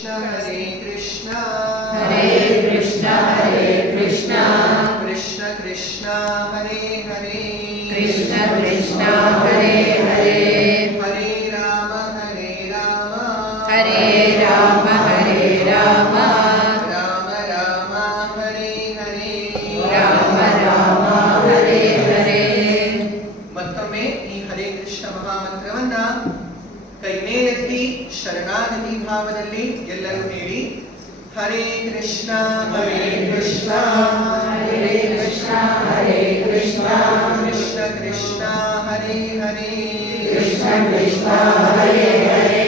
Krishna Hare Krishna Krishna Krishna Hare Hare Krishna Krishna Hare Hare Hare Rama Hare Rama Hare Rama Rama Rama Hare Hare Rama Rama Hare Hare. ಮತ್ತೊಮ್ಮೆ ಈ ಹರೇ ಕೃಷ್ಣ ಮಹಾಮಂತ್ರವನ್ನ ಕೈಮೇಲೆತ್ತಿ ಶರಣಾಗತಿ ಭಾವದಲ್ಲಿ ಎಲ್ಲರೂ ಹೇಳಿ. Hare Krishna Hare Krishna Hare Krishna Hare Krishna Krishna Krishna ಹರೇ ಹರೇ Krishna Krishna Hare Hare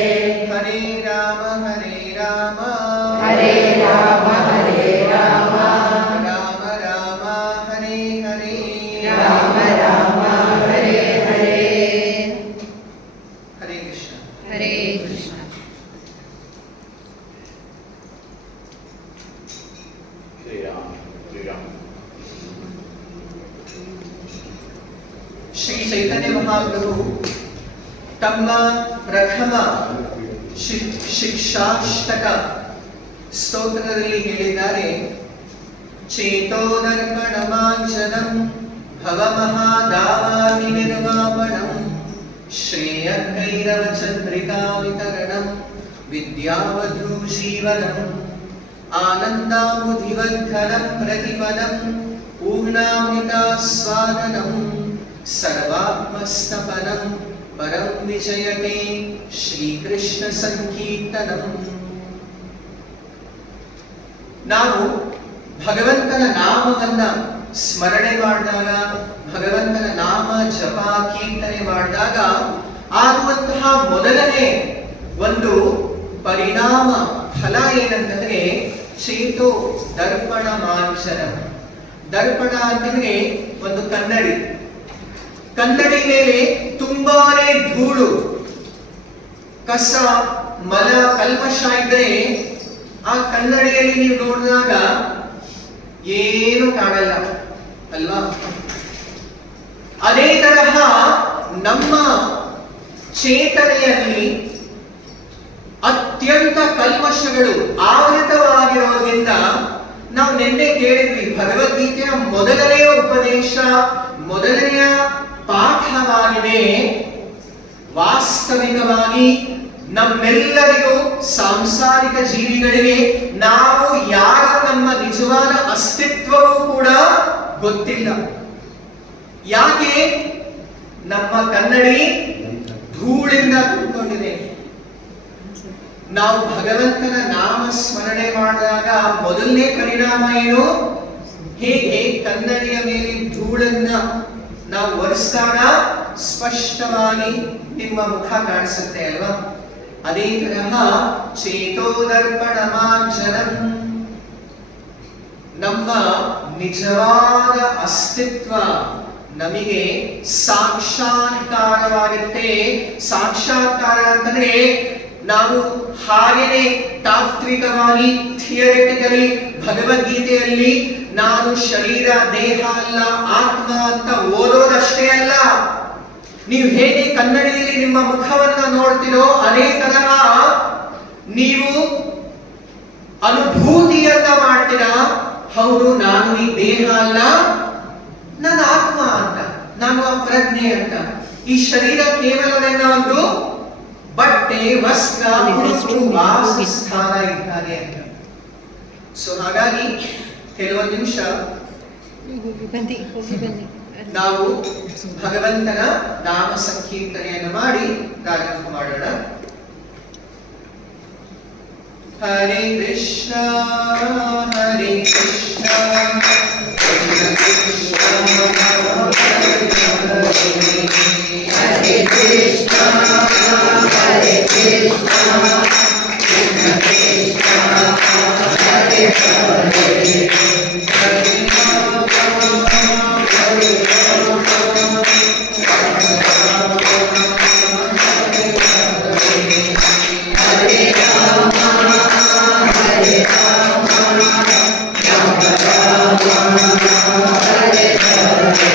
ಹರೇ ರಾಮ ಹರೇ Rama Hare Rama Hare Rama Rama Rama ಹರೇ ಹರೇ Rama Rama Hare Hare. Hare Krishna. Hare Krishna. Shri ಚೈತನ್ಯ ಮಹಾಪ್ರಭು ತಮ್ಮ ಪ್ರಥಮ ಶಿಕ್ಷಾಷ್ಟಕ ಸ್ತೋತ್ರದಲ್ಲಿ ಹೇಳಿದ್ದಾರೆ. ಚೇತೋದರ್ಪಣ ಮಾಂಚನಂ ಭವಮಹಾದಾವಾದಿ ನಿರ್ವಾಪಣಂ ಶ್ರೇಯಕೈರವ ಚಂದ್ರಿಕಾ ವಿತರಣಂ ವಿದ್ಯಾವಧೂ ಜೀವನಂ ಆನಂದಾಮುಧಿವರ್ಧನಂ ಪ್ರತಿಪದಂ ಪೂರ್ಣಾಮೃತಾಸ್ವಾದನಂ ಸರ್ವಾತ್ಮಸ್ತಪನಂ ಪರಂ ವಿಜಯತೆ ಶ್ರೀಕೃಷ್ಣ ಸಂಕೀರ್ತನಂ. ನಾವು ಭಗವಂತನ ನಾಮವನ್ನ ಸ್ಮರಣೆ ಮಾಡಿದಾಗ, ಭಗವಂತನ ನಾಮ ಜಪ ಕೀರ್ತನೆ ಮಾಡಿದಾಗ ಆಗುವಂತಹ ಮೊದಲನೇ ಒಂದು ಪರಿಣಾಮ ಫಲ ಏನಂತಂದ್ರೆ ಚೇತೋ ದರ್ಪಣ ಮಾಂಚನ. ದರ್ಪಣ ಅಂತಂದ್ರೆ ಒಂದು ಕನ್ನಡಿ. ಕನ್ನಡಿ ಮೇಲೆ ತುಂಬಾನೇ ಧೂಳು, ಕಸ, ಮಲ, ಕಲ್ಮಶ ಇದ್ರೆ ಆ ಕನ್ನಡಿಯಲ್ಲಿ ನೀವು ನೋಡಿದಾಗ ಏನು ಕಾಣಲ್ಲ ಅಲ್ವಾ? ಅದೇ ತರಹ ನಮ್ಮ ಚೇತನೆಯಲ್ಲಿ ಅತ್ಯಂತ ಕಲ್ಮಶಗಳು ಆವೃತವಾಗಿರೋದ್ರಿಂದ ನಾವು ನಿನ್ನೆ ಕೇಳಿದ್ವಿ, ಭಗವದ್ಗೀತೆಯ ಮೊದಲನೆಯ ಉಪದೇಶ, ಮೊದಲನೆಯ ಪಾಠವಾಗಿದೆ ವಾಸ್ತವಿಕವಾಗಿ ನಮ್ಮೆಲ್ಲರಿಗೂ ಸಾಂಸಾರಿಕ ಜೀವಿಗಳಿಗೆ ನಾವು ಯಾರು ನಮ್ಮ ನಿಜವಾದ ಅಸ್ತಿತ್ವವೂ ಕೂಡ ಗೊತ್ತಿಲ್ಲ. ಯಾಕೆ? ನಮ್ಮ ಕನ್ನಡಿ ಧೂಳಿಂದ ತುಂಬಿಕೊಂಡಿದೆ. ನಾವು ಭಗವಂತನ ನಾಮ ಸ್ಮರಣೆ ಮಾಡಿದಾಗ ಮೊದಲನೇ ಪರಿಣಾಮ ಏನು? ಹೇಗೆ ಕನ್ನಡಿಯ ಮೇಲೆ ಧೂಳನ್ನ ನಾವು ಒರೆಸಿದಾಗ ಸ್ಪಷ್ಟವಾಗಿ ನಿಮ್ಮ ಮುಖ ಕಾಣಿಸುತ್ತೆ ಅಲ್ವಾ? ಅದೇ ತರಹ ಚೇತೋದರ್ಪಣ ಮಾಂಚನಂ, ನಮ್ಮ ನಿಜವಾದ ಅಸ್ತಿತ್ವ ನಮಗೆ ಸಾಕ್ಷಾತ್ಕಾರವಾಗುತ್ತೆ. ಸಾಕ್ಷಾತ್ಕಾರ ಅಂತಂದ್ರೆ ನಾವು ಹಾಗೆಯೇ ತಾತ್ವಿಕವಾಗಿ ಥಿಯರಿಟಿಕಲಿ ಭಗವದ್ಗೀತೆಯಲ್ಲಿ ನಾನು ಶರೀರ, ದೇಹ ಅಲ್ಲ, ಆತ್ಮ ಅಂತ ಓದೋದಷ್ಟೇ ಅಲ್ಲ. ನೀವು ಹೇಗೆ ಕನ್ನಡಿಯಲ್ಲಿ ನಿಮ್ಮ ಮುಖವನ್ನ ನೋಡ್ತೀರೋ ಅದೇ ತರಹ ನೀವು ಅನುಭೂತಿಯನ್ನ ಮಾಡ್ತೀರಾ. ಹೌದು, ನಾನು ಈ ದೇಹ ಅಲ್ಲ, ನನ್ನ ಆತ್ಮ ಅಂತ, ನಾನು ಆ ಪ್ರಜ್ಞೆ ಅಂತ. ಈ ಶರೀರ ಕೇವಲ ನನ್ನ ಒಂದು ಬಟ್ಟೆ, ವಸ್ತ್ರ, ವಾಸಸ್ಥಾನ ಇದ್ದಾರೆ ಅಂತ. ಸೊ ಹಾಗಾಗಿ ಕೆಲವೊಂದು ನಿಮಿಷ ನಾವು ಭಗವಂತನ ನಾಮ ಸಂಕೀರ್ತನೆಯನ್ನು ಮಾಡಿ ಪ್ರಾರಂಭ ಮಾಡೋಣ. ಹರೇ ಕೃಷ್ಣ ಹರೇ ಕೃಷ್ಣ ಕೃಷ್ಣ ಹರೇ ಕೃಷ್ಣ ಹರೇ ಕೃಷ್ಣ ಹರೇ Hare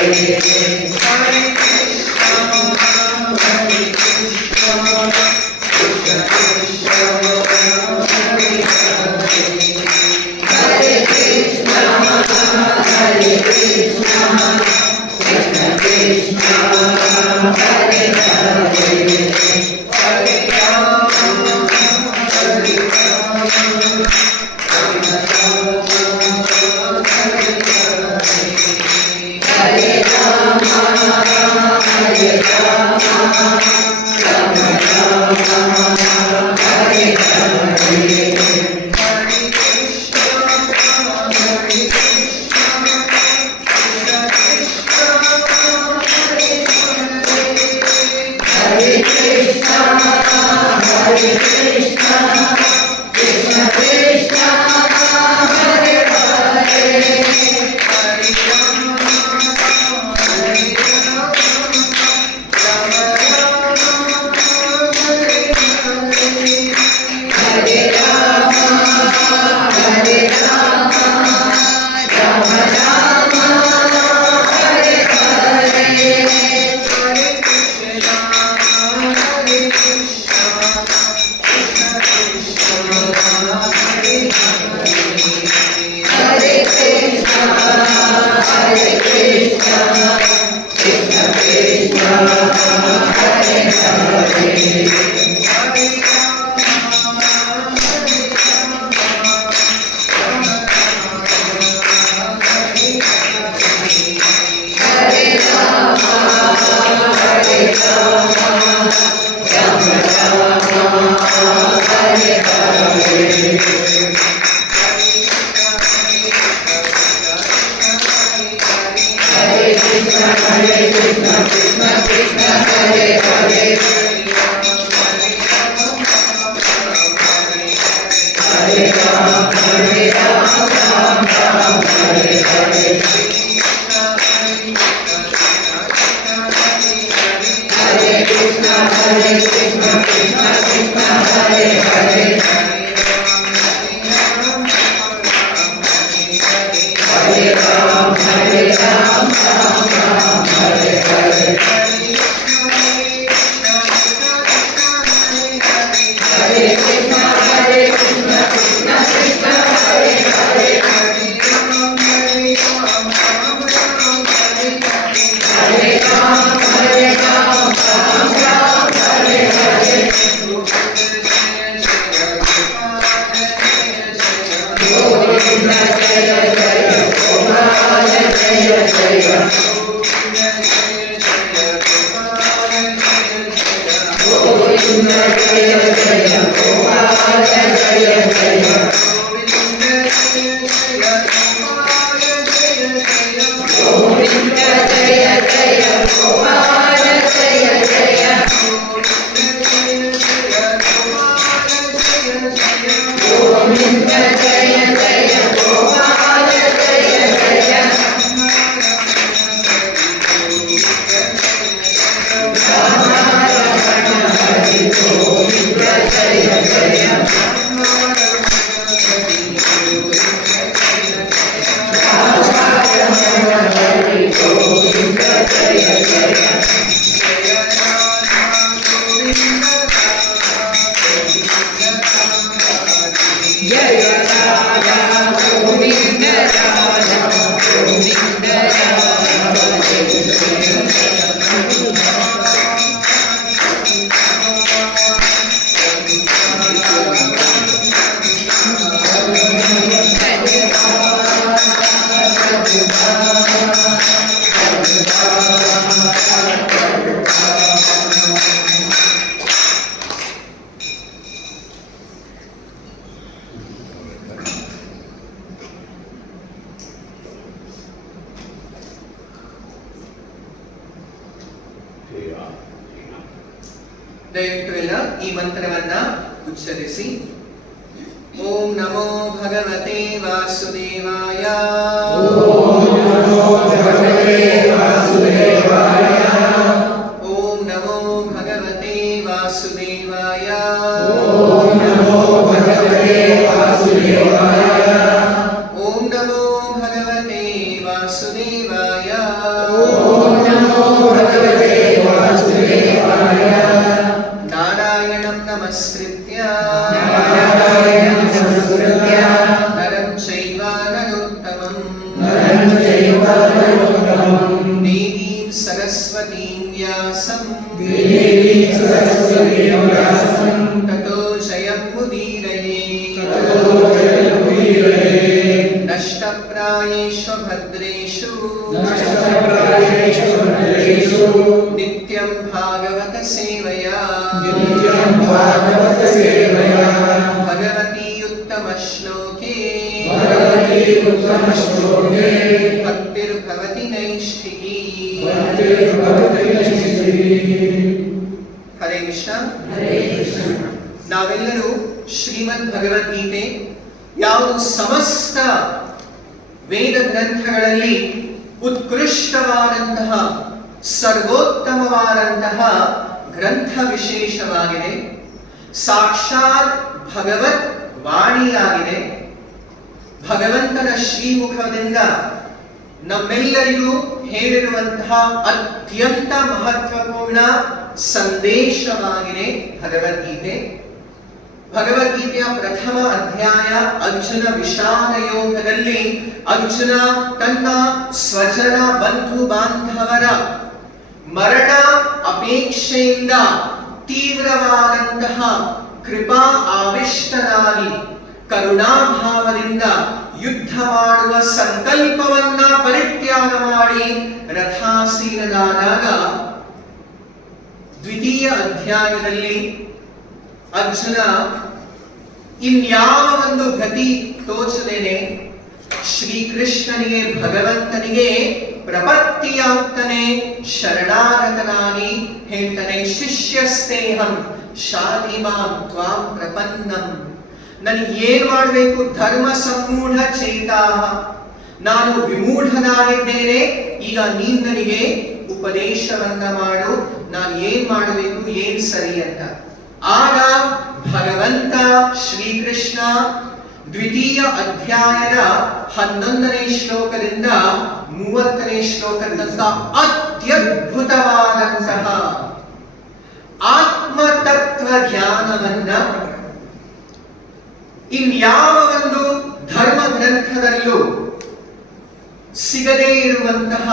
ದಯವಿಟ್ಟು ಎಲ್ಲ ಈ ಮಂತ್ರವನ್ನ ಉಚ್ಚರಿಸಿ. ಓಂ ನಮೋ ಭಗವತೆ ವಾಸುದೇವಾಯ. ಓಂ ನಮೋ ಭಗವತೆ ವಾಸುದೇವಾಯ. ಓಂ ನಮೋ ಭಗವತೆ ವಾಸುದೇವಾಯ. ನಾರಾಯಣಂ ನಮಸ್ಕೃತ್ಯ ನರಂ ಚೈವ ನರೋತ್ತಮಂ वीरये नष्टप्रायेषु भद्रेषु नित्यं भागवत सेवया भगवती उत्तमश्लोके भक्तिर्भवति नैष्ठिकी ಹರೇ ಕೃಷ್ಣ. ನಾವೆಲ್ಲರೂ ಶ್ರೀಮದ್ ಭಗವದ್ಗೀತೆ ಯಾವುದು ಸಮಸ್ತ ವೇದ ಗ್ರಂಥಗಳಲ್ಲಿ ಉತ್ಕೃಷ್ಟವಾದಂತಹ ಸರ್ವೋತ್ತಮವಾದಂತಹ ಗ್ರಂಥ ವಿಶೇಷವಾಗಿದೆ. ಸಾಕ್ಷಾತ್ ಭಗವತ್ ವಾಣಿಯಾಗಿದೆ. ಭಗವಂತನ ಶ್ರೀಮುಖದಿಂದ ನಮ್ಮೆಲ್ಲರಿಗೂ ಹೇಳಿರುವಂತಹ ಅತ್ಯಂತ ಮಹತ್ವಪೂರ್ಣ ಸಂದೇಶವಾಗಿದೆ ಭಗವದ್ಗೀತೆ. ಭಗವದ್ಗೀತೆಯ ಪ್ರಥಮ ಅಧ್ಯಾಯ ಅರ್ಜುನ ವಿಷಾದ ಯೋಗದಲ್ಲಿ ಅರ್ಜುನ ತನ್ನ ಸ್ವಜನ ಬಂಧು ಬಾಂಧವರ ಮರಣ ಅಪೇಕ್ಷೆಯಿಂದ ತೀವ್ರವಾದಂತಹ ಕೃಪಾ ಆವಿಷ್ಟನಾಗಿ ಕರುಣಾಭಾವದಿಂದ ಯುದ್ಧ ಮಾಡುವ ಸಂಕಲ್ಪವನ್ನ ಪರಿತ್ಯಾಗ ಮಾಡಿ ರಥಾಸೀನನಾದಾಗ ದ್ವಿತೀಯ ಅಧ್ಯಾಯದಲ್ಲಿ ಅರ್ಜುನ ಇನ್ಯಾವ ಒಂದು ಗತಿ ತೋಚದೇನೆ ಶ್ರೀಕೃಷ್ಣನಿಗೆ ಭಗವಂತನಿಗೆ ಪ್ರಪತ್ತಿಯಾಗ್ತಾನೆ, ಶರಣಾಗತನಾಗಿ ಹೇಳ್ತಾನೆ, ಶಿಷ್ಯಸ್ತೇಹಂ ಶಾಧಿ ಮಾಂ ತ್ವಾಂ ಪ್ರಪನ್ನಂ. ನನಗೆ ಏನ್ ಮಾಡಬೇಕು? ಧರ್ಮ ಸಮೂಢ ಚೇತಾಹ, ನಾನು ವಿಮೂಢನಾಗಿದ್ದೇನೆ, ಈಗ ನೀನ್ ನನಗೆ ಉಪದೇಶವನ್ನ ಮಾಡು, ನಾನು ಏನ್ ಮಾಡಬೇಕು, ಏನ್ ಸರಿ ಅಂತ. ಆಗ ಭಗವಂತ ಶ್ರೀಕೃಷ್ಣ ದ್ವಿತೀಯ ಅಧ್ಯಾಯದ 11ನೇ ಶ್ಲೋಕದಿಂದ 30ನೇ ಶ್ಲೋಕದ ಅತ್ಯದ್ಭುತವಾದಂತಹ ಆತ್ಮತತ್ವ ಜ್ಞಾನವನ್ನ ಇನ್ಯಾವ ಒಂದು ಧರ್ಮ ಗ್ರಂಥದಲ್ಲೂ ಸಿಗದೇ ಇರುವಂತಹ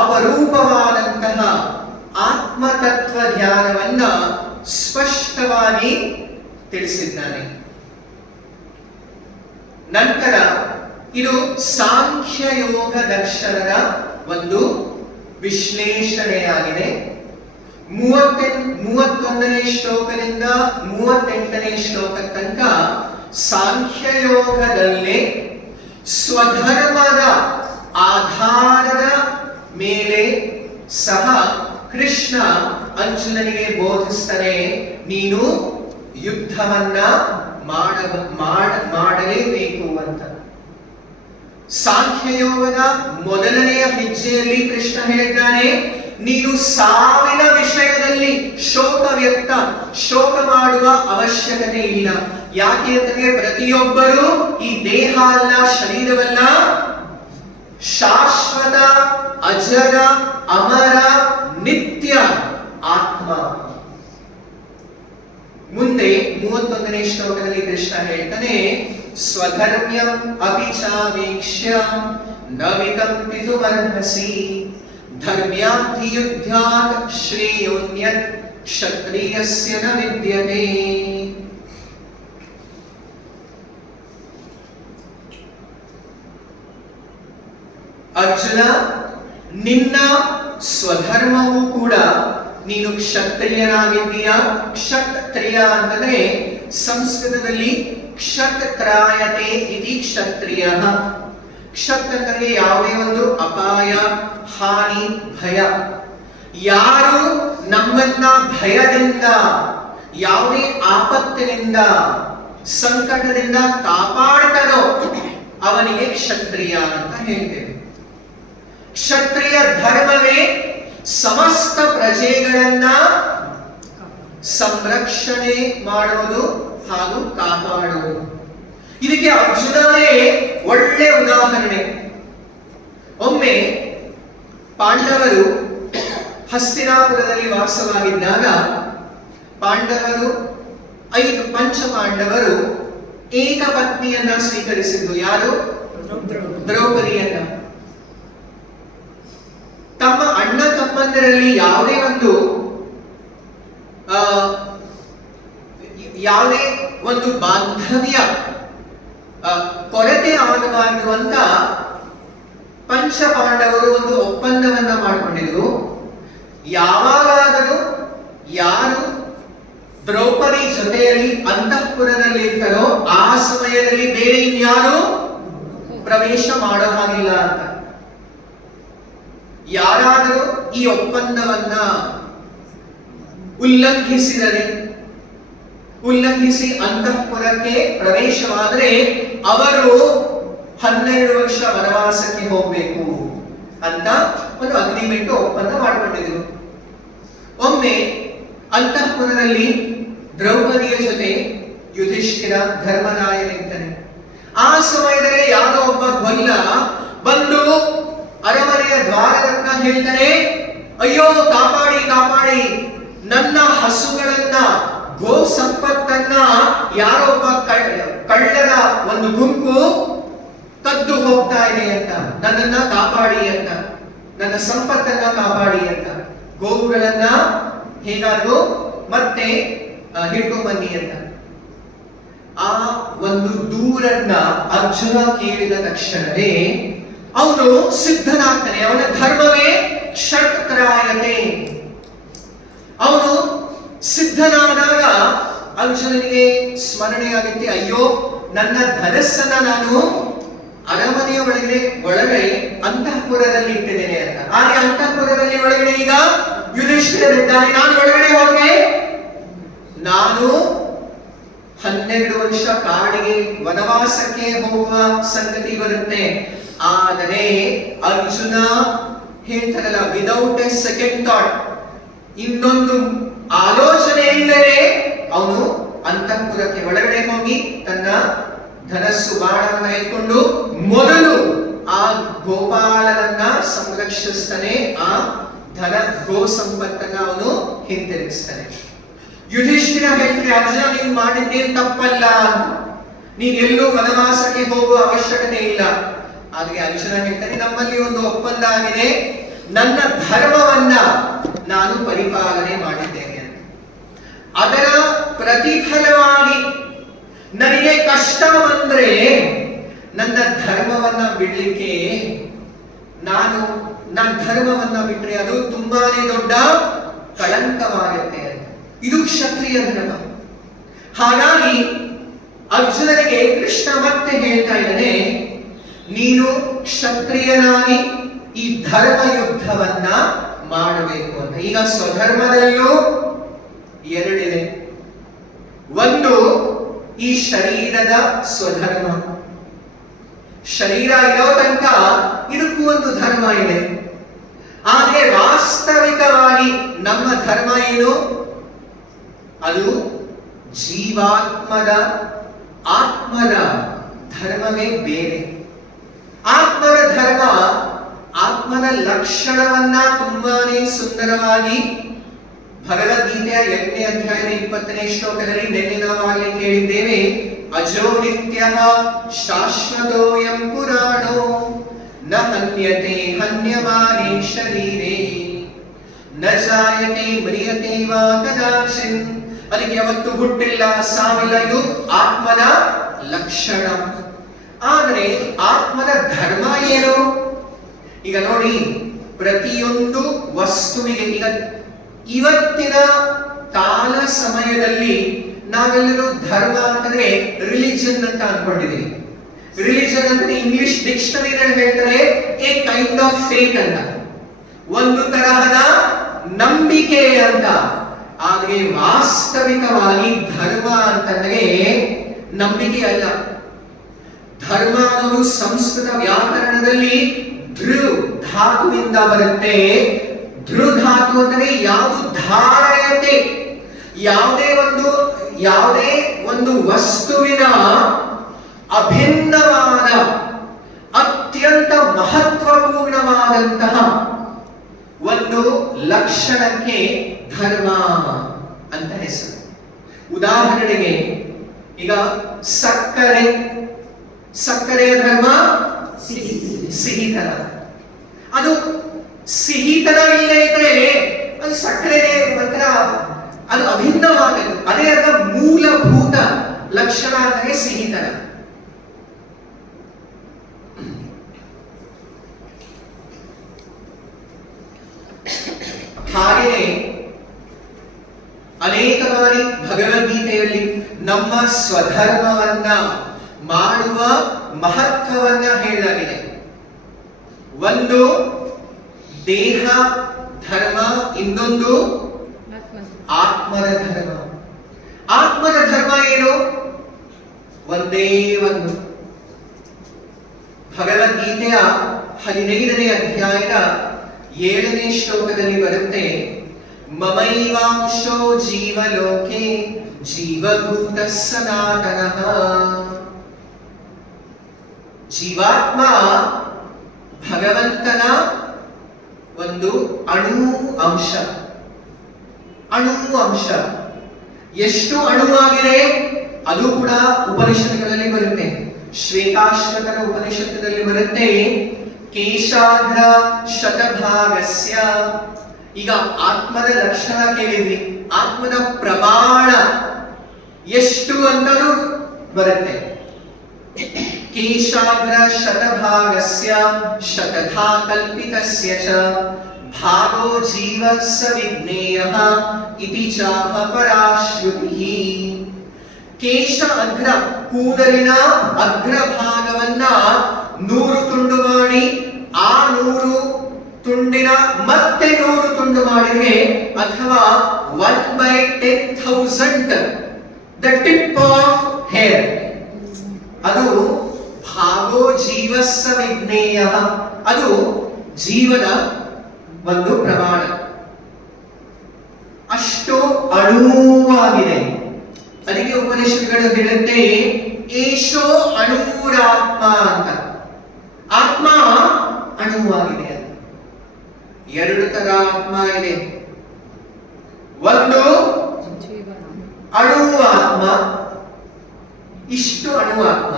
ಅಪರೂಪವಾದಂತಹ ಆತ್ಮತತ್ವ ಜ್ಞಾನವನ್ನ ಸ್ಪಷ್ಟವಾಗಿ ತಿಳಿಸಿದ್ದಾನೆ. ನಂತರ ಇದು ಸಾಂಖ್ಯ ಯೋಗ ದರ್ಶನದ ಒಂದು ವಿಶ್ಲೇಷಣೆಯಾಗಿದೆ. 31ನೇ ಶ್ಲೋಕದಿಂದ 38ನೇ ಶ್ಲೋಕ ತನಕ ಸಾಂಖ್ಯ ಯೋಗದಲ್ಲೇ ಸ್ವಧರ್ಮದ ಆಧಾರದ ಮೇಲೆ ಸಹ ಕೃಷ್ಣ ಅರ್ಜುನನಿಗೆ ಬೋಧಿಸ್ತಾನೆ, ನೀನು ಯುದ್ಧವನ್ನ ಮಾಡಲೇಬೇಕು ಅಂತ. ಸಾಂಖ್ಯಯೋಗದ ಮೊದಲನೆಯ ಹೆಜ್ಜೆಯಲ್ಲಿ ಕೃಷ್ಣ ಹೇಳಿದ್ದಾನೆ, ನೀನು ಸಾವಿನ ವಿಷಯದಲ್ಲಿ ಶೋಕ ಮಾಡುವ ಅವಶ್ಯಕತೆ ಇಲ್ಲ. ಯಾಕೆ ಅಂತಂದ್ರೆ ಪ್ರತಿಯೊಬ್ಬರು ಈ ದೇಹ ಅಲ್ಲ, ಶರೀರವಲ್ಲ, ಶಾಶ್ವತ ಅಜರ ಅಮರ ನಿತ್ಯ ಆತ್ಮ. ಮುಂದೆ 31ನೇ ಶ್ಲೋಕದಲ್ಲಿ ಕೃಷ್ಣ ಹೇಳ್ತಾನೆ, ಸ್ವಧರ್ಮ್ಯಂ ಅಪಿಚಾವೇಕ್ಷ್ಯ ನ ವಿಕಂಪಿತುಮರ್ಹಸಿ ಧರ್ಮ್ಯಾರ್ಥಿ ಯುದ್ಧಾತ್ ಶ್ರೇಯೋನ್ಯತ್ ಕ್ಷತ್ರಿಯಸ್ಯ ನ ವಿದ್ಯತೆ. ಅರ್ಜುನ, ನಿನ್ನ ಸ್ವಧರ್ಮವೂ ಕೂಡ ನೀನು ಕ್ಷತ್ರಿಯನಾಗಿದ್ದೀಯ. ಕ್ಷತ್ರಿಯ ಅಂತಂದ್ರೆ ಸಂಸ್ಕೃತದಲ್ಲಿ ಕ್ಷತ್ರಾಯತೆ ಇತಿ ಕ್ಷತ್ರಿಯ. ಕ್ಷತ್ ಅಂತಂದ್ರೆ ಯಾವುದೇ ಒಂದು ಅಪಾಯ, ಹಾನಿ, ಭಯ. ಯಾರು ನಮ್ಮನ್ನ ಭಯದಿಂದ, ಯಾವುದೇ ಆಪತ್ತಿನಿಂದ, ಸಂಕಟದಿಂದ ಕಾಪಾಡ್ತಾನೋ ಅವನಿಗೆ ಕ್ಷತ್ರಿಯ ಅಂತ ಹೇಳ್ತೇವೆ. ಕ್ಷತ್ರಿಯ ಧರ್ಮವೇ ಸಮಸ್ತ ಪ್ರಜೆಗಳನ್ನ ಸಂರಕ್ಷಣೆ ಮಾಡುವುದು ಹಾಗೂ ಕಾಪಾಡುವುದು. ಇದಕ್ಕೆ ಅರ್ಜುನನೇ ಒಳ್ಳೆ ಉದಾಹರಣೆ. ಒಮ್ಮೆ ಪಾಂಡವರು ಹಸ್ತಿನಾಪುರದಲ್ಲಿ ವಾಸವಾಗಿದ್ದಾಗ ಪಾಂಡವರು 5 ಪಂಚಪಾಂಡವರು ಏಕಪತ್ನಿಯನ್ನ ಸ್ವೀಕರಿಸಿದ್ದು. ಯಾರು? ದ್ರೌಪದಿಯನ್ನ. ತಮ್ಮ ಅಣ್ಣ ತಮ್ಮಂದಿರಲ್ಲಿ ಯಾವುದೇ ಒಂದು ಬಾಂಧವ್ಯ ಕೊರತೆ ಆಗಬಾರದು ಅಂತ ಪಂಚ ಪಾಂಡವರು ಒಂದು ಒಪ್ಪಂದವನ್ನ ಮಾಡಿಕೊಂಡಿದ್ರು. ಯಾವಾಗಾದರೂ ಯಾರು ದ್ರೌಪದಿ ಜೊತೆಯಲ್ಲಿ ಅಂತಃಪುರದಲ್ಲಿ ಇರ್ತಾರೋ ಆ ಸಮಯದಲ್ಲಿ ಬೇರೆ ಇನ್ಯಾರು ಪ್ರವೇಶ ಮಾಡೋ ಹಾಗಿಲ್ಲ ಅಂತ. ಯಾರಾದರೂ ಈ ಒಪ್ಪಂದವನ್ನ ಉಲ್ಲಂಘಿಸಿ ಅಂತಃಪುರಕ್ಕೆ ಪ್ರವೇಶವಾದರೆ ಅವರು 12 ವರ್ಷ ವನವಾಸಕ್ಕೆ ಹೋಗ್ಬೇಕು ಅಂತ ಒಂದು ಅಗ್ರಿಮೆಂಟ್ ಒಪ್ಪಂದ ಮಾಡಿಕೊಂಡಿದ್ರು. ಒಮ್ಮೆ ಅಂತಃಪುರದಲ್ಲಿ ದ್ರೌಪದಿಯ ಜೊತೆ ಯುಧಿಷ್ಠಿರ ಧರ್ಮರಾಯನಿರ್ತಾನೆ. ಆ ಸಮಯದಲ್ಲಿ ಯಾರೋ ಒಬ್ಬ ಗೊಲ್ಲ ಬಂದು ಅರಮನೆಯ ದ್ವಾರರತ್ನ ಹೇಳ್ತಾನೆ, ಅಯ್ಯೋ ಕಾಪಾಡಿ ಕಾಪಾಡಿ, ನನ್ನ ಹಸುಗಳನ್ನ ಗೋ ಸಂಪತ್ತನ್ನ ಯಾರೋ ಒಬ್ಬ ಕಳ್ಳರ ಒಂದು ಗುಂಪು ಕದ್ದು ಹೋಗ್ತಾ ಇದೆ ಅಂತ, ನನ್ನನ್ನ ಕಾಪಾಡಿ ಅಂತ, ನನ್ನ ಸಂಪತ್ತನ್ನ ಕಾಪಾಡಿ ಅಂತ, ಗೋವುಗಳನ್ನ ಹೇಗಾದ್ರು ಮತ್ತೆ ಹಿಡ್ಕೊಂಡ್ ಬನ್ನಿ ಅಂತ. ಆ ಒಂದು ದೂರನ್ನ ಅರ್ಜುನ ಕೇಳಿದ ತಕ್ಷಣವೇ ಅವನು ಸಿದ್ಧನಾಗ್ತಾನೆ. ಅವನ ಧರ್ಮವೇ ಕ್ಷತ್ರಾಯತೆ. ಅವನು ಸಿದ್ಧನಾದಾಗ ಅರ್ಜುನನಿಗೆ ಸ್ಮರಣೆ ಆಗುತ್ತೆ, ಅಯ್ಯೋ ನನ್ನ ಧನಸ್ಸನ್ನ ನಾನು ಅರಮನೆಯ ಒಳಗಡೆ ಅಂತಃಪುರದಲ್ಲಿ ಇಟ್ಟಿದ್ದೇನೆ ಅಂತ. ಆದ್ರೆ ಅಂತಃಪುರದಲ್ಲಿ ಒಳಗಡೆ ಈಗ ಯುಧಿಷ್ಠಿರರಿದ್ದಾನೆ. ನಾನು ಒಳಗಡೆ ಹೋಗಿ ನಾನು 12 ವರ್ಷ ಕಾಡಿಗೆ ವನವಾಸಕ್ಕೆ ಹೋಗುವ ಸಂಗತಿ ಬರುತ್ತೆ. ಆದರೆ ಅರ್ಜುನ ಹೇಳ್ತಾರಲ್ಲ, ವಿದೌಟ್ ಎ ಸೆಕೆಂಡ್ ಥಾಟ್, ಇನ್ನೊಂದು ಆಲೋಚನೆ ಇಲ್ಲದೆ ಅವನು ಅಂತಃಪುರಕ್ಕೆ ಒಳಗಡೆ ಹೋಗಿ ತನ್ನ ಧನಸ್ಸು ಬಾಣವನ್ನು ಎತ್ಕೊಂಡು ಮೊದಲು ಆ ಗೋಪಾಲನನ್ನ ಸಂರಕ್ಷಿಸ್ತಾನೆ. ಆ ಧನ ಗೋ ಸಂಪತ್ತನ್ನ ಅವನು ಹಿಂತಿರುಗಿಸ್ತಾನೆ. ಯುಧಿಷ್ಠಿರ ಹೇಳ್ತಾರೆ, ಅರ್ಜುನ ನೀನು ಮಾಡಿದ್ದೇನು ತಪ್ಪಲ್ಲ, ನೀನ್ ಎಲ್ಲೂ ವನವಾಸಕ್ಕೆ ಹೋಗುವ ಅವಶ್ಯಕತೆ ಇಲ್ಲ. ಆದ್ರೆ ಅರ್ಜುನ ಹೇಳ್ತಾನೆ, ನಮ್ಮಲ್ಲಿ ಒಂದು ಒಪ್ಪಂದ ಆಗಿದೆ, ನನ್ನ ಧರ್ಮವನ್ನ ನಾನು ಪರಿಪಾಲನೆ ಮಾಡಿದ್ದೇನೆ ಅಂತ. ಅದರ ಪ್ರತಿಫಲವಾಗಿ ನನಗೆ ಕಷ್ಟ ಬಂದ್ರೆ ನನ್ನ ಧರ್ಮವನ್ನ ಬಿಡ್ಲಿಕ್ಕೆ ನನ್ನ ಧರ್ಮವನ್ನ ಬಿಟ್ರೆ ಅದು ತುಂಬಾನೇ ದೊಡ್ಡ ಕಳಂಕವಾಗುತ್ತೆ ಅಂತ. ಇದು ಕ್ಷತ್ರಿಯ ಧರ್ಮ. ಹಾಗಾಗಿ ಅರ್ಜುನನಿಗೆ ಕೃಷ್ಣ ಮತ್ತೆ ಹೇಳ್ತಾ ಇದ್ದಾನೆ, ನೀನು ಕ್ಷತ್ರಿಯನಾಗಿ ಈ ಧರ್ಮ ಯುದ್ಧವನ್ನ ಮಾಡಬೇಕು ಅಂತ. ಈಗ ಸ್ವಧರ್ಮದಲ್ಲೂ ಎರಡಿದೆ. ಒಂದು ಈ ಶರೀರದ ಸ್ವಧರ್ಮ. ಶರೀರ ಇರೋ ತನಕ ಇದಕ್ಕೂ ಒಂದು ಧರ್ಮ ಇದೆ. ಆದ್ರೆ ವಾಸ್ತವಿಕವಾಗಿ ನಮ್ಮ ಧರ್ಮ ಏನು? ಅದು ಆತ್ಮದ ಧರ್ಮವೇ ಬೇರೆ. ಆತ್ಮದ ಧರ್ಮ, ಆತ್ಮದ ಲಕ್ಷಣವನ್ನ ತುಂಬಾನೇ ಸುಂದರವಾಗಿ ಭಗವದ್ಗೀತೆಯ 8ನೇ ಅಧ್ಯಾಯದ 20ನೇ ಶ್ಲೋಕದಲ್ಲಿ ನಿನ್ನೆ ನಾವಾಗಲೇ ಕೇಳಿದ್ದೇವೆ. ಅಜೋ ನಿತ್ಯಃ ಶಾಶ್ವತೋಯಂ ಪುರಾಣೋ ನ ಹನ್ಯತೆ ಹನ್ಯಮಾನೇ ಶರೀರೇ ನ ಜಾಯತೆ ಮ್ರಿಯತೆ ವಾ ಕದಾಚಿನ್. ಅದಕ್ಕೆ ಯಾವತ್ತು ಹುಟ್ಟಿಲ್ಲ, ಸಾವಿಲ್ಲ. ಇದು ಆತ್ಮದ ಲಕ್ಷಣ. ಆದರೆ ಆತ್ಮದ ಧರ್ಮ ಏನು? ಈಗ ನೋಡಿ, ಪ್ರತಿಯೊಂದು ವಸ್ತುವಿಗೆ, ಈಗ ಇವತ್ತಿನ ಕಾಲ ಸಮಯದಲ್ಲಿ ನಾವೆಲ್ಲರೂ ಧರ್ಮ ಅಂತಂದ್ರೆ ರಿಲಿಜನ್ ಅಂತ ಅನ್ಕೊಂಡಿದೀವಿ. ರಿಲಿಜನ್ ಅಂದ್ರೆ ಇಂಗ್ಲಿಷ್ ಡಿಕ್ಷನರಿನಲ್ಲಿ ಹೇಳ್ತಾರೆ ಎ ಕೈಂಡ್ ಆಫ್ ಫೇತ್ ಅಂತ, ಒಂದು ತರಹದ ನಂಬಿಕೆ ಅಂತ. ಆದ್ರೆ ವಾಸ್ತವಿಕವಾಗಿ ಧರ್ಮ ಅಂತಂದ್ರೆ ನಂಬಿಕೆ ಅಲ್ಲ. ಧರ್ಮ ಅನ್ನೋದು ಸಂಸ್ಕೃತ ವ್ಯಾಕರಣದಲ್ಲಿ ಧೃ ಧಾತುವಿಂದ ಬರುತ್ತೆ. ಧೃ ಧಾತು ಅಂದರೆ ಯಾವುದು ಧಾರಯತೆ, ಯಾವುದೇ ಒಂದು ವಸ್ತುವಿನ ಅಭಿನ್ನವಾದ ಅತ್ಯಂತ ಮಹತ್ವಪೂರ್ಣವಾದಂತಹ ಒಂದು ಲಕ್ಷಣಕ್ಕೆ ಧರ್ಮ ಅಂತ ಹೆಸರು. ಉದಾಹರಣೆಗೆ ಈಗ ಸಕ್ಕರೆಯ ಧರ್ಮ ಸಿಹಿತನ. ಅದು ಸಿಹಿತನ ಇಲ್ಲದೆ ಇದ್ರೆ ಅದು ಸಕ್ಕರೆ ಮಾತ್ರ, ಅದು ಅಭಿನ್ನವಾದದ್ದು. ಅದೇ ಅದರ ಮೂಲಭೂತ ಲಕ್ಷಣ ಅಂದರೆ ಸಿಹಿತನ. ಹಾಗೆಯೇ ಅನೇಕ ಬಾರಿ ಭಗವದ್ಗೀತೆಯಲ್ಲಿ ನಮ್ಮ ಸ್ವಧರ್ಮವನ್ನ ಮಾಡುವ ಮಹತ್ವವನ್ನ ಹೇಳಲಾಗಿದೆ. ಒಂದು ದೇಹ ಧರ್ಮ, ಇನ್ನೊಂದು ಆತ್ಮದ ಧರ್ಮ. ಆತ್ಮದ ಧರ್ಮ ಏನು? ಒಂದೇ ಒಂದು. ಭಗವದ್ಗೀತೆಯ 15ನೇ ಅಧ್ಯಾಯದ 7ನೇ ಶ್ಲೋಕದಲ್ಲಿ ಬರುತ್ತೆ, ಮಮೈವಾಂಶೋ ಜೀವಲೋಕೆ ಜೀವಭೂತ ಸನಾತನಃ. ಜೀವಾತ್ಮ ಭಗವಂತನ ಒಂದು ಅಣು ಅಂಶ. ಅಣು ಅಂಶ ಎಷ್ಟು ಅಣುವಾಗಿದೆ ಅದು ಕೂಡ ಉಪನಿಷತ್ತುಗಳಲ್ಲಿ ಬರುತ್ತೆ. ಶ್ವೇತಾಶ್ವತರ ಉಪನಿಷತ್ತಿನಲ್ಲಿ ಬರುತ್ತೆ, ಕೇಶಾಗ್ರ ಶತಭಾಗಸ್ಯ. ಈಗ ಆತ್ಮದ ಲಕ್ಷಣ ಕೇಳಿದ್ವಿ, ಆತ್ಮದ ಪ್ರಮಾಣ ಎಷ್ಟು ಅಂತಲೂ ಬರುತ್ತೆ. ಕೇಶಾಗ್ರ ಶತಭಾಗಸ್ಯ ಶತಧಾ ಕಲ್ಪಿತಸ್ಯ ಚ ಭಾಗೋ ಜೀವಸ್ಸ ವಿಜ್ಞೇಯಃ ಇತಿ ಚಾಹ ಪರಾಶ್ರುತಿಃ. ಕೇಶ ಅಗ್ರ, ಕೂದಲಿನ ಅಗ್ರಭಾಗವನ್ನ 100 ತುಂಡು ಮಾಡಿ ಆ 100 ತುಂಡಿನ ಮತ್ತೆ 100 ತುಂಡು ಮಾಡಿದ್ರೆ, ಅಥವಾ 1/10,000 ದ ಟಿಪ್ ಆಫ್ ಹೇರ್, ಅದು ಭಾಗೋ ಜೀವಸ್ಸ ವಿಜ್ಞೇಯ, ಅದು ಜೀವನ ಒಂದು ಪ್ರಮಾಣ. ಅಷ್ಟು ಅಣುವಾಗಿದೆ. ಅದಕ್ಕೆ ಉಪನಿಷತ್ತುಗಳು ಹೇಳುತ್ತೆ, ಏಷೋ ಅಣುರಾತ್ಮ ಅಂತ. ಆತ್ಮ ಅಣುವಾಗಿದೆ ಅಂತ. 2 ತರ ಆತ್ಮ ಇದೆ. ಒಂದು ಅಣು ಆತ್ಮ, ಇಷ್ಟು ಅಣು ಆತ್ಮ.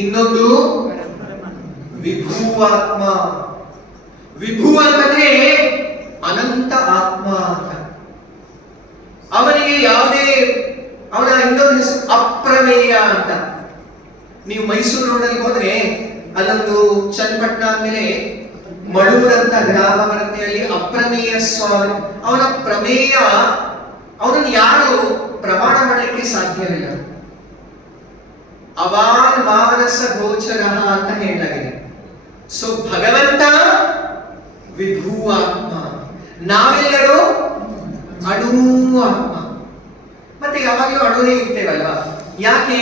ಇನ್ನೊಂದು ವಿಭೂವಾತ್ಮ. ವಿಭೂ ಅಂತಂದ್ರೆ ಅನಂತ ಆತ್ಮ ಅಂತ. ಅವನಿಗೆ ಯಾವುದೇ, ಅವನ ಇನ್ನೊಂದು ಹೆಸರು ಅಪ್ರಮೇಯ ಅಂತ. ನೀವು ಮೈಸೂರು ರೋಡಲ್ಲಿ ಹೋದ್ರೆ ಅಲ್ಲೊಂದು ಚನ್ನಪಟ್ಟಣ ಆದ್ಮೇಲೆ ಮಳೂರ್ ಅಂತ ಗ್ರಾಮ ಬರುತ್ತೆ, ಅಲ್ಲಿ ಅಪ್ರಮೇಯ ಸ್ವಾಮಿ. ಅವನ ಪ್ರಮೇಯ, ಅವನನ್ನು ಯಾರು ಪ್ರಮಾಣ ಮಾಡಲಿಕ್ಕೆ ಸಾಧ್ಯವಿಲ್ಲ. ಅವಾನ್ ಮಾನಸ ಗೋಚರ ಅಂತ ಹೇಳಲಾಗಿದೆ. ಸೊ ಭಗವಂತ ವಿಭೂವಾತ್ಮ, ನಾವೆಲ್ಲರೂ ಅಣು ಆತ್ಮ. ಮತ್ತೆ ಯಾವಾಗಲೂ ಅಣುನೇ ಇರ್ತೇವಲ್ವಾ? ಯಾಕೆ?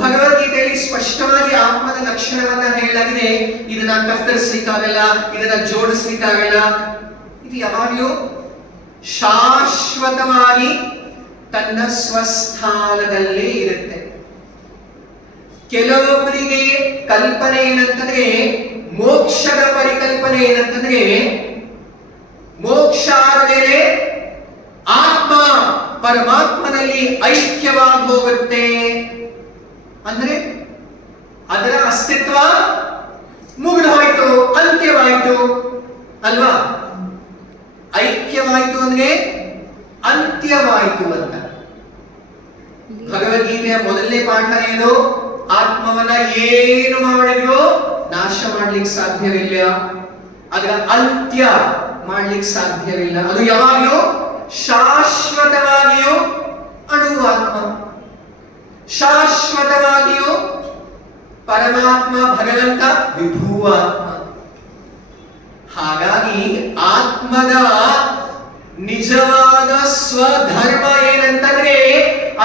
ಭಗವದ್ಗೀತೆಯಲ್ಲಿ ಸ್ಪಷ್ಟವಾಗಿ ಆತ್ಮದ ಲಕ್ಷಣವನ್ನ ಹೇಳಲಾಗಿದೆ. ಇದನ್ನ ಕತ್ತರಿಸಲಿಕ್ಕಾಗಲ್ಲ, ಇದನ್ನ ಜೋಡಿಸ್ಲಿಕ್ಕಾಗಲ್ಲ. ಇದು ಯಾವಾಗಲೂ ಶಾಶ್ವತವಾಗಿ ತನ್ನ ಸ್ವಸ್ಥಾನದಲ್ಲೇ ಇರುತ್ತೆ. ಕೆಲವೊಬ್ಬರಿಗೆ ಕಲ್ಪನೆ ಏನಂತಂದ್ರೆ, ಮೋಕ್ಷದ ಪರಿಕಲ್ಪನೆ ಏನಂತಂದ್ರೆ, ಮೋಕ್ಷ ಆದ ಮೇಲೆ ಆತ್ಮ ಪರಮಾತ್ಮನಲ್ಲಿ ಐಕ್ಯವಾಗಿ ಹೋಗುತ್ತೆ. ಅಂದ್ರೆ ಅದರ ಅಸ್ತಿತ್ವ ಮುಗಿದು ಹೋಯಿತು, ಅಂತ್ಯವಾಯಿತು ಅಲ್ವಾ? ಐಕ್ಯವಾಯಿತು ಅಂದ್ರೆ ಅಂತ್ಯವಾಯಿತು ಅಂತ. ಭಗವದ್ಗೀತೆಯ ಮೊದಲನೇ ಪಾಠ ಏನು? ಆತ್ಮವನ್ನ ಏನು ಮಾಡಿದ್ರು ನಾಶ ಮಾಡ್ಲಿಕ್ಕೆ ಸಾಧ್ಯವಿಲ್ಲ, ಅದರ ಅಂತ್ಯ ಮಾಡ್ಲಿಕ್ಕೆ ಸಾಧ್ಯವಿಲ್ಲ. ಅದು ಯಾವಾಗಲೂ ಶಾಶ್ವತವಾಗಿಯೂ ಅಣು ಆತ್ಮ, ಶಾಶ್ವತವಾಗಿಯೂ ಪರಮಾತ್ಮ ಭಗವಂತ ವಿಭೂವಾತ್ಮ. ಹಾಗಾಗಿ ಆತ್ಮದ ನಿಜವಾದ ಸ್ವಧರ್ಮ ಏನಂತಂದ್ರೆ,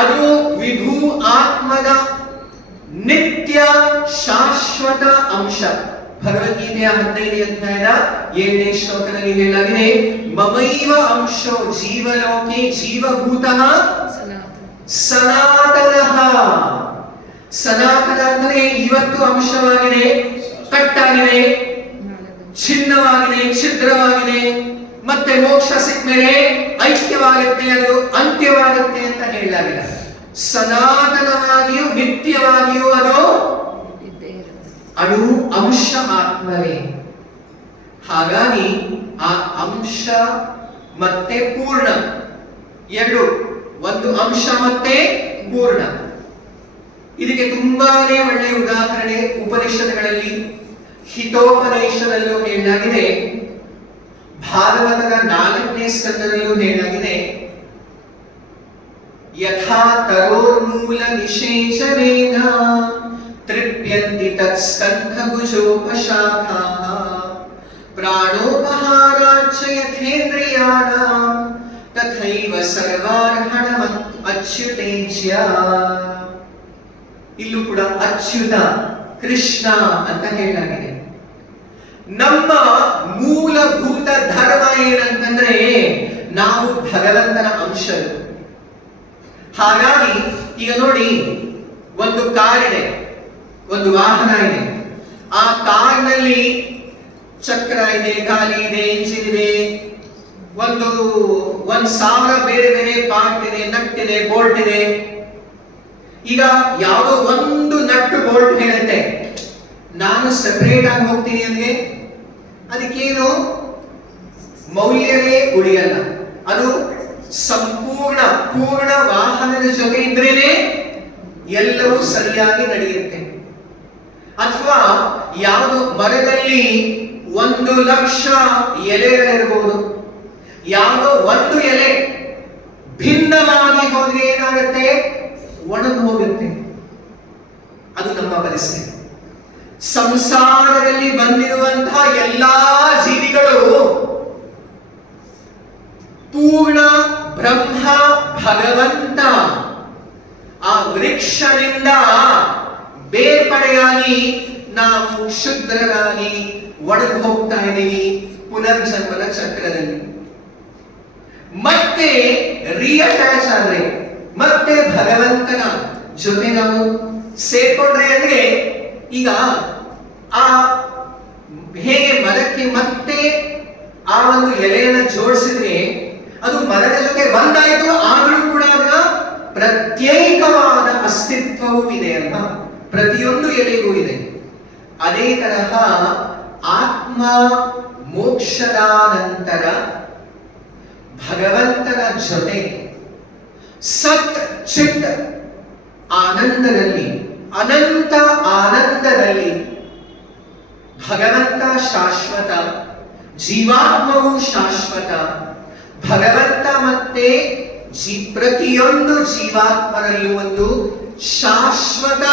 ಅದು ವಿಭೂ ಆತ್ಮದ ನಿತ್ಯ ಶಾಶ್ವತ ಅಂಶ. ಭಗವದ್ಗೀತೆಯ 15ನೇ ಅಧ್ಯಾಯದ 7ನೇ ಶ್ಲೋಕದಲ್ಲಿ ಹೇಳಲಾಗಿದೆ, ಮಮೈವ ಅಂಶೋ ಜೀವಲೋಕೆ ಜೀವಭೂತಃ ಸನಾತನಃ. ಸನಾತನ ಅಂದರೆ ಇವತ್ತು ಅಂಶವಾಗಿದೆ, ಕಟ್ಟಾಗಿದೆ, ಛಿನ್ನವಾಗಿದೆ, ಛಿದ್ರವಾಗಿದೆ, ಮತ್ತೆ ಮೋಕ್ಷ ಸಿಕ್ಕ ಮೇಲೆ ಐಕ್ಯವಾಗುತ್ತೆ, ಅದು ಅಂತ್ಯವಾಗುತ್ತೆ ಅಂತ ಹೇಳಲಾಗಿದೆ. ಸನಾತನವಾಗಿಯೂ ನಿತ್ಯವಾಗಿಯೂ ಅದು ಅಣು ಅಂಶ ಆತ್ಮವೇ. ಹಾಗಾಗಿ ಆ ಅಂಶ ಮತ್ತೆ ಪೂರ್ಣ ಎರಡು, ಒಂದು ಅಂಶ ಮತ್ತೆ ಪೂರ್ಣ. ಇದಕ್ಕೆ ತುಂಬಾನೇ ಒಳ್ಳೆಯ ಉದಾಹರಣೆ ಉಪನಿಷತ್ಗಳಲ್ಲಿ ಹಿತೋಪದೇಶದಲ್ಲೂ ಹೇಳಲಾಗಿದೆ, ಭಾಗವತದ 4ನೇ ಸ್ಕಂದದಲ್ಲೂ ಹೇಳಲಾಗಿದೆ, ಯಥಾ ತರೋರ್ಮೂಲ ನಿಷೇಚನೇನ ತೃಪ್ಯಂತಿ ತತ್ಸ್ಕಂಧಭುಜೋಪಶಾಖಾಃ ಪ್ರಾಣೋಪಹಾರಾಚ್ಚ ಯಥೇಂದ್ರಿಯಾಣಾಂ ತಥೈವ ಸರ್ವಾರ್ಹಣಮತ್ ಅಚ್ಯುತೇಚ್ಯ. ಇಲ್ಲೂ ಕೂಡ ಅಚ್ಯುತ ಕೃಷ್ಣ ಅಂತ ಹೇಳಲಾಗಿದೆ. ನಮ್ಮ ಮೂಲಭೂತ ಧರ್ಮ ಏನಂತಂದ್ರೆ ನಾವು ಭಗವಂತನ ಅಂಶರು. ಹಾಗಾಗಿ ಈಗ ನೋಡಿ, ಒಂದು ಕಾರ್ ಇದೆ, ಒಂದು ವಾಹನ ಇದೆ. ಆ ಕಾರ್ನಲ್ಲಿ ಚಕ್ರ ಇದೆ, ಗಾಲಿ ಇದೆ, ಇಂಜಿನ್ ಇದೆ, ಒಂದು 1000 ಬೇರೆ ಬೇರೆ ಪಾರ್ಟ್ ಇದೆ, ನಟ್ ಇದೆ, ಬೋಲ್ಟ್ ಇದೆ. ಈಗ ಯಾವುದೋ ಒಂದು ನಟ್ಟು ಬೋಲ್ಟ್ ಹೇಳುತ್ತೆ ನಾನು ಸೆಪರೇಟ್ ಆಗಿ ಹೋಗ್ತೀನಿ ಅಂದ್ರೆ ಅದಕ್ಕೇನು ಮೌಲ್ಯವೇ ಉಳಿಯಲ್ಲ. ಅದು ಪೂರ್ಣ ವಾಹನದ ಜೊತೆ ಇದ್ರೇನೆ ಎಲ್ಲವೂ ಸರಿಯಾಗಿ ನಡೆಯುತ್ತೆ. ಅಥವಾ ಯಾವುದೋ ಮರದಲ್ಲಿ 1,00,000 ಎಲೆಗಳಿರಬಹುದು, ಯಾವುದೋ ಒಂದು ಎಲೆ ಭಿನ್ನವಾಗಿ ಹೋದ್ರೆ ಏನಾಗುತ್ತೆ, ಒಣಗಿ ಹೋಗುತ್ತೆ. ಅದು ನಮ್ಮ ಪರಿಸ್ಥಿತಿ. ಸಂಸಾರದಲ್ಲಿ ಬಂದಿರುವಂತಹ ಎಲ್ಲಾ ಜೀವಿಗಳು ಪೂರ್ಣ ಬ್ರಹ್ಮ ಭಗವಂತ ಆ ವೃಕ್ಷದಿಂದ ಬೇರ್ಪಡೆಯಾಗಿ ನಾವು ಶುದ್ಧರಾಗಿ ಒಣಗಿ ಹೋಗ್ತಾ ಇದ್ದೀವಿ ಪುನರ್ಜನ್ಮದ ಚಕ್ರದಲ್ಲಿ. ಮತ್ತೆ ರಿಅಟ್ಯಾಚ್ ಆದ್ರೆ, ಮತ್ತೆ ಭಗವಂತನ ಜೊತೆ ನಾವು ಸೇರ್ಕೊಂಡ್ರೆ ಅಂದ್ರೆ, ಈಗ ಆ ಹೇಗೆ ಮರಕ್ಕೆ ಮತ್ತೆ ಆ ಒಂದು ಎಲೆಯನ್ನು ಜೋಡಿಸಿದ್ರೆ ಅದು ಮರದ ಜೊತೆ ಒಂದಾಯಿತು, ಆದರೂ ಕೂಡ ಅದರ ಪ್ರತ್ಯೇಕವಾದ ಅಸ್ತಿತ್ವವೂ ಇದೆ ಅಲ್ವಾ, ಪ್ರತಿಯೊಂದು ಎಲೆಗೂ ಇದೆ. ಅದೇ ತರಹ ಆತ್ಮ ಮೋಕ್ಷದ ನಂತರ ಭಗವಂತನ ಜೊತೆ ಸತ್ ಚಿತ್ ಆನಂದದಲ್ಲಿ, ಅನಂತ ಆನಂದದಲ್ಲಿ ಭಗವಂತ ಶಾಶ್ವತ, ಜೀವಾತ್ಮವು ಶಾಶ್ವತ. ಭಗವಂತ ಮತ್ತೆ ಪ್ರತಿಯೊಂದು ಜೀವಾತ್ಮರಲ್ಲೂ ಒಂದು ಶಾಶ್ವತ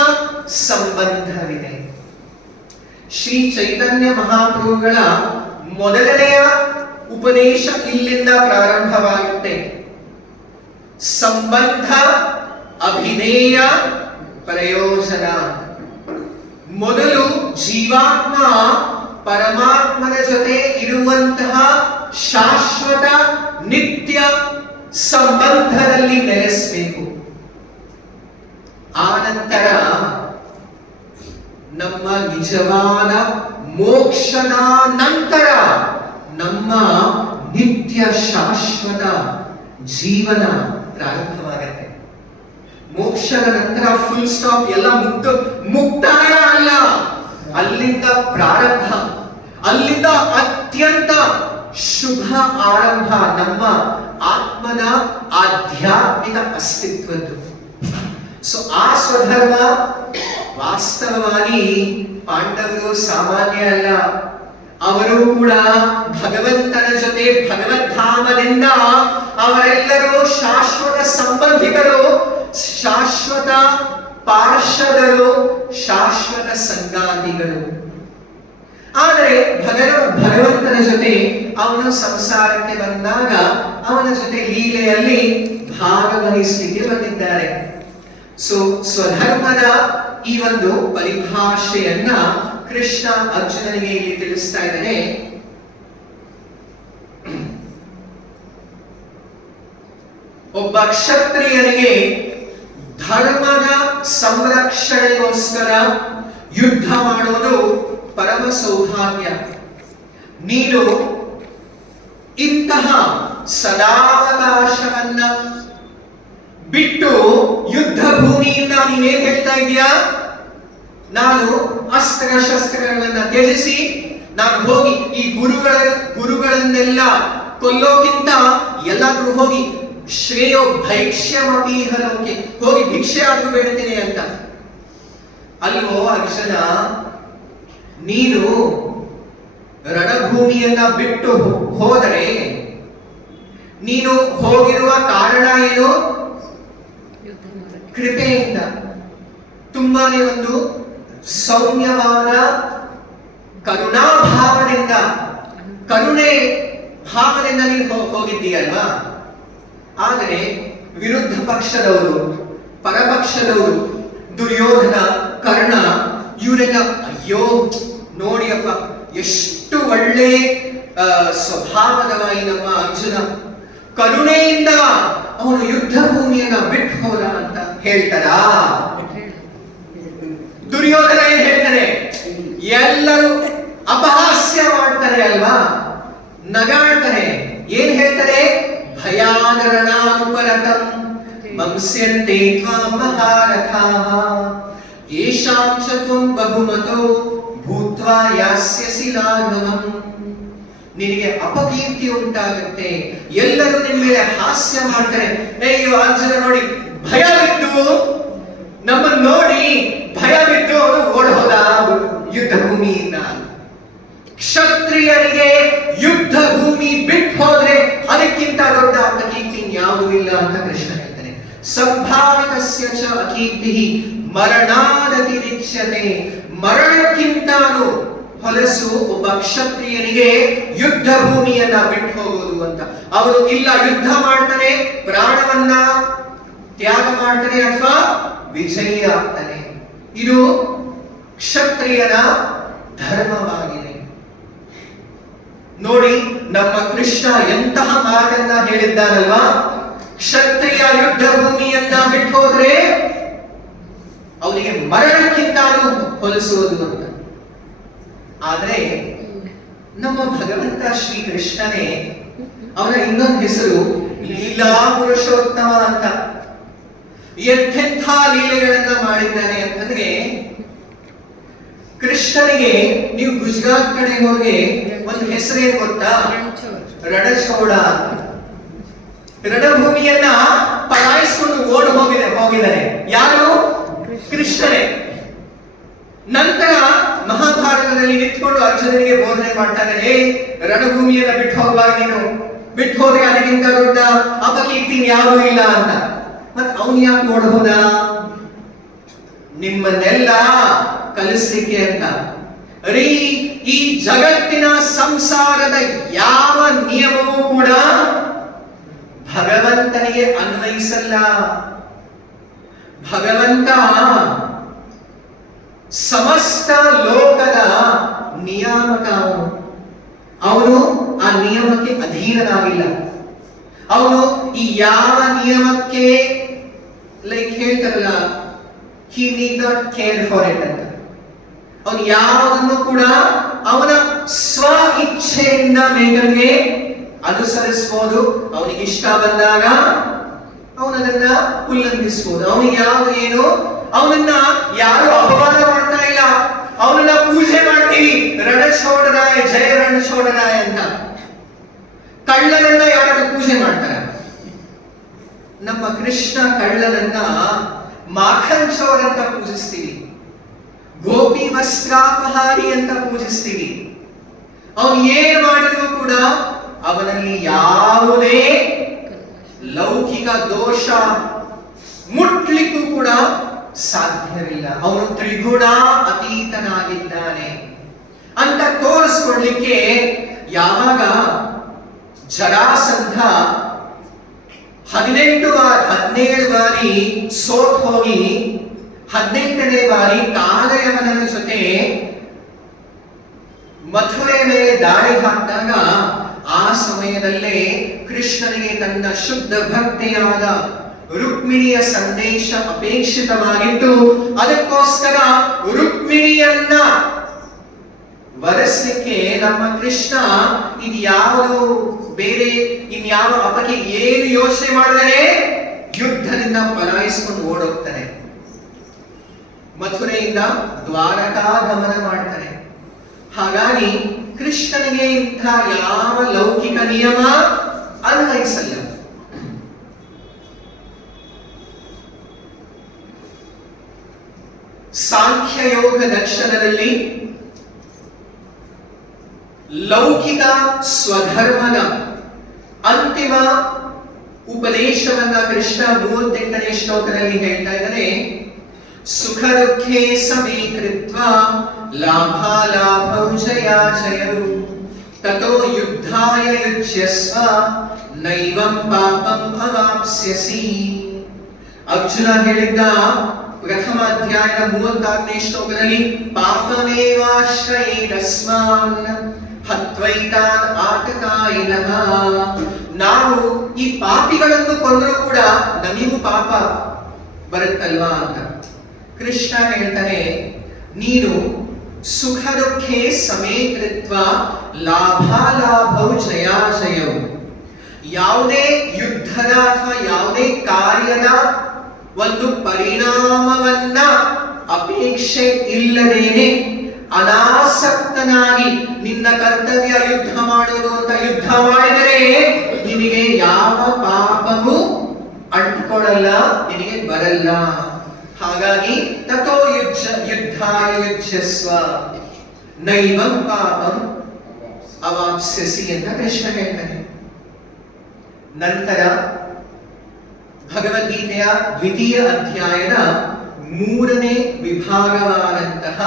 ಸಂಬಂಧವಿದೆ. ಶ್ರೀ ಚೈತನ್ಯ ಮಹಾಪ್ರಭುಗಳ ಮೊದಲನೆಯ ಉಪದೇಶ ಇಲ್ಲಿಂದ ಪ್ರಾರಂಭವಾಗುತ್ತೆ. ಸಂಬಂಧ ಅಭಿಧೇಯ ಪ್ರಯೋಜನ. ಮೊದಲು ಜೀವಾತ್ಮ ಪರಮಾತ್ಮನ ಜೊತೆ ಇರುವಂತಹ ಶಾಶ್ವತ ನಿತ್ಯ ಸಂಬಂಧದಲ್ಲಿ ನೆಲೆಸಬೇಕು. ಆನಂತರ ನಮ್ಮ ನಿಜವಾದ ಮೋಕ್ಷದ ನಂತರ ನಮ್ಮ ನಿತ್ಯ ಶಾಶ್ವತ ಜೀವನ ಪ್ರಾರಂಭವಾಗುತ್ತೆ. ಮೋಕ್ಷದ ನಂತರ ಫುಲ್ ಸ್ಟಾಪ್, ಎಲ್ಲ ಮುಕ್ತಾಯ ಅಲ್ಲ, ಅಲ್ಲಿಂದ ಪ್ರಾರಂಭ, ಅಲ್ಲಿಂದ ಅತ್ಯಂತ ಶುಭ ಆರಂಭ ನಮ್ಮ ಆತ್ಮನ ಆಧ್ಯಾತ್ಮಿಕ ಅಸ್ತಿತ್ವದ್ದು. ಸೊ ಆ ಸ್ವಧರ್ಮ ವಾಸ್ತವವಾಗಿ ಪಾಂಡವರು ಸಾಮಾನ್ಯ ಅಲ್ಲ, ಅವರು ಕೂಡ ಭಗವಂತನ ಜೊತೆ ಭಗವದ್ಧಾಮದಿಂದ ಅವರೆಲ್ಲರೂ ಶಾಶ್ವತ ಸಂಬಂಧಿಕರು, ಶಾಶ್ವತ ಪಾರ್ಷದರು, ಶಾಶ್ವತ ಸಂಗಾತಿಗಳು. ಆದರೆ ಭಗವಂತನ ಜೊತೆ ಅವನು ಸಂಸಾರಕ್ಕೆ ಬಂದಾಗ ಅವನ ಜೊತೆ ಲೀಲೆಯಲ್ಲಿ ಭಾಗವಹಿಸಲಿಕ್ಕೆ ಬಂದಿದ್ದಾರೆ. ಸೊ ಸ್ವಧರ್ಮದ ಈ ಒಂದು ಪರಿಭಾಷೆಯನ್ನ ಕೃಷ್ಣ ಅರ್ಜುನನಿಗೆ ಇಲ್ಲಿ ತಿಳಿಸ್ತಾ ಇದ್ದಾನೆ. ಒಬ್ಬ ಕ್ಷತ್ರಿಯನಿಗೆ ಧರ್ಮದ ಸಂರಕ್ಷಣೆಗೋಸ್ಕರ ಯುದ್ಧ ಮಾಡುವುದು ಪರಮ ಸೌಭಾಗ್ಯ. ನೀನು ಇಂತಹ ಸದಾವಕಾಶವನ್ನ ಬಿಟ್ಟು ಯುದ್ಧ ಭೂಮಿಯಿಂದ ನೀವೇನ್ ಹೇಳ್ತಾ ಇದೀಯಾ, ನಾನು ಅಸ್ತ್ರ ಶಸ್ತ್ರಗಳನ್ನ ತ್ಯಜಿಸಿ ನಾನು ಹೋಗಿ ಈ ಗುರುಗಳನ್ನೆಲ್ಲ ಕೊಲ್ಲೋಕ್ಕಿಂತ ಎಲ್ಲಾದ್ರೂ ಹೋಗಿ ಶ್ರೇಯೋ ಭೈಕ್ಷ್ಯಮಪೀಹ ಲೋಕೆ, ಹೋಗಿ ಭಿಕ್ಷೆ ಆದ್ರೂ ಬೇಡ್ತೀನಿ ಅಂತ. ಅಲ್ವೋ ಅರ್ಜುನ, ನೀನು ರಣಭೂಮಿಯನ್ನ ಬಿಟ್ಟು ಹೋದರೆ ನೀನು ಹೋಗಿರುವ ಕಾರಣ ಏನು? ಕೃಪೆಯಿಂದ, ತುಂಬಾನೇ ಒಂದು ಸೌಮ್ಯವಾದ ಕರುಣಾಭಾವದಿಂದ, ಕರುಣೆ ಭಾವನೆಯಿಂದ ನೀನು ಹೋಗಿದ್ದೀಯಲ್ವಾ. ಆದರೆ ವಿರುದ್ಧ ಪಕ್ಷದವರು, ಪರಪಕ್ಷದವರು, ದುರ್ಯೋಧನ, ಕರ್ಣ, ಇವರೆಲ್ಲ ಅಯ್ಯೋ ನೋಡಿಯಪ್ಪ ಎಷ್ಟು ಒಳ್ಳೆ ಸ್ವಭಾವದವ ಈ ನಮ್ಮ ಅರ್ಜುನ, ಕರುಣೆಯಿಂದ ಅವನು ಯುದ್ಧ ಭೂಮಿಯನ್ನ ಬಿಟ್ಟು ಹೋದ ಅಂತ ಹೇಳ್ತಾರ. ದುರ್ಯೋಧನ ಏನ್ ಹೇಳ್ತಾರೆ? ಎಲ್ಲರೂ ಅಪಹಾಸ್ಯ ಮಾಡ್ತಾರೆ ಅಲ್ವಾ, ನಗಾಡ್ತಾರೆ. ಏನ್ ಹೇಳ್ತಾರೆ? ಭಯಾನರಣಾನುಪರತಂ ಮಂಸ್ಯಂತೆ ತ್ವಾಂ ಮಹಾರಥಾಃ ಯೇಷಾಂ ಚ ತ್ವಂ ಬಹುಮತೋ ಭೂತ್ವಾ ಯಾಸ್ಯಸಿ ಲಾಘವಂ. ನಿನಗೆ ಅಪಕೀರ್ತಿ ಉಂಟಾಗುತ್ತೆ, ಎಲ್ಲರೂ ನಿನ್ನ ಮೇಲೆ ಹಾಸ್ಯ ಮಾಡ್ತಾರೆ. ಅಯ್ಯೋ ಅರ್ಜುನ ನೋಡಿ ಭಯ ಬಿದ್ದು, ನಮ್ಮನ್ನು ನೋಡಿ ಭಯ ಬಿದ್ದು ಅವನು ಓಡ್ ಹೋದ ಯುದ್ಧ ಭೂಮಿಯಿಂದ. ಕ್ಷತ್ರಿಯರಿಗೆ ಯುದ್ಧ ಭೂಮಿ ಬಿಟ್ಟು ಹೋದ್ರೆ ಅದಕ್ಕಿಂತ ದೊಡ್ಡ ಅಪಕೀರ್ತಿ ಯಾವುದೂ ಇಲ್ಲ ಅಂತ ಕೃಷ್ಣ ಹೇಳ್ತಾನೆ. ಸಂಭಾವಿತಸ್ಯ ಚ ಅಕೀರ್ತಿಃ ಮರಣಾದತಿರಿಚ್ಯತೆ. ಮರಣಕ್ಕಿಂತಾನು ಹೊಲಸು ಒಬ್ಬ ಕ್ಷತ್ರಿಯನಿಗೆ ಯುದ್ಧ ಭೂಮಿಯನ್ನ ಬಿಟ್ಟು ಹೋಗೋದು ಅಂತ. ಅವನು ಇಲ್ಲ ಯುದ್ಧ ಮಾಡ್ತಾನೆ, ಪ್ರಾಣವನ್ನ ತ್ಯಾಗ ಮಾಡ್ತಾನೆ ಅಥವಾ ವಿಜಯಿ ಆಗ್ತಾನೆ. ಇದು ಕ್ಷತ್ರಿಯನ ಧರ್ಮವಾಗಿದೆ. ನೋಡಿ ನಮ್ಮ ಕೃಷ್ಣ ಎಂತಹ ಮಾತನ್ನ ಹೇಳಿದ್ದಾನಲ್ವಾ, ಕ್ಷತ್ರಿಯ ಯುದ್ಧ ಭೂಮಿಯನ್ನ ಬಿಟ್ಟು ಹೋದ್ರೆ ಅವನಿಗೆ ಮರಣಕ್ಕಿಂತಾನು ಹೊಲಿಸುವುದು ಅಂತ. ಆದ್ರೆ ನಮ್ಮ ಭಗವಂತ ಶ್ರೀ ಕೃಷ್ಣನೇ, ಅವನ ಇನ್ನೊಂದು ಹೆಸರು ಲೀಲಾ ಪುರುಷೋತ್ತಮ ಅಂತ. ಎಂಥೆಂಥ ಲೀಲೆಗಳನ್ನ ಮಾಡಿದ್ದಾನೆ ಅಂತಂದ್ರೆ, ಕೃಷ್ಣನಿಗೆ ನೀವು ಗುಜರಾತ್ ಕಡೆ ಹೋಗಿ ಒಂದು ಹೆಸರೇನು ಗೊತ್ತಾ? ರಣಚೋಡ. ರಣಭೂಮಿಯನ್ನ ಪಲಾಯಿಸಿಕೊಂಡು ಓಡ್ ಹೋಗಿದ್ದಾರೆ ಯಾರು? ಕೃಷ್ಣನೇ. ನಂತರ ಮಹಾಭಾರತದಲ್ಲಿ ನಿಂತ್ಕೊಂಡು ಅರ್ಜುನನಿಗೆ ಬೋಧನೆ ಮಾಡ್ತಾನೆ, ರಣಭೂಮಿಯನ್ನ ಬಿಟ್ಟು ಹೋಗುವಾಗ ನೀನು ಬಿಟ್ಟು ಹೋದ್ರೆ ಅದಕ್ಕಿಂತ ದೊಡ್ಡ ಅಪಕೀರ್ತಿ ಯಾವುದೂ ಇಲ್ಲ ಅಂತ. ಮತ್ ಅವನು ಯಾಕೆ ಓಡಬಹುದ? ನಿಮ್ಮನ್ನೆಲ್ಲ ಕಲಿಸ್ಲಿಕ್ಕೆ ಅಂತ. ರೀ, ಈ ಜಗತ್ತಿನ ಸಂಸಾರದ ಯಾವ ನಿಯಮವೂ ಕೂಡ ಭಗವಂತನಿಗೆ ಅನ್ವಯಿಸಲ್ಲ. ಭಗವಂತ ಸಮಸ್ತ ಲೋಕದ ನಿಯಾಮಕ. ಅವನು ಆ ನಿಯಮಕ್ಕೆ ಅಧೀನನಾಗಿಲ್ಲ. ಅವನು ಈ ಯಾವ ನಿಯಮಕ್ಕೆ ಲೈಕ್ ಹೇಳ್ತಾರಲ್ಲ, he need not care for it ಅಂತ. ಅವನು ಯಾವುದನ್ನು ಕೂಡ ಅವನ ಸ್ವ ಇಚ್ಛೆಯಿಂದ ಮೇಘನ್ಗೆ ಅನುಸರಿಸಬಹುದು. ಅವನಿಗೆ ಇಷ್ಟ ಬಂದಾಗ ಅವನನ್ನ ಉಲ್ಲಂಘಿಸಬಹುದು. ಅವನಿಗೆ ಯಾವುದು ಏನು, ಅವನನ್ನ ಯಾರು ಅಪವಾದ ಮಾಡ್ತಾ ಇಲ್ಲ. ಅವನನ್ನ ಪೂಜೆ ಮಾಡ್ತೀವಿ, ರಣಛೋಡರಾಯ ಜಯ ರಣಛೋಡರಾಯ ಅಂತ. ಕಳ್ಳನನ್ನ ಯಾರು ಪೂಜೆ ಮಾಡ್ತಾರೆ? ನಮ್ಮ ಕೃಷ್ಣ ಕಳ್ಳನನ್ನ ಮಾಖನ್ ಚೋರ್ ಅಂತ ಪೂಜಿಸ್ತೀವಿ, ಗೋಪಿ ವಸ್ತ್ರಾಪಹಾರಿ ಅಂತ ಪೂಜಿಸ್ತೀವಿ. ಅವನು ಏನು ಮಾಡಿದ್ರು ಕೂಡ ಅವನಲ್ಲಿ ಯಾವುದೇ ಲೌಕಿಕ ದೋಷ ಮುಟ್ಲಿಕ್ಕೂ ಕೂಡ ಸಾಧ್ಯವಿಲ್ಲ. ಅವನು ತ್ರಿಗುಣ ಅತೀತನಾಗಿದ್ದಾನೆ ಅಂತ ತೋರಿಸ್ಕೊಡ್ಲಿಕ್ಕೆ ಯಾವಾಗ ಜರಾಸಂಧ 17 ಬಾರಿ ಸೋತ್ ಹೋಗಿ 18ನೇ ಬಾರಿ ಕಾಲಯವನ ಜೊತೆ ಮಥುರೆ ಮೇಲೆ ದಾಳಿ ಹಾಕಿದಾಗ, ಆ ಸಮಯದಲ್ಲೇ ಕೃಷ್ಣನಿಗೆ ತನ್ನ ಶುದ್ಧ ಭಕ್ತಿಯಾದ ರುಕ್ಮಿಣಿಯ ಸಂದೇಶ ಅಪೇಕ್ಷಿತವಾಗಿತ್ತು. ಅದಕ್ಕೋಸ್ಕರ ರುಕ್ಮಿಣಿಯನ್ನ ವರಿಸಲಿಕ್ಕೆ ನಮ್ಮ ಕೃಷ್ಣ ಇದು ಯಾವುದು ಬೇರೆ ಇನ್ಯಾವ ಅಪಗೆ ಏನು ಯೋಚನೆ ಮಾಡಿದರೆ ಯುದ್ಧದಿಂದ ಪಲಾಯಿಸಿಕೊಂಡು ಓಡೋಗ್ತಾನೆ. ಮಥುರೆಯಿಂದ ದ್ವಾರಕಾಗಮನ ಮಾಡ್ತಾನೆ. ಹಾಗಾಗಿ ಕೃಷ್ಣನಿಗೆ ಇಂಥ ಯಾವ ಲೌಕಿಕ ನಿಯಮ ಅನ್ವಯಿಸಲ್ಲ. ಸಾಂಖ್ಯ ಯೋಗ ದರ್ಶನದಲ್ಲಿ ಲೌಕಿಕ ಸ್ವಧರ್ಮದ ಅಂತಿಮ ಉಪದೇಶವನ್ನ ಕೃಷ್ಣ 38ನೇ ಶ್ಲೋಕದಲ್ಲಿ ಹೇಳ್ತಾ ಇದ್ದಾನೆ. ಸುಖ ದುಃಖೇ ಸಮೇ ಕೃತ್ವಾ ಲಾಭಾಲಾಭೌ ಜಯಾಜಯೌ ತತೋ ಯುದ್ಧಾಯ ಯುಜ್ಯಸ್ವ ನೈವಂ ಪಾಪಂ ಅವಾಪ್ಸ್ಯಸಿ. ಅರ್ಜುನ ಹೇಳಿದ್ದ ಪ್ರಥಮ ಅಧ್ಯಾಯದ 36ನೇ ಶ್ಲೋಕದಲ್ಲಿ ಪಾಪಮೇವಾಶ್ರಯೇದಸ್ಮಾನ್ ಹತ್ವೈತಾನ್ ಆತತಾಯಿನಃ. ನಾವು ಈ ಪಾಪಿಗಳನ್ನು ಕೊಂದರೂ ಕೂಡ ನಮಗೂ ಪಾಪ ಬರುತ್ತಲ್ವಾ ಅಂತ ಕೃಷ್ಣ ಹೇಳ್ತಾನೆ. ನೀನು ಸುಖ ದುಃಖೇ ಸಮೇ ಕೃತ್ವ ಲಾಭಾಲಾಭೌ ಜಯಾಜಯೌ, ಯಾವುದೇ ಯುದ್ಧದ ಅಥವಾ ಯಾವುದೇ ಕಾರ್ಯದ ಒಂದು ಪರಿಣಾಮವನ್ನ ಅಪೇಕ್ಷೆ ಇಲ್ಲದೇನೆ ಅನಾಸಕ್ತನಾಗಿ ನಿನ್ನ ಕರ್ತವ್ಯ ಯುದ್ಧ ಮಾಡೋದು ಅಂತ ಯುದ್ಧ ಮಾಡಿದರೆ ನಿನಗೆ ಯಾವ ಪಾಪವೂ ಅಂಟ್ಕೊಳ್ಳಲ್ಲ, ನಿನಗೆ ಬರಲ್ಲ. ಹಾಗಾಗಿ ತಥೋ ಯುದ್ಧಾಯ ಯುಜ್ಯಸ್ವ ನೈವಂ ಪಾಪಂ ಅವಾಪ್ಸ್ಯಸಿ ಅಂತ ಕೃಷ್ಣ ಹೇಳ್ತಾನೆ. ನಂತರ ಭಗವದ್ಗೀತೆಯ ದ್ವಿತೀಯ ಅಧ್ಯಾಯದ 3ನೇ ವಿಭಾಗವಾದಂತಹ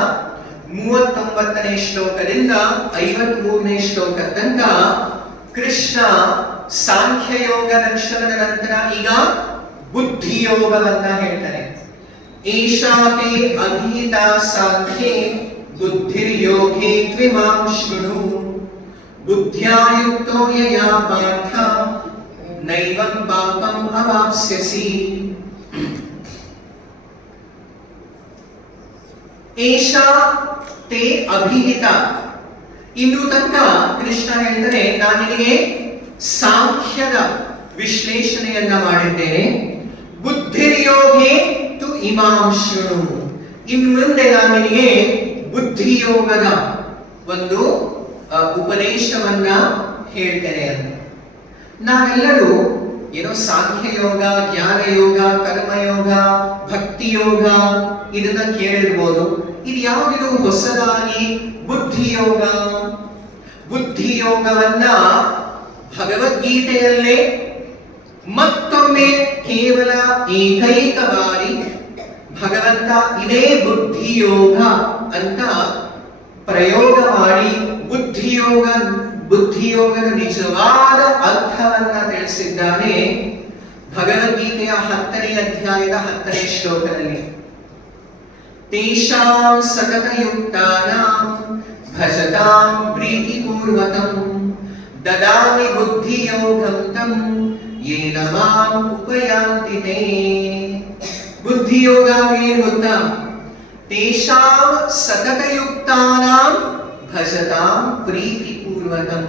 39ನೇ ಶ್ಲೋಕದಿಂದ 53ನೇ ಶ್ಲೋಕ ತನಕ ಕೃಷ್ಣ ಸಾಂಖ್ಯ ಯೋಗ ದರ್ಶನದ ನಂತರ ಈಗ ಬುದ್ಧಿಯೋಗವನ್ನ ಹೇಳ್ತಾನೆ. ಏಷಾಪಿ ಅಧೀತಾ ಸಾಂಖ್ಯೇ ಬುದ್ಧಿರ್ಯೋಗೇ ತ್ವಿಮಾಂ ಶೃಣು ಬುದ್ಧ್ಯಾ ಯುಕ್ತೋ ಯಯಾ ಪಾರ್ಥ ನೈವಂ ಪಾಪಂ ಅವಾಪ್ಸ್ಯಸಿ. ಏಷಾ ತೇ ಅಭಿಹಿತ. ಇನ್ನು ತನಕ ಕೃಷ್ಣ ಹೇಳ್ತಾನೆ, ನಾನು ನಿನಗೆ ಸಾಂಖ್ಯದ ವಿಶ್ಲೇಷಣೆಯನ್ನ ಮಾಡಿದ್ದೇನೆ. ಬುದ್ಧಿರ್ಯೋಗೇ ತು ಇಮಾಂ ಶೃಣು. ಇನ್ನು ಮುಂದೆ ನಾನು ನಿನಗೆ ಬುದ್ಧಿಯೋಗದ ಒಂದು ಉಪದೇಶವನ್ನ ಹೇಳ್ತೇನೆ ಅಂತ. ನಾವೆಲ್ಲರೂ ಏನೋ ಸಾಂಖ್ಯ ಯೋಗ, ಜ್ಞಾನ ಯೋಗ, ಕರ್ಮಯೋಗ, ಭಕ್ತಿ ಯೋಗ ಇದನ್ನ ಕೇಳಿರ್ಬೋದು. ಇದು ಯಾವುದಿದು ಹೊಸದಾಗಿ ಬುದ್ಧಿಯೋಗ. ಬುದ್ಧಿಯೋಗವನ್ನ ಭಗವದ್ಗೀತೆಯಲ್ಲೇ ಮತ್ತೊಮ್ಮೆ ಕೇವಲ ಏಕೈಕ ಬಾರಿ ಭಗವಂತ ಇದೇ ಬುದ್ಧಿಯೋಗ ಅಂತ ಪ್ರಯೋಗ ಮಾಡಿ ಬುದ್ಧಿಯೋಗದ ನಿಜವಾದ ಅರ್ಥವನ್ನ ತಿಳಿಸಿದ್ದಾನೆ ಭಗವದ್ಗೀತೆಯ 10ನೇ ಅಧ್ಯಾಯದ 10ನೇ ಶ್ಲೋಕದಲ್ಲಿ. ತೇಷಾಂ ಸತತಯುಕ್ತಾನಾಂ ಭಜತಾಂ ಪ್ರೀತಿಪೂರ್ವಕಂ ದದಾಮಿ ಬುದ್ಧಿಯೋಗಂ ತಂ ಯೇನ ಮಾಂ ಉಪಯಾಂತಿ ತೇ. ಬುದ್ಧಿಯೋಗ ಏನು ಗೊತ್ತಾ? ತೇಷಾಂ ಸತತಯುಕ್ತಾನಾಂ ಭಜತಾಂ ಪ್ರೀತಿಪೂರ್ವಕಂ.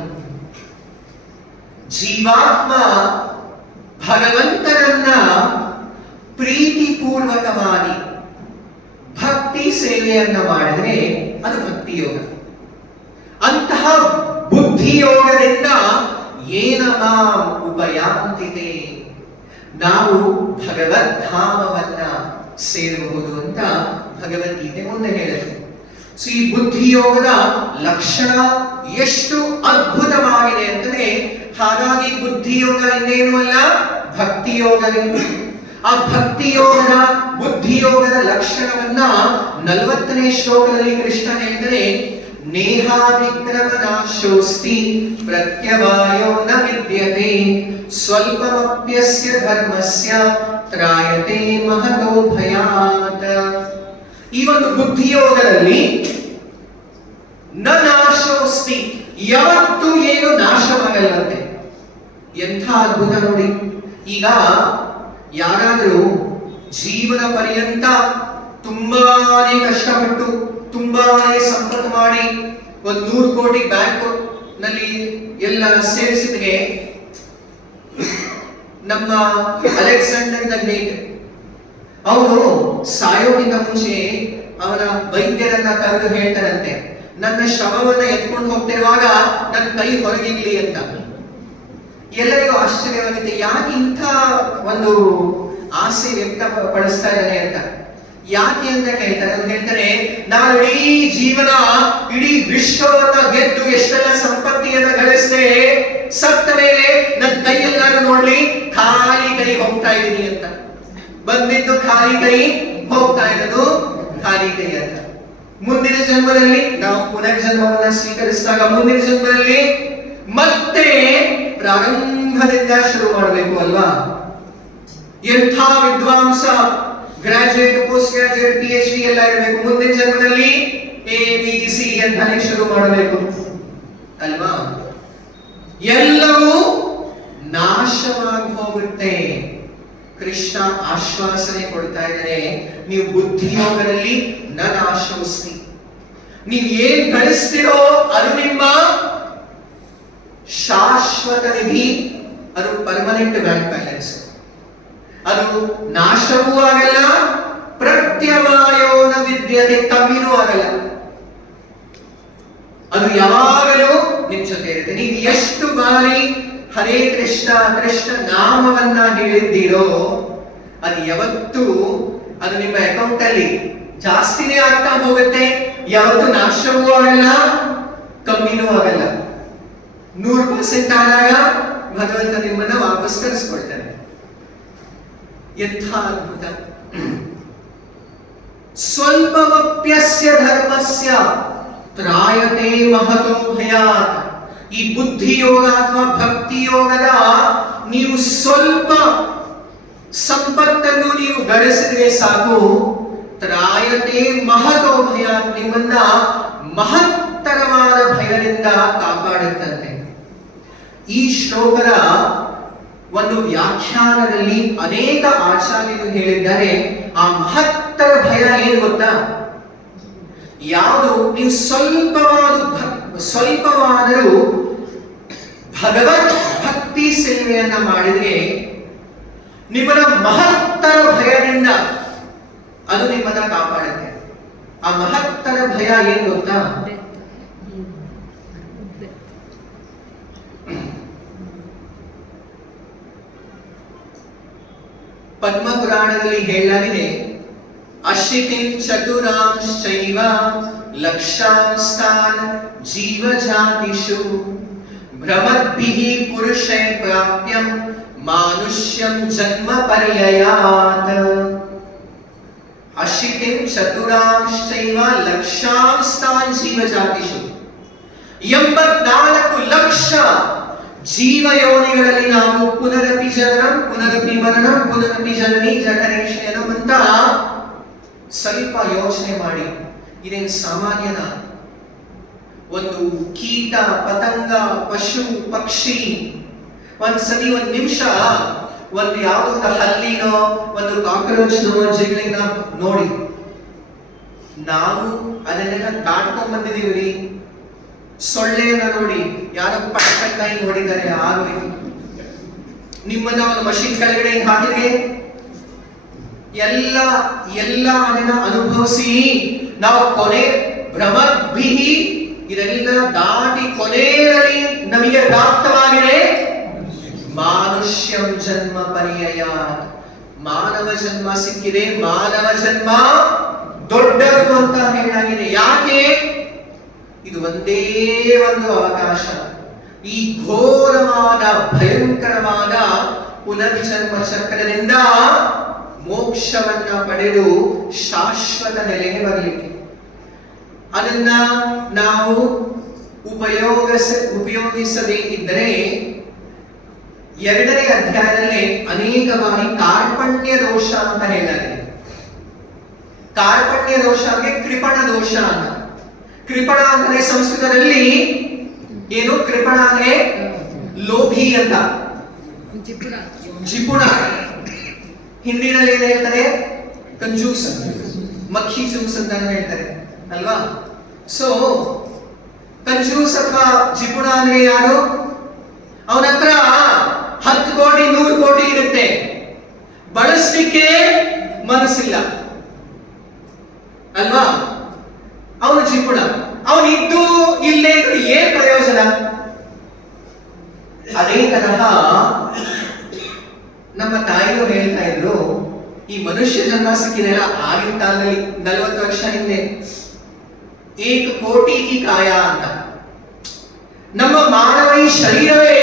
ಜೀವಾತ್ಮ ಭಗವಂತನನ್ನ ಪ್ರೀತಿಪೂರ್ವಕವಾಗಿ ಭಕ್ತಿ ಸೇವೆಯನ್ನ ಮಾಡಿದ್ರೆ ಅದು ಭಕ್ತಿಯೋಗ. ಅಂತಹ ಬುದ್ಧಿಯೋಗದಿಂದ ಏನ ಮಾಂ ಉಪಯಾಂತಿತೆ, ನಾವು ಭಗವದ್ಧಾಮವನ್ನ ಸೇರಬಹುದು ಅಂತ ಭಗವದ್ಗೀತೆ ಮುಂದೆ ಹೇಳಿದೆ. ಈ ಬುದ್ಧಿಯೋಗದ ಲಕ್ಷಣ ಎಷ್ಟು ಅದ್ಭುತವಾಗಿದೆ ಅಂತಂದ್ರೆ, ಹಾಗಾಗಿ ಬುದ್ಧಿಯೋಗ ಇನ್ನೇನು ಅಲ್ಲ, ಭಕ್ತಿಯೋಗವೇ. ಆ ಭಕ್ತಿಯೋಗದ ಬುದ್ಧಿಯೋಗದ ಲಕ್ಷಣವನ್ನ 40ನೇ ಶ್ಲೋಕದಲ್ಲಿ ಕೃಷ್ಣ ಹೇಳ್ತಾನೆ. ನೇಹಾಭಿಕ್ರಮ ನಾಶೋಸ್ತಿ ಪ್ರತ್ಯವಾಯೋ ನ ವಿದ್ಯತೆ ಸ್ವಲ್ಪಮಪ್ಯಸ್ಯ ಧರ್ಮಸ್ಯ ತ್ರಾಯತೆ ಮಹತೋ ಭಯಾತ್. ಈ ಒಂದು ಬುದ್ಧಿಯೋಗದಲ್ಲಿ ನ ನಾಶೋಸ್ತಿ, ಯಾವತ್ತೂ ಏನು ನಾಶವಾಗಲ್ಲಂತೆ. ಎಂಥ ಅದ್ಭುತ ನೋಡಿ. ಈಗ ಯಾರಾದರೂ ಜೀವನ ಪರ್ಯಂತ ತುಂಬಾನೇ ಕಷ್ಟಪಟ್ಟು ತುಂಬಾನೇ ಸಂಪತ್ತು ಮಾಡಿ 100 ಕೋಟಿ ಬ್ಯಾಂಕ್ ನಲ್ಲಿ ಎಲ್ಲ ಸೇರಿಸಿದ್ರೆ, ನಮ್ಮ ಅಲೆಕ್ಸಾಂಡರ್ ದ ಗ್ರೇಟ್ ಅವನು ಸಾಯೋಕ್ಕಿಂತ ಮುಂಚೆ ಅವನ ವೈದ್ಯರನ್ನ ಕರೆದು ಹೇಳ್ತಾರಂತೆ, ನನ್ನ ಶವವನ್ನ ಎತ್ಕೊಂಡು ಹೋಗ್ತಿರುವಾಗ ನನ್ನ ಕೈ ಹೊರಗಿರ್ಲಿ ಅಂತ. ಎಲ್ಲರಿಗೂ ಆಶ್ಚರ್ಯವಾಗುತ್ತೆ, ಯಾಕೆ ಇಂಥ ಒಂದು ಆಸೆ ವ್ಯಕ್ತಪಡಿಸ್ತಾ ಇದ್ದಾನೆ ಅಂತ. ಯಾಕೆ ಅಂತ ಕೇಳ್ತಾರೆ. ಅವ್ರು ಹೇಳ್ತಾರೆ, ನಾನು ಇಡೀ ಜೀವನ ಇಡೀ ವಿಶ್ವವನ್ನ ಗೆದ್ದು ಎಷ್ಟೆಲ್ಲ ಸಂಪತ್ತಿಯನ್ನ ಗಳಿಸಿದೆ, ಸತ್ತ ಮೇಲೆ ನನ್ನ ಕೈಯೆಲ್ಲಾರು ನೋಡ್ಲಿ ಖಾಲಿ ಕೈ ಹೋಗ್ತಾ ಇದ್ದೀನಿ ಅಂತ. ಬಂದಿದ್ದು ಖಾಲಿ ಕೈ, ಹೋಗ್ತಾ ಇರೋದು ಖಾಲಿ ಕೈ ಅಂತ. ಮುಂದಿನ ಜನ್ಮದಲ್ಲಿ ನಾವು ಪುನರ್ಜನ್ಮವನ್ನ ಸ್ವೀಕರಿಸಿದಾಗ ಮುಂದಿನ ಜನ್ಮದಲ್ಲಿ ಮತ್ತೆ ಪ್ರಾರಂಭದಿಂದ ಶುರು ಮಾಡಬೇಕು ಅಲ್ವಾ. ಎಂಥ ವಿದ್ವಾಂಸ, ಗ್ರಾಜುಯೇಟ್, ಪೋಸ್ಟ್ ಗ್ರಾಜುಯೇಟ್, PhD ಎಲ್ಲ ಇರಬೇಕು. ಮುಂದಿನ ಜನ್ಮದಲ್ಲಿ ABC ಅಂತಾನೆ ಶುರು ಮಾಡಬೇಕು ಅಲ್ವಾ. ಎಲ್ಲವೂ ನಾಶವಾಗಿ ಹೋಗುತ್ತೆ. ಕೃಷ್ಣ ಆಶ್ವಾಸನೆ ಕೊಡ್ತಾ ಇದ್ದಾರೆ, ನೀವು ಬುದ್ಧಿಯೋಗದಲ್ಲಿ ನನ್ನ ಆಶ್ರಯಿಸಿ. ನೀವು ಏನ್ ಗಳಿಸ್ತಿರೋ ಅದು ನಿಮ್ಮ ಶಾಶ್ವತ ನಿಧಿ, ಅದು ಪರ್ಮನೆಂಟ್ ಬ್ಯಾಂಕ್ ಬ್ಯಾಲೆನ್ಸ್. ಅದು ನಾಶವೂ ಆಗಲ್ಲ, ಪ್ರತ್ಯವಾಯೋನ ವಿದ್ಯತೆ ಕಮ್ಮಿನೂ ಆಗಲ್ಲ. ಅದು ಯಾವಾಗಲೂ ನಿಮ್ ಜೊತೆ ಇರುತ್ತೆ. ನೀವು ಎಷ್ಟು ಬಾರಿ ಹರೇ ಕೃಷ್ಣ ಕೃಷ್ಣ ನಾಮವನ್ನ ಹೇಳಿದ್ದೀರೋ ಅದು ಯಾವತ್ತೂ ಅದು ನಿಮ್ಮ ಅಕೌಂಟ್ ಅಲ್ಲಿ ಜಾಸ್ತಿನೇ ಆಗ್ತಾ ಹೋಗುತ್ತೆ. ಯಾವತ್ತೂ ನಾಶವೂ ಆಗಲ್ಲ, ಕಮ್ಮಿನೂ ಆಗಲ್ಲ. 100% ಆದಾಗ ಭಗವಂತ ನಿಮ್ಮನ್ನ ವಾಪಸ್ ಕರೆಸ್ಕೊಳ್ತಾನೆ. ಎಂಥ ಅದ್ಭುತ. ಸ್ವಲ್ಪಮಪ್ಯಸ್ಯ ಧರ್ಮಸ್ಯ ತ್ರಾಯತೆ ಮಹತೋ ಭಯಾತ್. ಈ ಬುದ್ಧಿಯೋಗ ಅಥವಾ ಭಕ್ತಿ ಯೋಗದ ನೀವು ಸ್ವಲ್ಪ ಸಂಪತ್ತನ್ನು ನೀವು ಗಳಿಸಿದ್ರೆ ಸಾಕು, ತ್ರಾಯತೆ ಮಹತೋ ಭಯಾತ್, ನಿಮ್ಮನ್ನ ಮಹತ್ತರವಾದ ಭಯದಿಂದ ಕಾಪಾಡುತ್ತಂತೆ. ಈ ಶ್ಲೋಕದ ಒಂದು ವ್ಯಾಖ್ಯಾನದಲ್ಲಿ ಅನೇಕ ಆಚಾರ್ಯರು ಹೇಳಿದ್ದಾರೆ, ಆ ಮಹತ್ತರ ಭಯ ಏನು ಗೊತ್ತಾ? ಯಾವುದು ನೀವು ಸ್ವಲ್ಪವಾದರೂ ಭಗವತ್ ಭಕ್ತಿ ಸೇವೆಯನ್ನ ಮಾಡಿದ್ರೆ ನಿಮ್ಮನ್ನ ಮಹತ್ತರ ಭಯದಿಂದ ಅದು ನಿಮ್ಮನ್ನ ಕಾಪಾಡುತ್ತೆ. ಆ ಮಹತ್ತರ ಭಯ ಏನು ಗೊತ್ತಾ? ಪದ್ಮಪುರಾಣದಲ್ಲಿ ಹೇಳಲಾಗಿದೆ, ಅಶಿತಿಂ ಚತುರಾಂಶ್ಚೈವ ಲಕ್ಷಾಂಸ್ತಾನ್ ಜೀವಜಾತಿಷು ಭ್ರಮದ್ಭಿಃ ಪುರುಷೈ ಪ್ರಾಪ್ಯಂ ಮಾನುಷ್ಯಂ ಜನ್ಮ ಪರ್ಯಯಾತ್. ಅಶಿತಿಂ ಚತುರಾಂಶ್ಚೈವ ಲಕ್ಷಾಂಸ್ತಾನ್ ಜೀವಜಾತಿಷು, 84 ಲಕ್ಷ ಜೀವಯೋನಿಗಳಲ್ಲಿ ನಾವು ಪುನರಪಿ ಜನನಂ ಪುನರಪಿ ಮರಣಂ ಪುನರಪಿ ಜನನಿ ಜಠರೇ ಶಯನಂ ಅಂತ ಸ್ವಲ್ಪ ಯೋಚನೆ ಮಾಡಿ. ಇದೇನು ಸಾಮಾನ್ಯನ? ಒಂದು ಕೀಟ, ಪತಂಗ, ಪಶು, ಪಕ್ಷಿ ಒಂದ್ಸತಿ ಒಂದ್ ನಿಮಿಷ ಒಂದು ಯಾವುದೋ ಒಂದು ಹಲ್ಲಿನೋ ಒಂದು ಕಾಕ್ರೋಚ್ನೋ ಜಿಗಳಿನ ನೋಡಿ, ನಾವು ಅದನ್ನೆಲ್ಲ ದಾಟ್ಕೊಂಡ್ ಬಂದಿದೀವಿ. ಸೊಳ್ಳೆಯನ್ನ ನೋಡಿ, ಯಾರೋ ಪಟ್ಟಕ್ಕಾಯಿ ನೋಡಿದ್ದಾರೆ ಆಗಲಿ. ನಿಮ್ಮನ್ನ ಒಂದು ಮಷಿನ್ ಕೆಳಗಡೆ ಹಾಕಿದ್ರೆ ಎಲ್ಲ ಅದನ್ನ ಅನುಭವಿಸಿ ನಾವು ಕೊನೆ ಭ್ರಮದ್ಭಿಹಿ ಇದೆಲ್ಲ ದಾಟಿ ಕೊನೆಯಲ್ಲಿ ನಮಗೆ ಪ್ರಾಪ್ತವಾಗಿದೆ ಮಾನುಷ್ಯಂ ಜನ್ಮ ಪರ್ಯಯಾತ್. ಮಾನವ ಜನ್ಮ ಸಿಕ್ಕಿದೆ. ಮಾನವ ಜನ್ಮ ದೊಡ್ಡದು ಅಂತ ಹೇಳಲಾಗಿದೆ. ಯಾಕೆ? ಇದು ಒಂದೇ ಒಂದು ಅವಕಾಶ. ಈ ಘೋರವಾದ ಭಯಂಕರವಾದ ಪುನರ್ಜನ್ಮ ಚಕ್ರದಿಂದ ಮೋಕ್ಷವನ್ನ ಪಡೆದು ಶಾಶ್ವತ ನೆಲೆಗೆ ಬರಲಿಕ್ಕೆ. ಅದನ್ನ ನಾವು ಉಪಯೋಗಿಸದೇ ಇದ್ದರೆ 2ನೇ ಅಧ್ಯಾಯದಲ್ಲಿ ಅನೇಕ ಬಾರಿ ಕಾರ್ಪಣ್ಯ ದೋಷ ಅಂತ ಹೇಳಲಾಗಿದೆ. ಕಾರ್ಪಣ್ಯ ದೋಷ ಅಂದ್ರೆ ಕೃಪಣ ದೋಷ ಅಂತ. ಕೃಪಣ ಅಂದ್ರೆ ಸಂಸ್ಕೃತದಲ್ಲಿ ಏನು? ಕೃಪಣ ಅಂದ್ರೆ ಲೋಭಿ ಅಂತ, ಜಿಪುಣ. ಹಿಂದಿನಲ್ಲಿ ಏನ್ ಹೇಳ್ತಾರೆ? ಕಂಜೂಸ್, ಮಕ್ಕಿ ಜೂಸ್ ಅಂತ ಹೇಳ್ತಾರೆ ಅಲ್ವಾ. ಸೊ ಕಂಜೂಸ್ ಅಥವಾ ಜಿಪುಣ ಅಂದ್ರೆ ಯಾರು? ಅವನ ಹತ್ರ 10 ಕೋಟಿ 100 ಕೋಟಿ ಇರುತ್ತೆ, ಬಳಸಲಿಕ್ಕೆ ಮನಸ್ಸಿಲ್ಲ ಅಲ್ವಾ. ಅವನು ಜಿಪುಣ. ಅವನಿದ್ದು ಇಲ್ಲೇ ಇದ್ರೆ ಏನ್ ಪ್ರಯೋಜನ? ಅದೇ ತರಹ ನಮ್ಮ ತಾಯಿಯರು ಹೇಳ್ತಾ ಇದ್ರು, ಈ ಮನುಷ್ಯ ಜನ್ಮ ಸಿಕ್ಕಿದೆಯಲ್ಲ, ಆಗಿನ ಕಾಲದಲ್ಲಿ 40 ವರ್ಷ ಹಿಂದೆ 1 ಕೋಟಿ ಕಿ ಕಾಯ ಅಂತ. ನಮ್ಮ ಮಾನವ ಈ ಶರೀರವೇ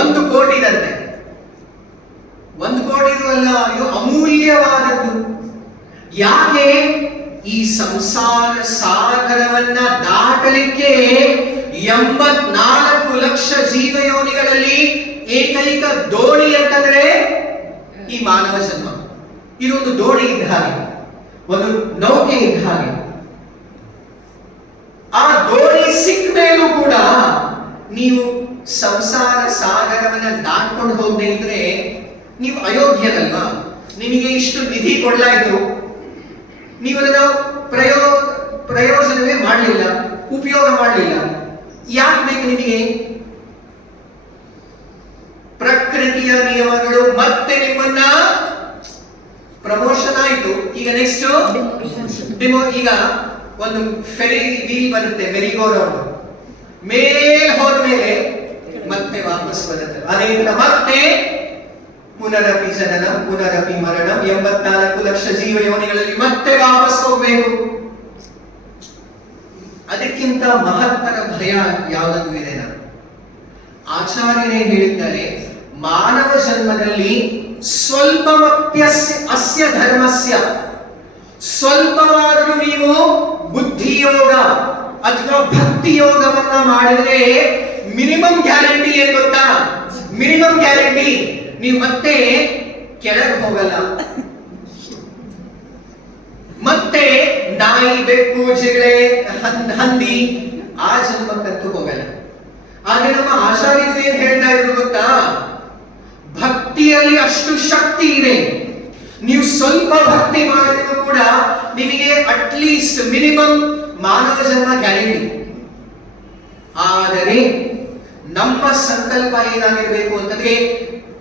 1 ಕೋಟಿದಂತೆ. 1 ಕೋಟಿದು ಅಲ್ಲ, ಇದು ಅಮೂಲ್ಯವಾದದ್ದು. ಯಾಕೆ? ಈ ಸಂಸಾರ ಸಾಗರವನ್ನ ದಾಟಲಿಕ್ಕೆ 84 ಲಕ್ಷ ಜೀವಯೋನಿಗಳಲ್ಲಿ ಏಕೈಕ ದೋಣಿ ಅಂತಂದ್ರೆ ಈ ಮಾನವ ಜನ್ಮ. ಇದೊಂದು ದೋಣಿ ಇದ್ದ ಹಾಗೆ, ಒಂದು ನೌಕೆ ಇದ್ದ ಹಾಗೆ. ಆ ದೋಣಿ ಸಿಕ್ಕ ಮೇಲೂ ಕೂಡ ನೀವು ಸಂಸಾರ ಸಾಗರವನ್ನ ದಾಟ್ಕೊಂಡು ಹೋಗದೆ ಇದ್ರೆ ನೀವು ಅಯೋಗ್ಯರಲ್ವಾ? ನಿಮಗೆ ಇಷ್ಟು ನಿಧಿ ಕೊಡ್ಲಾಯ್ತು, ನೀವು ಅದನ್ನ ಪ್ರಯೋಜನವೇ ಮಾಡಲಿಲ್ಲ, ಉಪಯೋಗ ಮಾಡಲಿಲ್ಲ. ಯಾಕೆ ಬೇಕು ನಿಮಗೆ? ಪ್ರಕೃತಿಯ ನಿಯಮಗಳು ಮತ್ತೆ ನಿಮ್ಮನ್ನ ಪ್ರಮೋಷನ್ ಆಯ್ತು. ಈಗ ನೆಕ್ಸ್ಟ್ ಈಗ ಒಂದು ಫೆರಿ ವೀಲ್ ಬರುತ್ತೆ, ಮೆರಿಗೋ ರೌಂಡ್. ಮೇಲ್ ಹೋದ ಮೇಲೆ ಮತ್ತೆ ವಾಪಸ್ ಬರುತ್ತೆ. ಅದೇ ಮತ್ತೆ ಪುನರಪಿ ಜನನ ಪುನರಪಿ ಮರಣ, 84 ಲಕ್ಷ ಜೀವಯೋನಿಗಳಲ್ಲಿ ಮತ್ತೆ ವಾಪಸ್ ಹೋಗ್ಬೇಕು. ಅದಕ್ಕಿಂತ ಮಹತ್ತರ ಭಯ ಯಾವುದಕ್ಕೂ ಇದೆ? ಆಚಾರ್ಯರೇ ಹೇಳಿದ್ದಾರೆ, ಮಾನವ ಜನ್ಮದಲ್ಲಿ ಅಸ್ಯ ಧರ್ಮಸ್ಯ, ಸ್ವಲ್ಪವಾದರೂ ನೀವು ಬುದ್ಧಿಯೋಗ ಅಥವಾ ಭಕ್ತಿ ಯೋಗವನ್ನ ಮಾಡಿದ್ರೆ ಮಿನಿಮಮ್ ಗ್ಯಾರಂಟಿ ಏನ್ ಗೊತ್ತಾ? ಮಿನಿಮಮ್ ಗ್ಯಾರಂಟಿ ನೀವು ಮತ್ತೆ ಕೆಳಗೆ ಹೋಗಲ್ಲ, ಮತ್ತೆ ನಾಯಿ ಬೆಕ್ಕು ಜಿಗಳೆ ಹಂದಿ ಆ ಜನ್ಮಕ್ಕಂತೂ ಹೋಗಲ್ಲ. ಆದ್ರೆ ನಮ್ಮ ಆಚಾರ್ಯರು ಏನ್ ಹೇಳ್ತಾ ಇದ್ರು ಗೊತ್ತಾ? ಭಕ್ತಿಯಲ್ಲಿ ಅಷ್ಟು ಶಕ್ತಿ ಇದೆ, ನೀವು ಸ್ವಲ್ಪ ಭಕ್ತಿ ಮಾಡಿದ್ರು ಕೂಡ ನಿಮಗೆ ಅಟ್ಲೀಸ್ಟ್ ಮಿನಿಮಮ್ ಮಾನವ ಜನ್ಮ ಗ್ಯಾರಂಟಿ. ಆದರೆ ನಮ್ಮ ಸಂಕಲ್ಪ ಏನಾಗಿರ್ಬೇಕು ಅಂತಂದ್ರೆ,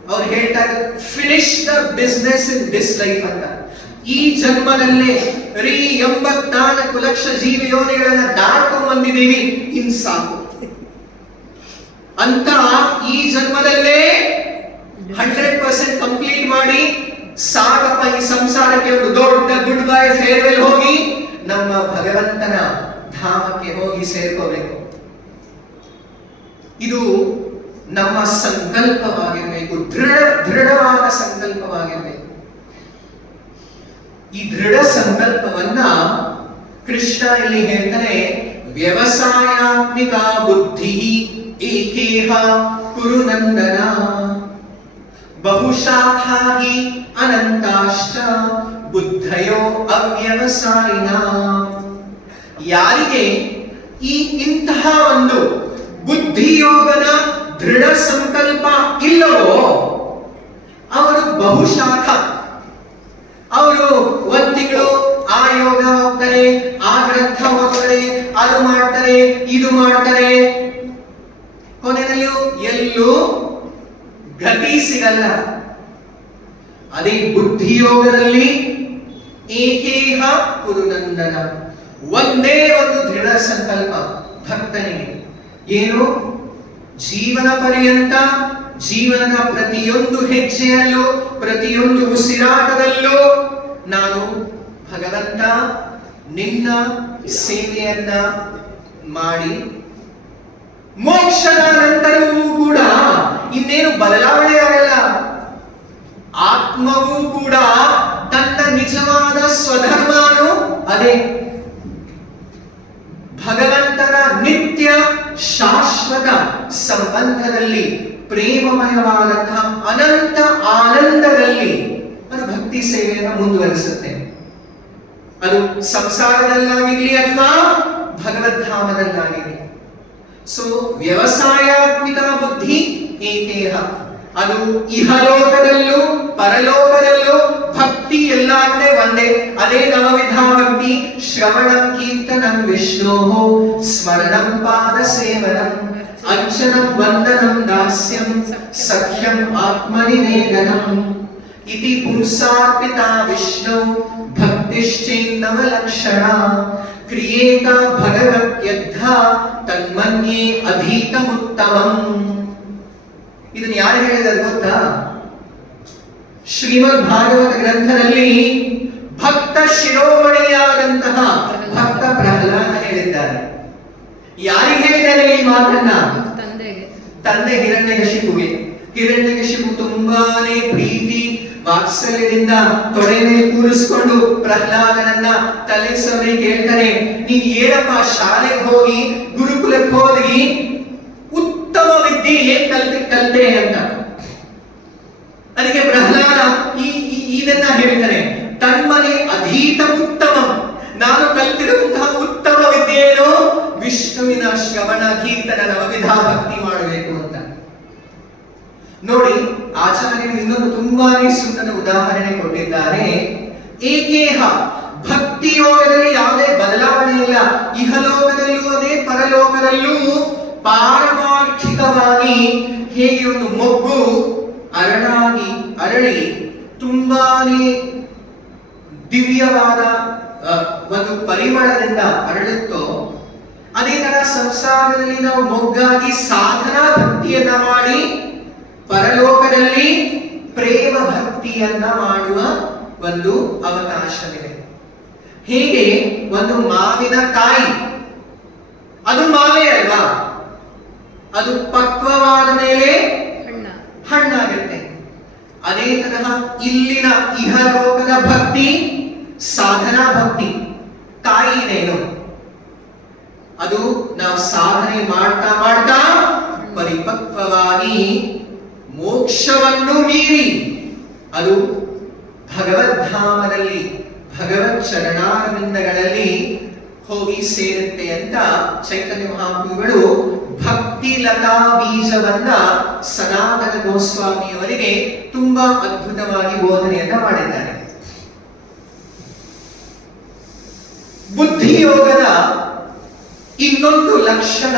ಅವ್ರು ಹೇಳ್ತಾ ಇದ್ದಾರೆ, finish the business in this life ಅಂತ. ಈ ಜನ್ಮದಲ್ಲೇ 84 ಲಕ್ಷ ಜೀವಯೋನಿಗಳನ್ನ ದಾಟ್ಕೊಂಡು ಬಂದಿದ್ದೀವಿ, ಇನ್ ಸಾಕು ಅಂತ ಈ ಜನ್ಮದಲ್ಲೇ 100% ಕಂಪ್ಲೀಟ್ ಮಾಡಿ ಸಾಕಪ್ಪ, ಈ ಸಂಸಾರಕ್ಕೆ ಒಂದು ದೊಡ್ಡ ಗುಡ್ ಬೈ ಫೇರ್ವೆಲ್ ಹೋಗಿ ನಮ್ಮ ಭಗವಂತನ ಧಾಮಕ್ಕೆ ಹೋಗಿ ಸೇರ್ಕೋಬೇಕು. ಇದು ನಮ್ಮ ಸಂಕಲ್ಪವಾಗಿರಬೇಕು, ದೃಢವಾದ ಸಂಕಲ್ಪವಾಗಿರಬೇಕು. ಈ ದೃಢ ಸಂಕಲ್ಪವನ್ನ ಕೃಷ್ಣ ಇಲ್ಲಿ ಹೇಳ್ತಾನೆ, ವ್ಯವಸಾಯಾತ್ಮಿಕ ಬುದ್ಧಿ ಏಕೇಹ ಕುರು ನಂದನ ಬಹುಶಾಖಾ ಹಿ ಅನಂತಾಶ್ಚ ಬುದ್ಧಯೋ ಅವ್ಯವಸಾಯಿನ. ಯಾರಿಗೆ ಇಂತಹ ಒಂದು ಬುದ್ಧಿಯೋಗದ ದೃಢ ಸಂಕಲ್ಪ ಇಲ್ಲವೋ ಅವರು ಬಹುಶಾಖ, ಅವರು 1 ತಿಂಗಳು ಆ ಯೋಗ ಹೋಗ್ತಾರೆ, ಆ ಗ್ರಂಥ ಹೋಗ್ತಾರೆ, ಅದು ಮಾಡ್ತಾರೆ, ಇದು ಮಾಡ್ತಾರೆ, ಕೊನೆಯಲ್ಲಿಯೂ ಎಲ್ಲೂ ಗತಿ ಸಿಗಲ್ಲ. ಅದೇ ಬುದ್ಧಿಯೋಗದಲ್ಲಿ ಏಕೇಹ ಕುರುನಂದನ, ಒಂದೇ ಒಂದು ದೃಢ ಸಂಕಲ್ಪ ಭಕ್ತನಿಗೆ. ಏನು? ಜೀವನ ಪರ್ಯಂತ ಜೀವನದ ಪ್ರತಿಯೊಂದು ಹೆಜ್ಜೆಯಲ್ಲೂ ಪ್ರತಿಯೊಂದು ಉಸಿರಾಟದಲ್ಲೂ ನಾನು ಭಗವಂತ ನಿನ್ನ ಸೇವೆಯನ್ನ ಮಾಡಿ ಮೋಕ್ಷದ ನಂತರವೂ ಕೂಡ ಇನ್ನೇನು ಬದಲಾವಣೆ ಆಗಲ್ಲ. ಆತ್ಮವೂ ಕೂಡ ತನ್ನ ನಿಜವಾದ ಸ್ವಧರ್ಮನು ಅದೇ ಭಗವಂತನ ನಿತ್ಯ ಶಾಶ್ವತ ಸಂಬಂಧದಲ್ಲಿ, ಪ್ರೇಮಮಯವಾದಂತಹ ಅನಂತ ಆನಂದದಲ್ಲಿ ಅದು ಭಕ್ತಿ ಸೇವೆಯನ್ನು ಮುಂದುವರಿಸುತ್ತೆ. ಅದು ಸಂಸಾರದಲ್ಲಾಗಿರಲಿ ಅಥವಾ ಭಗವದ್ಧಾಮದಲ್ಲಾಗಿರಲಿ. ಸೊ ವ್ಯವಸಾಯಾತ್ಮಿಕ ಬುದ್ಧಿ ಏಕೇಹ, ಅದು ಇಹಲೋಕದಲ್ಲೂ ಪರಲೋಕದಲ್ಲೂ ಭಕ್ತಿ ಎಲ್ಲ ಕಡೆ ಒಂದೇ. ಅದೇ ನವವಿಧ ಭಕ್ತಿ: ಶ್ರವಣಂ ಕೀರ್ತನಂ ವಿಷ್ಣೋಃ, ಸ್ಮರಣಂ ಪಾದ ಸೇವನಂ, ಅರ್ಚನಂ ವಂದನಂ ದಾಸ್ಯಂ, ಸಖ್ಯಂ ಆತ್ಮನಿವೇದನಂ ಇತಿ ಪುಂಸಾರ್ಪಿತಾ ವಿಷ್ಣು ಭಕ್ತಿಶ್ಚೇನ್ನವ ಲಕ್ಷಣ ಕ್ರಿಯೇತ ಭಗವತ್ಯದ್ಧ ತನ್ಮನ್ಯೇ ಅಧೀತಮುತ್ತಮಂ. ಇದನ್ನು ಯಾರು ಹೇಳಿದ್ದಾರೆ ಗೊತ್ತಾ? ಶ್ರೀಮದ್ ಭಾಗವತ ಗ್ರಂಥದಲ್ಲಿ ಭಕ್ತ ಶಿರೋಮಣಿಯಾದಂತಹ ಭಕ್ತ ಪ್ರಹ್ಲಾದ ಹೇಳಿದ್ದಾರೆ. ಯಾರಿಗೆ ಹೇಳಿದ್ದಾರೆ ಈ ಮಾತನ್ನ? ತಂದೆ ಹಿರಣ್ಯಕಶಿಪುಗೆ. ಹಿರಣ್ಯಕಶಿಪು ತುಂಬಾನೇ ಪ್ರೀತಿ ವಾತ್ಸಲ್ಯದಿಂದ ತೊಡೆ ಮೇಲೆ ಕೂರಿಸಿಕೊಂಡು ಪ್ರಹ್ಲಾದನನ್ನ ತಲೆ ಸವರಿ ಕೇಳ್ತಾನೆ, ನೀನ್ ಏನಪ್ಪ ಶಾಲೆಗೆ ಹೋಗಿ ಗುರುಕುಲಕ್ಕೆ ಹೋಗಿ ಉತ್ತಮ ವಿದ್ಯೆ ಏನ್ ಕಲ್ತೆ ಅಂತ. ಅದಕ್ಕೆ ಪ್ರಹ್ಲಾದ ಇದನ್ನ ಹೇಳ್ತಾನೆ, ತನ್ಮನೆ ಅಧೀತ ಉತ್ತಮ, ನಾನು ಕಲ್ತಿರುವಂತಹ ಉತ್ತಮ ವಿದ್ಯೆಯನ್ನು ವಿಷ್ಣುವಿನ ಶ್ರವಣ ಕೀರ್ತನ ನವವಿಧ ಭಕ್ತಿ ಮಾಡಬೇಕು ಅಂತ. ನೋಡಿ, ಆಚಾರ್ಯರು ಇನ್ನೊಂದು ತುಂಬಾನೇ ಸುಂದರ ಉದಾಹರಣೆ ಕೊಟ್ಟಿದ್ದಾರೆ. ಏಕೇಹ ಭಕ್ತಿ ಯೋಗದಲ್ಲಿ ಯಾವುದೇ ಬದಲಾವಣೆ ಇಲ್ಲ. ಇಹಲೋಕದಲ್ಲೂ ಅದೇ, ಪರಲೋಕದಲ್ಲೂ ಪಾರಮಾರ್ಥಿಕವಾಗಿ ಹೇಗೆ ಒಂದು ಮೊಗ್ಗು ಅರಳಿ ತುಂಬಾನೇ ದಿವ್ಯವಾದ ಒಂದು ಪರಿಮಳದಿಂದ ಅರಳುತ್ತೋ, ಅದೇ ತರ ಸಂಸಾರದಲ್ಲಿ ನಾವು ಮೊಗ್ಗಾಗಿ ಸಾಧನಾ ಭಕ್ತಿಯನ್ನ ಮಾಡಿ ಪರಲೋಕದಲ್ಲಿ ಪ್ರೇಮ ಭಕ್ತಿಯನ್ನ ಮಾಡುವ ಒಂದು ಅವಕಾಶವಿದೆ. ಹೇಗೆ ಒಂದು ಮಾವಿನ ಕಾಯಿ, ಅದು ಮಾವೇ ಅಲ್ವಾ, ಅದು ಪಕ್ವವಾದ ಮೇಲೆ ಹಣ್ಣಾಗುತ್ತೆ. ಅದೇ ತರಹ ಇಲ್ಲಿನ ಇಹಲೋಕದ ಭಕ್ತಿ ಸಾಧನಾ ಭಕ್ತಿ ಕಾಯಿನೇನು, ಅದು ನಾವು ಸಾಧನೆ ಮಾಡ್ತಾ ಮಾಡ್ತಾ ಪರಿಪಕ್ವವಾಗಿ ಮೋಕ್ಷವನ್ನು ಮೀರಿ ಅದು ಭಗವದ್ಧಾಮದಲ್ಲಿ ಭಗವತ್ ಚರಣಾರವಿಂದಗಳಲ್ಲಿ ಹೋಗಿ ಸೇರುತ್ತೆ ಅಂತ ಚೈತನ್ಯ ಮಹಾಪ್ರಭುಗಳು ಭಕ್ತಿ ಲತಾ ಬೀಜವನ್ನ ಸನಾತನ ಗೋಸ್ವಾಮಿಯವರಿಗೆ ತುಂಬಾ ಅದ್ಭುತವಾಗಿ ಬೋಧನೆಯನ್ನ ಮಾಡಿದ್ದಾರೆ. ಬುದ್ಧಿಯೋಗದ ಇನ್ನೊಂದು ಲಕ್ಷಣ,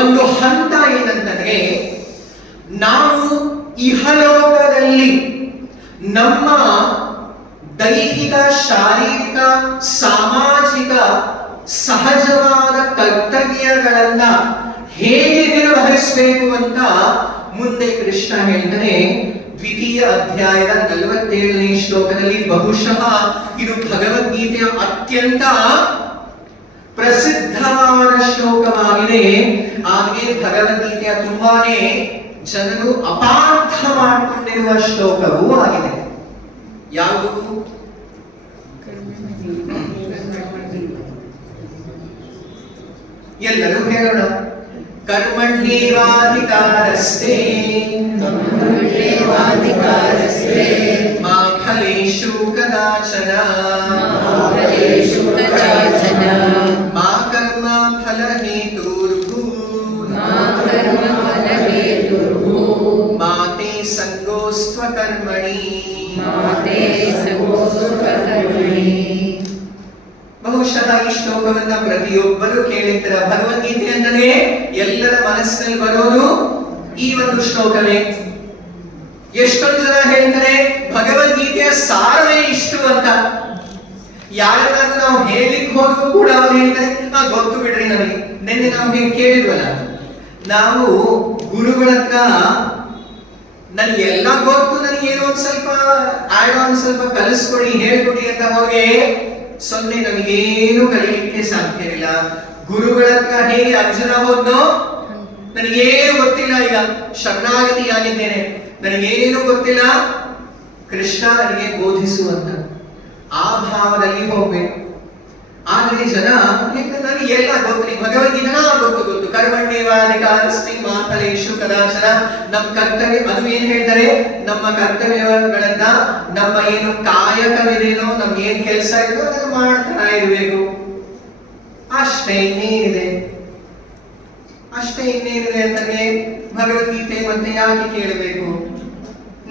ಒಂದು ಹಂತ ಏನಂತಂದ್ರೆ, ನಾವು ಇಹಲೋಕದಲ್ಲಿ ನಮ್ಮ ದೈಹಿಕ, ಶಾರೀರಿಕ, ಸಾಮಾಜಿಕ ಸಹಜವಾದ ಕರ್ತವ್ಯಗಳನ್ನ ಹೇಗೆ ನಿರ್ವಹಿಸಬೇಕು ಅಂತ ಮುಂದೆ ಕೃಷ್ಣ ಹೇಳ್ತಾನೆ. ದ್ವಿತೀಯ ಅಧ್ಯಾಯದ 47ನೇ ಶ್ಲೋಕದಲ್ಲಿ ಬಹುಶಃ ಇದು ಭಗವದ್ಗೀತೆಯ ಅತ್ಯಂತ ಪ್ರಸಿದ್ಧವಾದ ಶ್ಲೋಕವಾಗಿದೆ. ಹಾಗೆ ಭಗವದ್ಗೀತೆಯ ತುಂಬಾನೇ ಜನರು ಅಪಾರ್ಥ ಮಾಡಿಕೊಂಡಿರುವ ಶ್ಲೋಕವೂ ಆಗಿದೆ. ಯಾವುದು? ಎಲ್ಲರೂ ಹೇಳೋಣ. ಕರ್ಮಣ್ಯೇವಾಧಿಕಾರಸ್ತೆ ಮಾ ಫಲೇಷು ಕದಾಚನ ಮಾ ಕರ್ಮ ಫಲಹೇತುರ್ಭೂತ್ ಮಾ ತೇ ಸಂಗೋಸ್ತ್ವ ಕರ್ಮಣಿ. ಬಹುಶಃ ಈ ಶ್ಲೋಕವನ್ನ ಪ್ರತಿಯೊಬ್ಬರು ಕೇಳಿರ್ತಾರ. ಭಗವದ್ಗೀತೆ ಅಂದರೆ ಎಲ್ಲರ ಮನಸ್ಸಿನಲ್ಲಿ ಬರೋದು ಈ ಒಂದು ಶ್ಲೋಕವೇ. ಎಷ್ಟೊಂದು ಜನ ಹೇಳ್ತಾರೆ ಭಗವದ್ಗೀತೆಯ ಸಾರವೇ ಇಷ್ಟು ಅಂತ. ಯಾರನ್ನಾದ್ರೂ ನಾವು ಹೇಳಿಕ್ ಹೋದ್ರು ಕೂಡ ಅವ್ರು ಹೇಳ್ತಾರೆ, ಗೊತ್ತು ಬಿಡ್ರಿ ನಮಗೆ. ನಿನ್ನೆ ನಾವು ಹೀಗೆ ಕೇಳಿದ್ವಲ್ಲ, ನಾವು ಗುರುಗಳ ಹತ್ರ ನನ್ಗೆ ಎಲ್ಲ ಗೊತ್ತು, ನನಗೆ ಏನೋ ಒಂದ್ ಸ್ವಲ್ಪ ಆಡ್ ಆನ್ ಸ್ವಲ್ಪ ಕಲಿಸ್ಕೊಡಿ, ಹೇಳ್ಕೊಡಿ ಅಂತ ಹೋಗಿ 0 ನಮಗೇನು ಕಲಿಯಲಿಕ್ಕೆ ಸಾಧ್ಯವಿಲ್ಲ. ಗುರುಗಳ ಹತ್ರ ಹೇಗೆ ಅರ್ಜುನ ಹೋದ್ನೋ, ನನಗೇನು ಗೊತ್ತಿಲ್ಲ, ಈಗ ಶರಣಾಗತಿಯಾಗಿದ್ದೇನೆ, ನನಗೇನು ಗೊತ್ತಿಲ್ಲ, ಕೃಷ್ಣ ನನಗೆ ಬೋಧಿಸುವಂತ ಆ ಭಾವದಲ್ಲಿ ಹೋಗ್ಬೇಕು. ಆದ್ರೆ ಜನ ನನಗೆ ಎಲ್ಲ ಗೊತ್ತು, ಭಗವದ್ಗೀತೆ ಗೊತ್ತು, ಕರ್ಮಣ್ಯೇವಾಧಿಕಾರಸ್ತೆ ಮಾ ಫಲೇಷು ಕದಾಚನ. ನಮ್ಮ ಕರ್ತವ್ಯ ಅದು ಏನ್ ಹೇಳ್ತಾರೆ, ನಮ್ಮ ಕರ್ತವ್ಯಗಳನ್ನ, ನಮ್ಮ ಏನು ಕಾಯಕವಿದೆಯೋ, ನಮ್ಗೆ ಏನ್ ಕೆಲಸ ಇದೆಯೋ ಅದನ್ನು ಮಾಡ್ತಾ ಇರಬೇಕು. ಅಷ್ಟೇ, ಇನ್ನೇನಿದೆ ಅಂತಂದ್ರೆ ಭಗವದ್ಗೀತೆ ಮತ್ತೆ ಯಾಕೆ ಕೇಳಬೇಕು?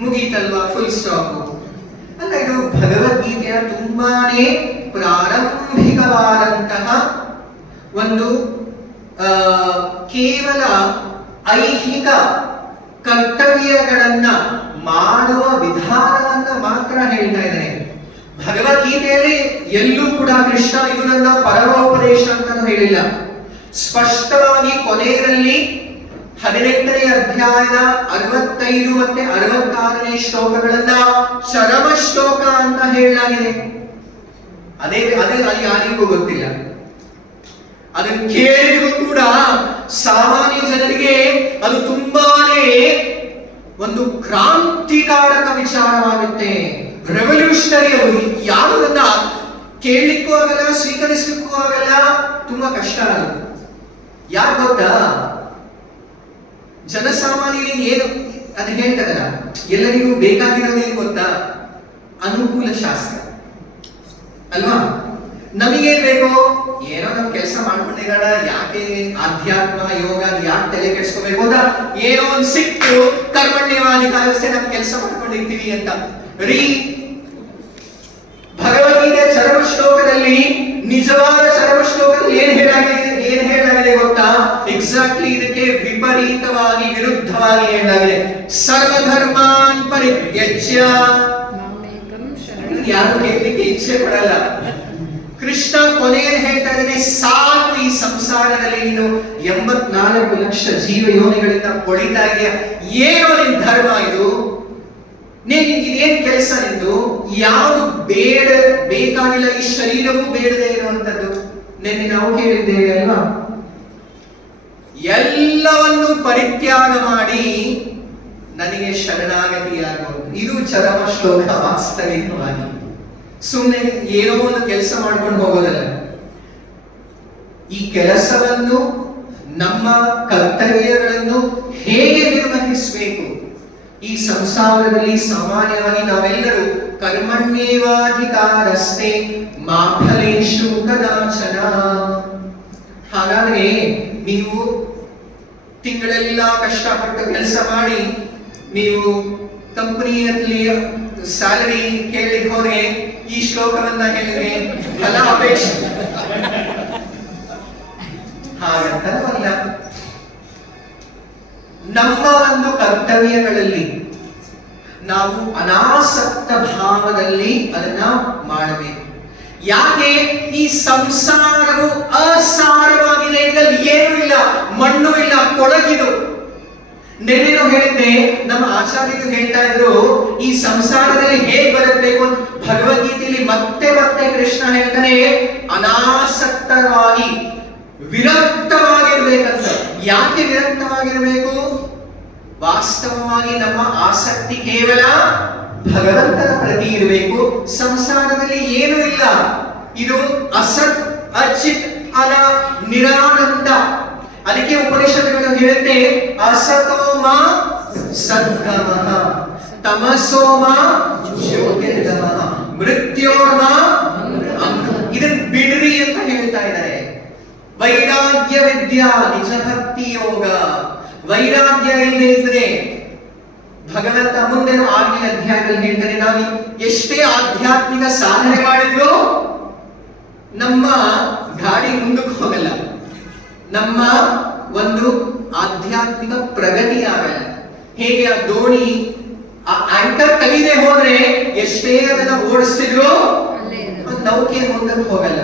ಮುಗೀತಲ್ವಾ, ಫುಲ್ ಸ್ಟಾಪ್ ಅಲ್ಲ. ಇದು ಭಗವದ್ಗೀತೆಯ ತುಂಬಾನೇ ಪ್ರಾರಂಭಿಕವಾದಂತಹ ಒಂದು ಕೇವಲ ಐಹಿಕ ಕರ್ತವ್ಯಗಳನ್ನ ಮಾಡುವ ವಿಧಾನವನ್ನ ಮಾತ್ರ ಹೇಳ್ತಾ ಇದ್ದಾನೆ. ಭಗವದ್ಗೀತೆಯಲ್ಲಿ ಎಲ್ಲೂ ಕೂಡ ಕೃಷ್ಣ ಇದು ನನ್ನ ಪರಮೋಪದೇಶ ಅಂತ ಹೇಳಿಲ್ಲ. ಸ್ಪಷ್ಟವಾಗಿ ಕೊನೆಯಲ್ಲಿ 18ನೇ ಅಧ್ಯಾಯದ 65 ಮತ್ತೆ 66ನೇ ಶ್ಲೋಕಗಳನ್ನ ಚರಮ ಶ್ಲೋಕ ಅಂತ ಹೇಳಲಾಗಿದೆ. ಅದೇ ಅಲ್ಲಿ ಯಾರಿಗೂ ಗೊತ್ತಿಲ್ಲ. ಅದನ್ನು ಕೇಳಿದ್ರು ಕೂಡ ಸಾಮಾನ್ಯ ಜನರಿಗೆ ಅದು ತುಂಬಾನೇ ಒಂದು ಕ್ರಾಂತಿಕಾರಕ ವಿಚಾರವಾಗುತ್ತೆ. ರೆವಲ್ಯೂಷನರಿ. ಅವರು ಯಾವುದನ್ನ ಕೇಳಲಿಕ್ಕೂ ಆಗಲ್ಲ, ಸ್ವೀಕರಿಸಲಿಕ್ಕೂ ಆಗಲ್ಲ, ತುಂಬಾ ಕಷ್ಟ ಆಗುತ್ತೆ. ಯಾಕೆ ಗೊತ್ತಾ? ಜನಸಾಮಾನ್ಯರಿಗೆ ಏನು ಅದು ಹೇಳ್ತಾರಲ್ಲ, ಎಲ್ಲರಿಗೂ ಬೇಕಾಗಿರೋದು ಏನು ಗೊತ್ತಾ? ಅನುಕೂಲ ಶಾಸ್ತ್ರ ಅಲ್ವಾ? ನಮಗೇನ್ ಬೇಕು? ಏನೋ ನಾವು ಕೆಲಸ ಮಾಡ್ಕೊಂಡಿರೋಣ, ಯಾಕೆ ಆಧ್ಯಾತ್ಮ ಯೋಗ ಯಾಕೆ ತಲೆ ಕೆಡಿಸ್ಕೋಬೇಕು ಅಂತ ಏನೋ ಒಂದು ಸಿಕ್ತು ಕರ್ಮಣ್ಯವಾಧಿಕಾರಸ್ಥೆ ನಾವು ಕೆಲಸ ಮಾಡ್ಕೊಂಡಿರ್ತೀವಿ ಅಂತ. ಭಗವದ್ಗೀತೆ ಚರಮ ಶ್ಲೋಕದಲ್ಲಿ, ನಿಜವಾದ ಚರಮ ಶ್ಲೋಕದಲ್ಲಿ ಏನ್ ಹೇಳಲಾಗಿದೆ ಗೊತ್ತಾ? ಎಕ್ಸಾಕ್ಟ್ಲಿ ಇದಕ್ಕೆ ವಿಪರೀತವಾಗಿ ವಿರುದ್ಧವಾಗಿ ಹೇಳಲಾಗಿದೆ. ಸರ್ವಧರ್ಮಾನ್ ಪರಿತ್ಯಜ್ಯ. ಯಾರು ಕೇಳಲಿಕ್ಕೆ ಇಚ್ಛೆ ಪಡಲ್ಲ. ಕೃಷ್ಣ ಕೊನೆಯಲ್ಲಿ ಹೇಳ್ತಾ ಇದ್ದಾನೆ, ಸಾಕು ಈ ಸಂಸಾರದಲ್ಲಿ ನೀನು 84 ಲಕ್ಷ ಜೀವ ಯೋನಿಗಳಿಂದ ಕೊಳಿತಾ ಇದೆಯಾ, ಏನೋ ನಿನ್ ಧರ್ಮ ಇದು, ಇದೇನ್ ಕೆಲಸ ನಿಂದು, ಯಾವುದು ಬೇಕಾಗಿಲ್ಲ, ಈ ಶರೀರವೂ ಬೇಡದೇ ಇರುವಂತದ್ದು. ನಿನ್ನೆ ನಾವು ಕೇಳಿದ್ದೇವೆ ಅಲ್ವಾ? ಎಲ್ಲವನ್ನು ಪರಿತ್ಯಾಗ ಮಾಡಿ ನನಗೆ ಶರಣಾಗತಿಯಾಗುವುದು. ಇದು ಚರಮ ಶ್ಲೋಕ ವಾಸ್ತವಿಕವಾಗಿ. ಸುಮ್ಮನೆ ಏನೋ ಒಂದು ಕೆಲಸ ಮಾಡ್ಕೊಂಡು ಹೋಗೋದಲ್ಲ. ಈ ಕೆಲಸವನ್ನು, ನಮ್ಮ ಕರ್ತವ್ಯಗಳನ್ನು ಹೇಗೆ ನಿರ್ವಹಿಸಬೇಕು? ಈ ಸಂಸಾರದಲ್ಲಿ ಸಾಮಾನ್ಯವಾಗಿ ನಾವೆಲ್ಲರೂ ಕರ್ಮಣ್ಯೇವಾಧಿಕಾರಸ್ಥೆ ಮಾ ಫಲೇಷು ಕದಾಚನ. ಹಾಗಾದ್ರೆ ನೀವು ತಿಂಗಳೆಲ್ಲ ಕಷ್ಟಪಟ್ಟು ಕೆಲಸ ಮಾಡಿ ನೀವು ಕಂಪನಿಯಲ್ಲಿ ಸ್ಯಾಲರಿ ಕೇಳಲಿಕ್ಕೆ ಹೋದ್ರೆ ಈ ಶ್ಲೋಕವನ್ನ ಹೇಳಿದ್ರೆ ಫಲ ಅಪೇಕ್ಷೆ ಹಾಗಂತಲ್ಲ. ನಮ್ಮ ಒಂದು ಕರ್ತವ್ಯಗಳಲ್ಲಿ ನಾವು ಅನಾಸಕ್ತ ಭಾವದಲ್ಲಿ ಅದನ್ನ ಮಾಡಬೇಕು. ಯಾಕೆ? ಈ ಸಂಸಾರವು ಅಸಾರವಾಗಿದೆ. ಇದರಲ್ಲಿ ಏನೂ ಇಲ್ಲ, ಮಣ್ಣು ಇಲ್ಲ, ಕೊಳಗಿದು. ನೆನ್ನೆನೂ ಹೇಳಿದ್ದೆ, ನಮ್ಮ ಆಚಾರ್ಯರು ಹೇಳ್ತಾ ಇದ್ರು, ಈ ಸಂಸಾರದಲ್ಲಿ ಹೇಗೆ ಬರಬೇಕು ಅಂತ. ಭಗವದ್ಗೀತೆಯಲ್ಲಿ ಮತ್ತೆ ಮತ್ತೆ ಕೃಷ್ಣ ಹೇಳ್ತಾನೆ, ಅನಾಸಕ್ತವಾಗಿ ವಿರಕ್ತವಾಗಿರ್ಬೇಕಂತ. ಯಾಕೆ ವಿರಕ್ತವಾಗಿರ್ಬೇಕು? ವಾಸ್ತವವಾಗಿ ನಮ್ಮ ಆಸಕ್ತಿ ಕೇವಲ ಭಗವಂತನ ಪ್ರತಿ ಇರಬೇಕು. ಸಂಸಾರದಲ್ಲಿ ಏನೂ ಇಲ್ಲ. ಇದು ಅಸತ್ ಅಚಿತ್ ಅನ ನಿರಾನಂದ. ಅದಕ್ಕೆ ಉಪನಿಷತ್ತುಗಳು ಹೇಳುತ್ತೆ, ಅಸತೋಮ ಸದ್ಗಮಃ ತಮಸೋಮ ಜ್ಯೋತಿರ್ಗಮಃ ಮೃತ್ಯೋರ್ಮ ಅಮೃತ. ಇದನ್ನ ಬಿಡ್ರಿ ಅಂತ ಹೇಳ್ತಾ ಇದ್ದಾರೆ. ವೈರಾಗ್ಯ ವಿದ್ಯಾ ನಿಜ ಭಕ್ತಿ ಯೋಗ. ವೈರಾಗ್ಯ ಇಲ್ಲದೆ ಇದ್ರೆ ಭಗವಂತ ಮುಂದೆನೂ 6ನೇ ಅಧ್ಯಾಯದಲ್ಲಿ ಹೇಳ್ತಾನೆ, ನಾವು ಎಷ್ಟೇ ಆಧ್ಯಾತ್ಮಿಕ ಸಾಧನೆ ಮಾಡಿದ್ರು ನಮ್ಮ ಗಾಡಿ ಮುಂದಕ್ಕೆ ಹೋಗಲ್ಲ, ನಮ್ಮ ಒಂದು ಆಧ್ಯಾತ್ಮಿಕ ಪ್ರಗತಿ ಆಗಲ್ಲ. ಹೇಗೆ ಆ ದೋಣಿ ಆ ಆಂಕರ್ ತೆಗೆದೇ ಹೋದ್ರೆ ಎಷ್ಟೇ ಅದನ್ನ ಓಡಿಸ್ತಿದ್ರು ನೌಕೆ ಮುಂದಕ್ಕೆ ಹೋಗಲ್ಲ.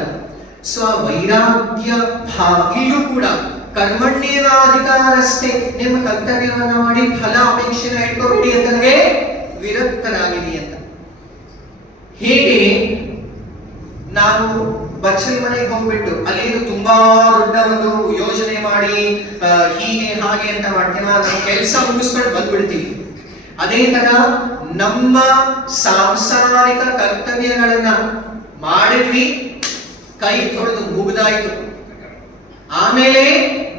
ಸೊ ಆ ವೈರಾಗ್ಯ ಭಾವ ಇಲ್ಲೂ ಕೂಡ ಕರ್ಮಣ್ಯೇವಾಧಿಕಾರಸ್ಥೆ. ನಿಮ್ಮ ಕರ್ತವ್ಯವನ್ನ ಮಾಡಿ ಫಲ ಅಪೇಕ್ಷೆನ ಇಟ್ಕೋಬೇಡಿ ಅಂತಂದ್ರೆ ವಿರಕ್ತರಾಗಿರಿ ಅಂತ. ಹೇಗೆ ನಾವು ಬಚ್ಚಲ ಮನೆಗೆ ಹೋಗ್ಬಿಟ್ಟು ಅಲ್ಲೇನು ತುಂಬಾ ದೊಡ್ಡ ಒಂದು ಯೋಜನೆ ಮಾಡಿ ಹೀಗೆ ಹಾಗೆ ಅಂತ ಮಾಡ್ತೀವಿ, ನಾವು ಕೆಲಸ ಮುಗಿಸ್ಕೊಂಡು ಬಂದ್ಬಿಡ್ತೀವಿ. ಅದೇ ತರ ನಮ್ಮ ಸಾಂಸಾರಿಕ ಕರ್ತವ್ಯಗಳನ್ನ ಮಾಡಿದ್ವಿ, ಕೈ ತೊಳೆದು ಮುಗಿದಾಯ್ತು. ಆಮೇಲೆ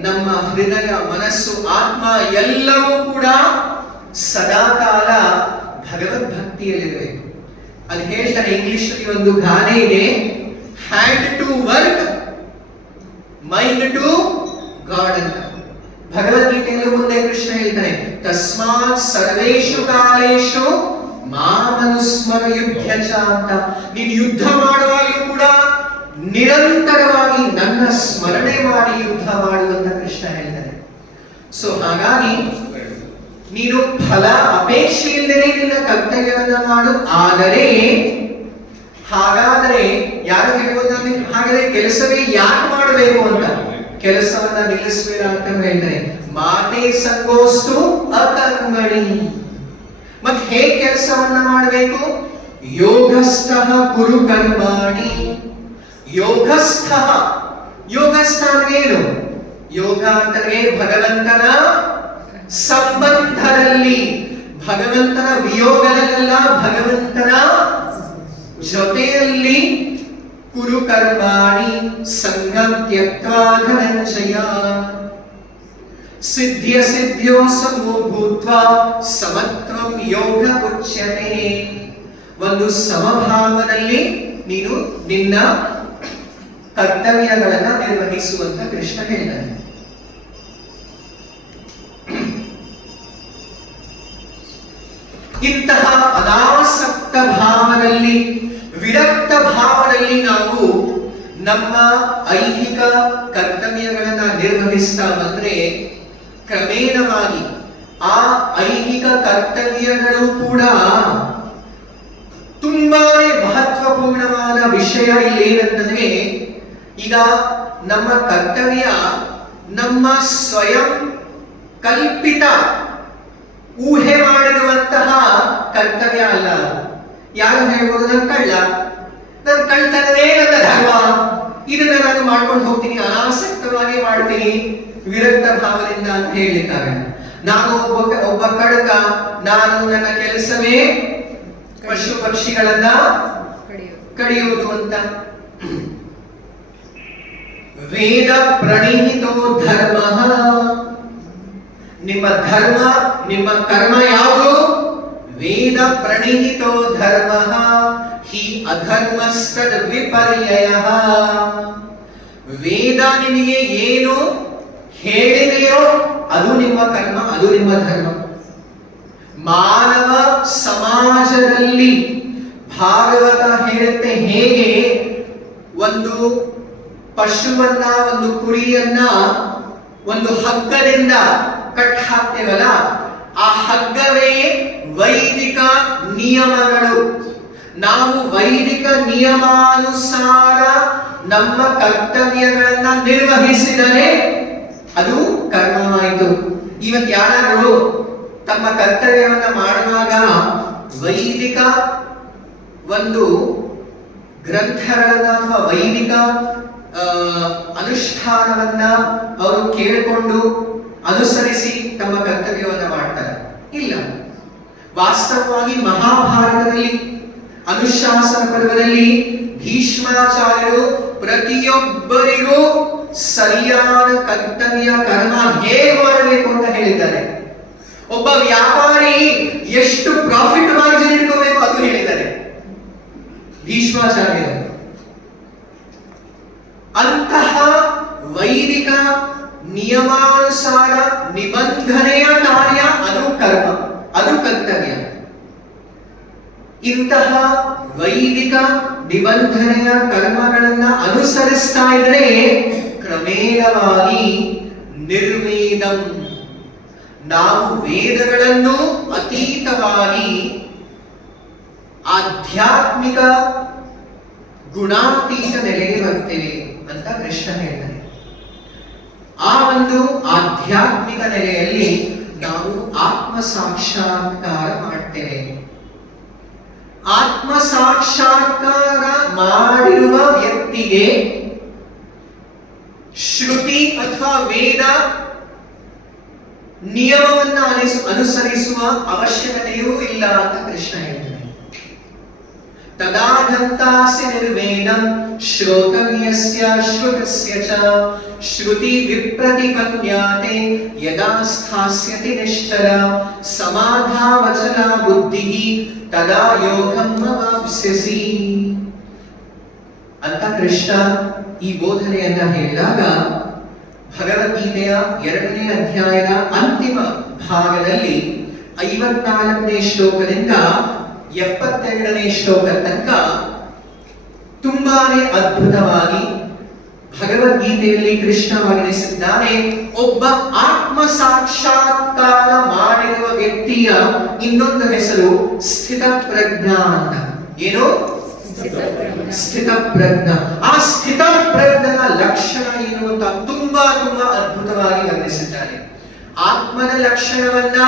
ನಮ್ಮ ಹೃದಯ, ಮನಸ್ಸು, ಆತ್ಮ ಎಲ್ಲವೂ ಕೂಡ ಸದಾಕಾಲ ಭಗವದ್ಭಕ್ತಿಯಲ್ಲಿರಬೇಕು. ಅಲ್ಲಿ ಹೇಳ್ತಾರೆ, ಇಂಗ್ಲಿಷ್ ಒಂದು ಗಾದೆ ಇದೆ, hand to work mind to God ಅಂತ. ಭಗವದ್ಗೀತೆಯಲ್ಲೂ ಮುಂದೆ ಕೃಷ್ಣ ಹೇಳ್ತಾನೆ, ತಸ್ಮಾತ್ ಸರ್ವೇಷು ಕಾಲೇಷು ಮಾಮನುಸ್ಮರ ಯುದ್ಧಚ ಅಂತ. ನೀನು ಯುದ್ಧ ಮಾಡುವಾಗಲೂ ಕೂಡ ನಿರಂತರವಾಗಿ ನನ್ನ ಸ್ಮರಣೆ ಮಾಡಿ ಯುದ್ಧ ಮಾಡುವಂತ ಕೃಷ್ಣ ಹೇಳ್ತಾನೆ. ಸೊ ಹಾಗಾಗಿ ನೀನು ಫಲ ಅಪೇಕ್ಷೆ ಇಲ್ಲದೆ ನಿನ್ನ ಕರ್ತವ್ಯವನ್ನ ಮಾಡು. ಆದರೆ ಹಾಗಾದರೆ ಯಾರು ಹೇಳ್ಬೋದು, ಹಾಗಾದ್ರೆ ಕೆಲಸವೇ ಯಾಕೆ ಮಾಡಬೇಕು ಅಂತ ಕೆಲಸವನ್ನ ನಿಲ್ಲಿಸಬೇಡ ಅಂತ ಹೇಳ್ತಾರೆ. ಮಾತೆ ಸಂಗೋಸ್ತು ಅಕರ್ಮಣಿ. ಮತ್ತೆ ಹೇಗೆ ಕೆಲಸವನ್ನ ಮಾಡಬೇಕು? ಯೋಗಸ್ಥಃ ಕುರು ಕರ್ಮಾಣಿ. ಯೋಗಸ್ಥಃ, ಯೋಗಸ್ಥ ಅಂದ್ರೆ ಏನು? ಯೋಗ ಅಂತಂದ್ರೆ ಭಗವಂತನ ಸಂಬಂಧದಲ್ಲಿ, ಭಗವಂತನ ವಿಯೋಗದಲ್ಲ, ಭಗವಂತನ ಜೊತೆಯಲ್ಲಿ. ಕುರು ಕರ್ಮಾಣಿ ಸಂಗಂ ತ್ಯಕ್ತ್ವಾ ಧನಂಜಯ. ಸಿದ್ಧ್ಯ ಸಿದ್ಧ್ಯೋ ಸಮೋ ಭೂತ್ವಾ ಸಮತ್ವಂ ಯೋಗ ಉಚ್ಯತೆ. ಒಂದು ಸಮಭಾವದಲ್ಲಿ ನೀನು ನಿನ್ನ ಕರ್ತವ್ಯಗಳನ್ನ ನಿರ್ವಹಿಸುವಂತ ಕೃಷ್ಣ ಹೇಳ್ತಾನೆ. ಇಂತಹ ಅನಾಸಕ್ತ ಭಾವದಲ್ಲಿ, ವಿರಕ್ತ ಭಾವದಲ್ಲಿ ನಾವು ನಮ್ಮ ಐಹಿಕ ಕರ್ತವ್ಯಗಳನ್ನ ನಿರ್ವಹಿಸ್ತಾ ಬಂದ್ರೆ ಕ್ರಮೇಣವಾಗಿ ಆ ಐಹಿಕ ಕರ್ತವ್ಯಗಳು ಕೂಡ ತುಂಬಾನೇ ಮಹತ್ವಪೂರ್ಣವಾದ ವಿಷಯ. ಇಲ್ಲಿ ಏನಂತಂದ್ರೆ, ಈಗ ನಮ್ಮ ಕರ್ತವ್ಯ ನಮ್ಮ ಸ್ವಯಂ ಕಲ್ಪಿತ ಊಹೆ ಮಾಡಿರುವಂತಹ ಕರ್ತವ್ಯ ಅಲ್ಲ. ಯಾರು ಹೇಳ್ಬೋದು, ನನ್ನ ಕಳ್ತನವೇ ನನ್ನ ಧರ್ಮ, ಇದನ್ನ ನಾನು ಮಾಡ್ಕೊಂಡು ಹೋಗ್ತೀನಿ, ಅನಾಸಕ್ತವಾಗಿ ಮಾಡ್ತೀನಿ, ವಿರಕ್ತ ಭಾವದಿಂದ ಅಂತ ಹೇಳಿದ್ದಾರೆ. ನಾನು ಒಬ್ಬ ಕಡಕ, ನಾನು ನನ್ನ ಕೆಲಸವೇ ಪಶು ಪಕ್ಷಿಗಳನ್ನ ಕಡಿಯುವುದು ಅಂತ. ವೇದ ಪ್ರಣೀತೋ ಧರ್ಮ. ನಿಮ್ಮ ಧರ್ಮ, ನಿಮ್ಮ ಕರ್ಮ ಯಾವುದು? ವೇದ ಪ್ರಣೀತೋ ಧರ್ಮ ಹಿ ಅಧರ್ಮಸ್ತದ್ ವಿಪರ್ಯಯ. ವೇದ ನಿಮಗೆ ಏನು ಹೇಳಿದೆಯೋ ಅದು ನಿಮ್ಮ ಕರ್ಮ, ಅದು ನಿಮ್ಮ ಧರ್ಮ. ಮಾನವ ಸಮಾಜದಲ್ಲಿ ಭಾಗವತ ಹೇಳುತ್ತೆ, ಹೇಗೆ ಒಂದು ಪಶುವನ್ನ, ಒಂದು ಕುರಿಯನ್ನ ಒಂದು ಹಗ್ಗದಿಂದ ಕಟ್ ಹಾಕ್ತೇವಲ್ಲ, ಆ ಹಗ್ಗವೇ ವೈದಿಕ ನಿಯಮಗಳು. ನಾವು ವೈದಿಕ ನಿಯಮಾನುಸಾರ ನಮ್ಮ ಕರ್ತವ್ಯಗಳನ್ನ ನಿರ್ವಹಿಸಿದರೆ ಅದು ಕರ್ಮವಾಯಿತು. ಇವತ್ತು ಯಾರಾದರೂ ತಮ್ಮ ಕರ್ತವ್ಯವನ್ನ ಮಾಡುವಾಗ ವೈದಿಕ ಒಂದು ಗ್ರಂಥಗಳನ್ನ ಅಥವಾ ವೈದಿಕ ಅನುಷ್ಠಾನವನ್ನ ಅವರು ಕೇಳಿಕೊಂಡು ಅನುಸರಿಸಿ ತಮ್ಮ ಕರ್ತವ್ಯವನ್ನ ಮಾಡ್ತಾರೆ? ಇಲ್ಲ. ವಾಸ್ತವವಾಗಿ ಮಹಾಭಾರತದಲ್ಲಿ ಅನುಶಾಸನ ಪರ್ವದಲ್ಲಿ ಭೀಷ್ಮಾಚಾರ್ಯರು ಪ್ರತಿಯೊಬ್ಬರಿಗೂ ಸರಿಯಾದ ಕರ್ತವ್ಯ ಕರ್ಮ ಹೇಗೆ ಮಾಡಬೇಕು ಅಂತ ಹೇಳಿದ್ದಾರೆ. ಒಬ್ಬ ವ್ಯಾಪಾರಿ ಎಷ್ಟು ಪ್ರಾಫಿಟ್ ಮಾರ್ಜಿನ್ ಇಟ್ಕೋಬೇಕು ಅದು ಹೇಳಿದ್ದಾರೆ ಭೀಷ್ಮಾಚಾರ್ಯರು. ಅಂತಹ ವೈದಿಕ ನಿಯಮಾನುಸಾರ ನಿಬಂಧನೆಯ ಕಾರ್ಯ ಅದು ಕರ್ಮ, ಅದು ಕರ್ತವ್ಯ. ಇಂತಹ ವೈದಿಕ ನಿಬಂಧನೆಯ ಕರ್ಮಗಳನ್ನ ಅನುಸರಿಸ್ತಾ ಇದ್ರೆ ಕ್ರಮೇಣವಾಗಿ ನಿರ್ವೇದಂ, ನಾವು ವೇದಗಳನ್ನು ಅತೀತವಾಗಿ ಆಧ್ಯಾತ್ಮಿಕ ಗುಣಾತೀತ ನೆಲೆಗೆ ಬರ್ತೇವೆ ಅಂತ ಕೃಷ್ಣ ಹೇಳ್ತಾನೆ. ಆ ಒಂದು ಆಧ್ಯಾತ್ಮಿಕ ನೆಲೆಯಲ್ಲಿ ನಾವು ಆತ್ಮ ಸಾಕ್ಷಾತ್ಕಾರ ಮಾಡ್ತೇವೆ. ಆತ್ಮ ಸಾಕ್ಷಾತ್ಕಾರ ಮಾಡಿರುವ ವ್ಯಕ್ತಿಗೆ ಶ್ರುತಿ ಅಥವಾ ವೇದ ನಿಯಮವನ್ನ ಅನುಸರಿಸುವ ಅವಶ್ಯಕತೆಯೂ ಇಲ್ಲ ಅಂತ ಕೃಷ್ಣ ಹೇಳ್ತಾನೆ. ತದಾಧಂತಾಸ್ಯ ನಿರ್ವೇದಂ ಶ್ರೋತವ್ಯಸ್ಯ ಶ್ರುತಸ್ಯ ಚ ಶ್ರುತಿ ವಿಪ್ರತಿಪನ್ಯಾತೆ ಯದಾ ಸ್ಥಾಸ್ಯತಿ ನಿಶ್ಚಲ ಸಮಾಧಾವಚನ ಬುದ್ಧಿಃ ತದಾ ಯೋಗಂ ಅವಾಪ್ಸ್ಯಸಿ ಅಂತ ಕೃಷ್ಣ ಈ ಬೋಧನೆಯನ್ನ ಹೇಳಿದಾಗ ಭಗವದ್ಗೀತೆಯ 2ನೇ ಅಧ್ಯಾಯದ ಅಂತಿಮ ಭಾಗದಲ್ಲಿ 54ನೇ ಶ್ಲೋಕದಿಂದ 72ನೇ ಶ್ಲೋಕ ತನಕ ತುಂಬಾನೇ ಅದ್ಭುತವಾಗಿ ಭಗವದ್ಗೀತೆಯಲ್ಲಿ ಕೃಷ್ಣ ವರ್ಣಿಸಿದ್ದಾನೆ. ಒಬ್ಬ ಆತ್ಮ ಸಾಕ್ಷಾತ್ಕಾರ ಮಾಡಿರುವ ವ್ಯಕ್ತಿಯ ಇನ್ನೊಂದು ಹೆಸರು ಸ್ಥಿತ ಪ್ರಜ್ಞಾ ಅಂತ. ಏನು? ಸ್ಥಿತ ಪ್ರಜ್ಞ. ಆ ಸ್ಥಿತ ಸ್ಥಿತಪ್ರಜ್ಞನ ಲಕ್ಷಣ ಏನು ಅಂತ ತುಂಬಾ ಅದ್ಭುತವಾಗಿ ವರ್ಣಿಸಿದ್ದಾರೆ. ಆತ್ಮನ ಲಕ್ಷಣವನ್ನ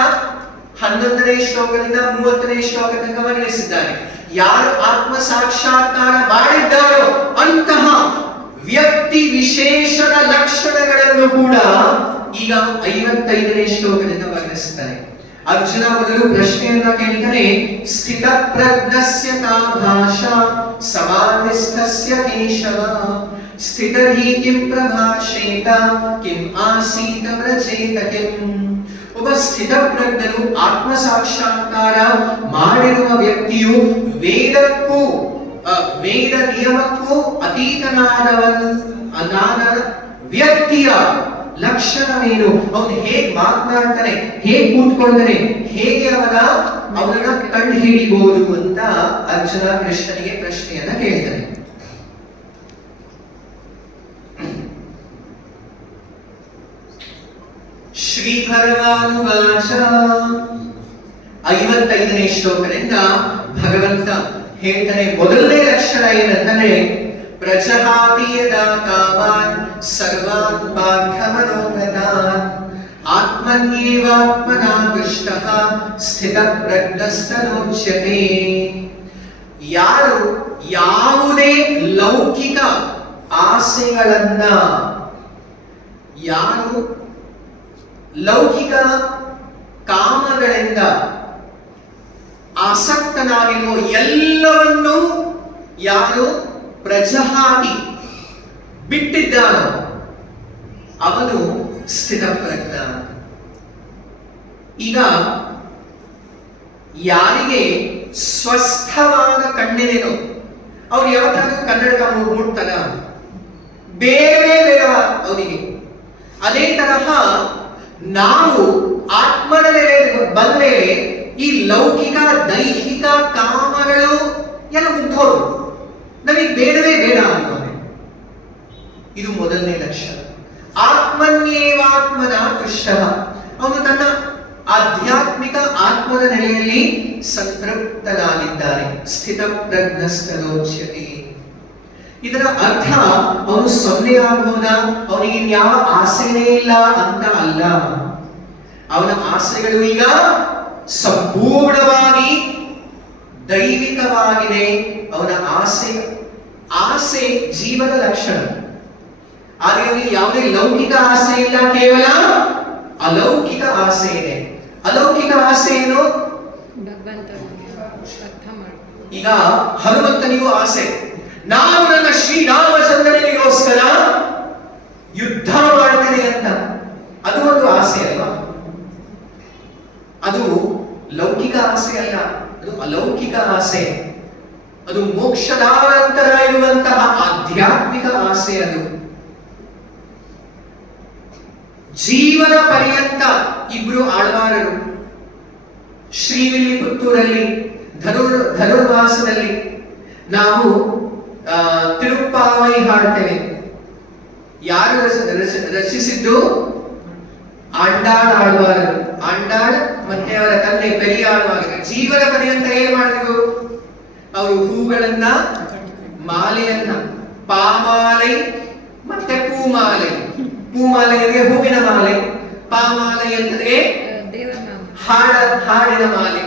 11ನೇ ಶ್ಲೋಕದಿಂದ 30ನೇ ಶ್ಲೋಕ ತನಕ ವರ್ಣಿಸಿದ್ದಾರೆ. ಯಾರು ಆತ್ಮ ಸಾಕ್ಷಾತ್ಕಾರ ಮಾಡಿದ್ದಾರೋ ಅಂತಹ ವ್ಯಕ್ತಿ ವಿಶೇಷಣ ಲಕ್ಷಣಗಳನ್ನು ಕೂಡ ಈಗ 55ನೇ ಶ್ಲೋಕದಿಂದ ವರ್ಣಿಸಿದ್ದಾರೆ. ಅರ್ಜುನ ಮೊದಲು ಪ್ರಶ್ನೆಯನ್ನ ಕೇಳ್ತಾನೆ, ಸ್ಥಿತ ಪ್ರಜ್ಞಸ್ಯ ಕಾ ಭಾಷಾ ಸಮಾಧಿಸ್ಥಸ್ಯ ಕೇಶವ ಸ್ಥಿತರ್ಹಿ ಕಿಂ ಪ್ರಭಾಷೇತ ಕಿಂ ಆಸೀತ ವ್ರಜೇತ ಕಿಂ. ಒಬ್ಬ ಸ್ಥಿತ ಪ್ರಜ್ಞನು ಆತ್ಮ ಸಾಕ್ಷಾತ್ಕಾರ ಮಾಡಿರುವ ವ್ಯಕ್ತಿಯು ವೇದಕ್ಕೂ ವೇದ ನಿಯಮಕ್ಕೂ ಅತೀತನಾದ ವ್ಯಕ್ತಿಯ ಲಕ್ಷಣವೇನು, ಅವನು ಹೇಗೆ ಮಾತನಾಡ್ತಾನೆ, ಹೇಗೆ ಕೂತ್ಕೊಳ್ತಾನೆ, ಹೇಗೆ ಅವನನ್ನ ಕಂಡು ಹಿಡಿಬಹುದು ಅಂತ ಅರ್ಜುನ ಕೃಷ್ಣನಿಗೆ ಪ್ರಶ್ನೆಯನ್ನ ಕೇಳ್ತಾನೆ. ಶ್ರೀ ಭಗವಾನುವಾಚ 55ನೇ ಶ್ಲೋಕದಿಂದ ಭಗವಂತ ಹೇಳ್ತಾನೆ, ಮೊದಲನೇ ಲಕ್ಷಣ ಏನಂತಾನೆ, ಪ್ರಜಹಾತಿ ಯದಾ ಕಾಮಾನ್ ಸರ್ವಾನ್ ಪಾರ್ಥಮನೋಗತಾನ್ ಆತ್ಮನ್ಯೇವಾತ್ಮನಾ ತುಷ್ಟಃ ಸ್ಥಿತಪ್ರಜ್ಞಸ್ತನೋಚ್ಯತೆ. ಯಾರು ಯಾವುದೇ ಲೌಕಿಕ ಆಸೆಗಳನ್ನ, ಯಾರು ಲೌಕಿಕ ಕಾಮಗಳಿಂದ ಆಸಕ್ತನಾಗಿರುವ ಎಲ್ಲವನ್ನೂ ಯಾರು ಪ್ರಜಹಾತಿ ಬಿಟ್ಟಿದ್ದಾನೋ ಅವನು ಸ್ಥಿತಪ್ರಜ್ಞ. ಈಗ ಯಾರಿಗೆ ಸ್ವಸ್ಥವಾದ ಕಣ್ಣಿನೇನೋ ಅವ್ರು ಯಾವತ್ತಾದ್ರೂ ಕನ್ನಡಕ ಮುಟ್ತಾನ? ಬೇರೆ ಬೇಡ ಅವರಿಗೆ. ಅದೇ ತರಹ ನಾವು ಆತ್ಮದ ಬಂದ್ರೆ ಈ ಲೌಕಿಕ ದೈಹಿಕ ಕಾಮಗಳು ಎಲ್ಲ ಮುಗ್ದೋರು, ನಮಗೆ ಬೇಡವೇ ಬೇಡ ಅನ್ನೋದು. ಇದು ಮೊದಲನೇ ಲಕ್ಷಣ. ಆತ್ಮನ್ಯೇವಾತ್ಮನ ತುಷ್ಟಃ, ಅವನು ತನ್ನ ಆಧ್ಯಾತ್ಮಿಕ ಆತ್ಮದ ನೆಲೆಯಲ್ಲಿ ಸಂತೃಪ್ತನಾಗಿದ್ದಾನೆ. ಸ್ಥಿತಪ್ರಜ್ಞಸ್ತನೋಚ್ಯತೆ. ಇದರ ಅರ್ಥ ಅವನು ಸೊನ್ನೆ ಆಗುವುದ, ಅವನಿಗೆ ಯಾವ ಆಸೆನೇ ಇಲ್ಲ ಅಂತ ಅಲ್ಲ. ಅವನ ಆಸೆಗಳು ಈಗ ಸಂಪೂರ್ಣವಾಗಿ ದೈವಿಕವಾಗಿದೆ. ಅವನ ಆಸೆ ಜೀವನ ಲಕ್ಷಣ. ಆದರೆ ಯಾವುದೇ ಲೌಕಿಕ ಆಸೆ ಇಲ್ಲ, ಕೇವಲ ಅಲೌಕಿಕ ಆಸೆ ಇದೆ. ಅಲೌಕಿಕ ಆಸೆ ಏನು? ಈಗ ಹನುಮಂತನಿಗೂ ಆಸೆ, ನಾನು ನನ್ನ ಶ್ರೀರಾಮಚಂದ್ರನಿಗೋಸ್ಕರ ಯುದ್ಧ ಮಾಡ್ತೇನೆ ಅಂತ. ಅದು ಒಂದು ಆಸೆ ಅಲ್ವಾ? ಅದು ಲೌಕಿಕ ಆಸೆ ಅಲ್ಲ, ಅದು ಅಲೌಕಿಕ ಆಸೆ. ಅದು ಮೋಕ್ಷದ ನಂತರ ಇರುವಂತಹ ಆಧ್ಯಾತ್ಮಿಕ ಆಸೆ. ಅದು ಜೀವನ ಪರ್ಯಂತ ಇಬ್ರು ಆಳ್ವಾರರು ಶ್ರೀವಿಲ್ಲಿಪುತ್ತೂರಲ್ಲಿ ಧನುರ್ಮಾಸದಲ್ಲಿ ನಾವು ತಿರುಪ್ಪಾವೈ ಹಾಡ್ತೇವೆ. ಯಾರು ರಚಿಸಿದ್ದು? ಆಂಡಾಳ್ ಆಳ್ವಾರರು. ಆಂಡಾಳ್ ಮತ್ತೆ ಅವರ ತಂದೆ ಪೆರಿಯಾಳ್ವಾರರು ಜೀವನ ಪರ್ಯಂತ ಏನ್ ಮಾಡಿದ್ರು? ಅವರು ಹೂಗಳನ್ನ, ಮಾಲೆಯನ್ನ, ಪಾಮಾಲೈ ಮತ್ತೆ ಪೂಮಾಲೈ. ಪೂಮಾಲೆ ಅಂದ್ರೆ ಹೂವಿನ ಮಾಲೆ, ಪಾಮಾಲೈ ಅಂದ್ರೆ ಹಾಡಿನ ಮಾಲೆ.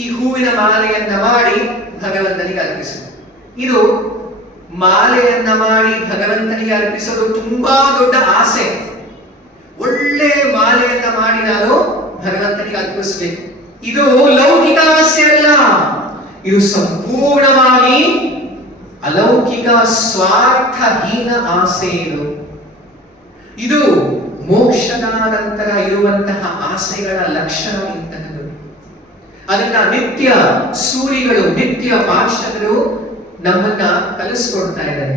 ಈ ಹೂವಿನ ಮಾಲೆಯನ್ನ ಮಾಡಿ ಭಗವಂತನಿಗೆ ಅರ್ಪಿಸಿದರು. ಇದು ಮಾಲೆಯನ್ನ ಮಾಡಿ ಭಗವಂತನಿಗೆ ಅರ್ಪಿಸೋದು ತುಂಬಾ ದೊಡ್ಡ ಆಸೆ. ಒಳ್ಳೆ ಮಾಲೆಯನ್ನ ಮಾಡಿ ನಾನು ಭಗವಂತನಿಗೆ ಅರ್ಪಿಸಬೇಕು. ಇದು ಲೌಕಿಕ ಆಸೆ ಅಲ್ಲ, ಇದು ಸಂಪೂರ್ಣವಾಗಿ ಅಲೌಕಿಕ ಸ್ವಾರ್ಥಹೀನ ಆಸೆ. ಇದು ಮೋಕ್ಷದ ನಂತರ ಇರುವಂತಹ ಆಸೆಗಳ ಲಕ್ಷಣ ಇಂತಹದ್ದು. ಅದನ್ನ ನಿತ್ಯ ಸೂರಿಗಳು, ನಿತ್ಯ ಪಾರ್ಷದರು ನಮ್ಮನ್ನ ಕಲಿಸ್ಕೊಡ್ತಾ ಇದ್ದಾರೆ.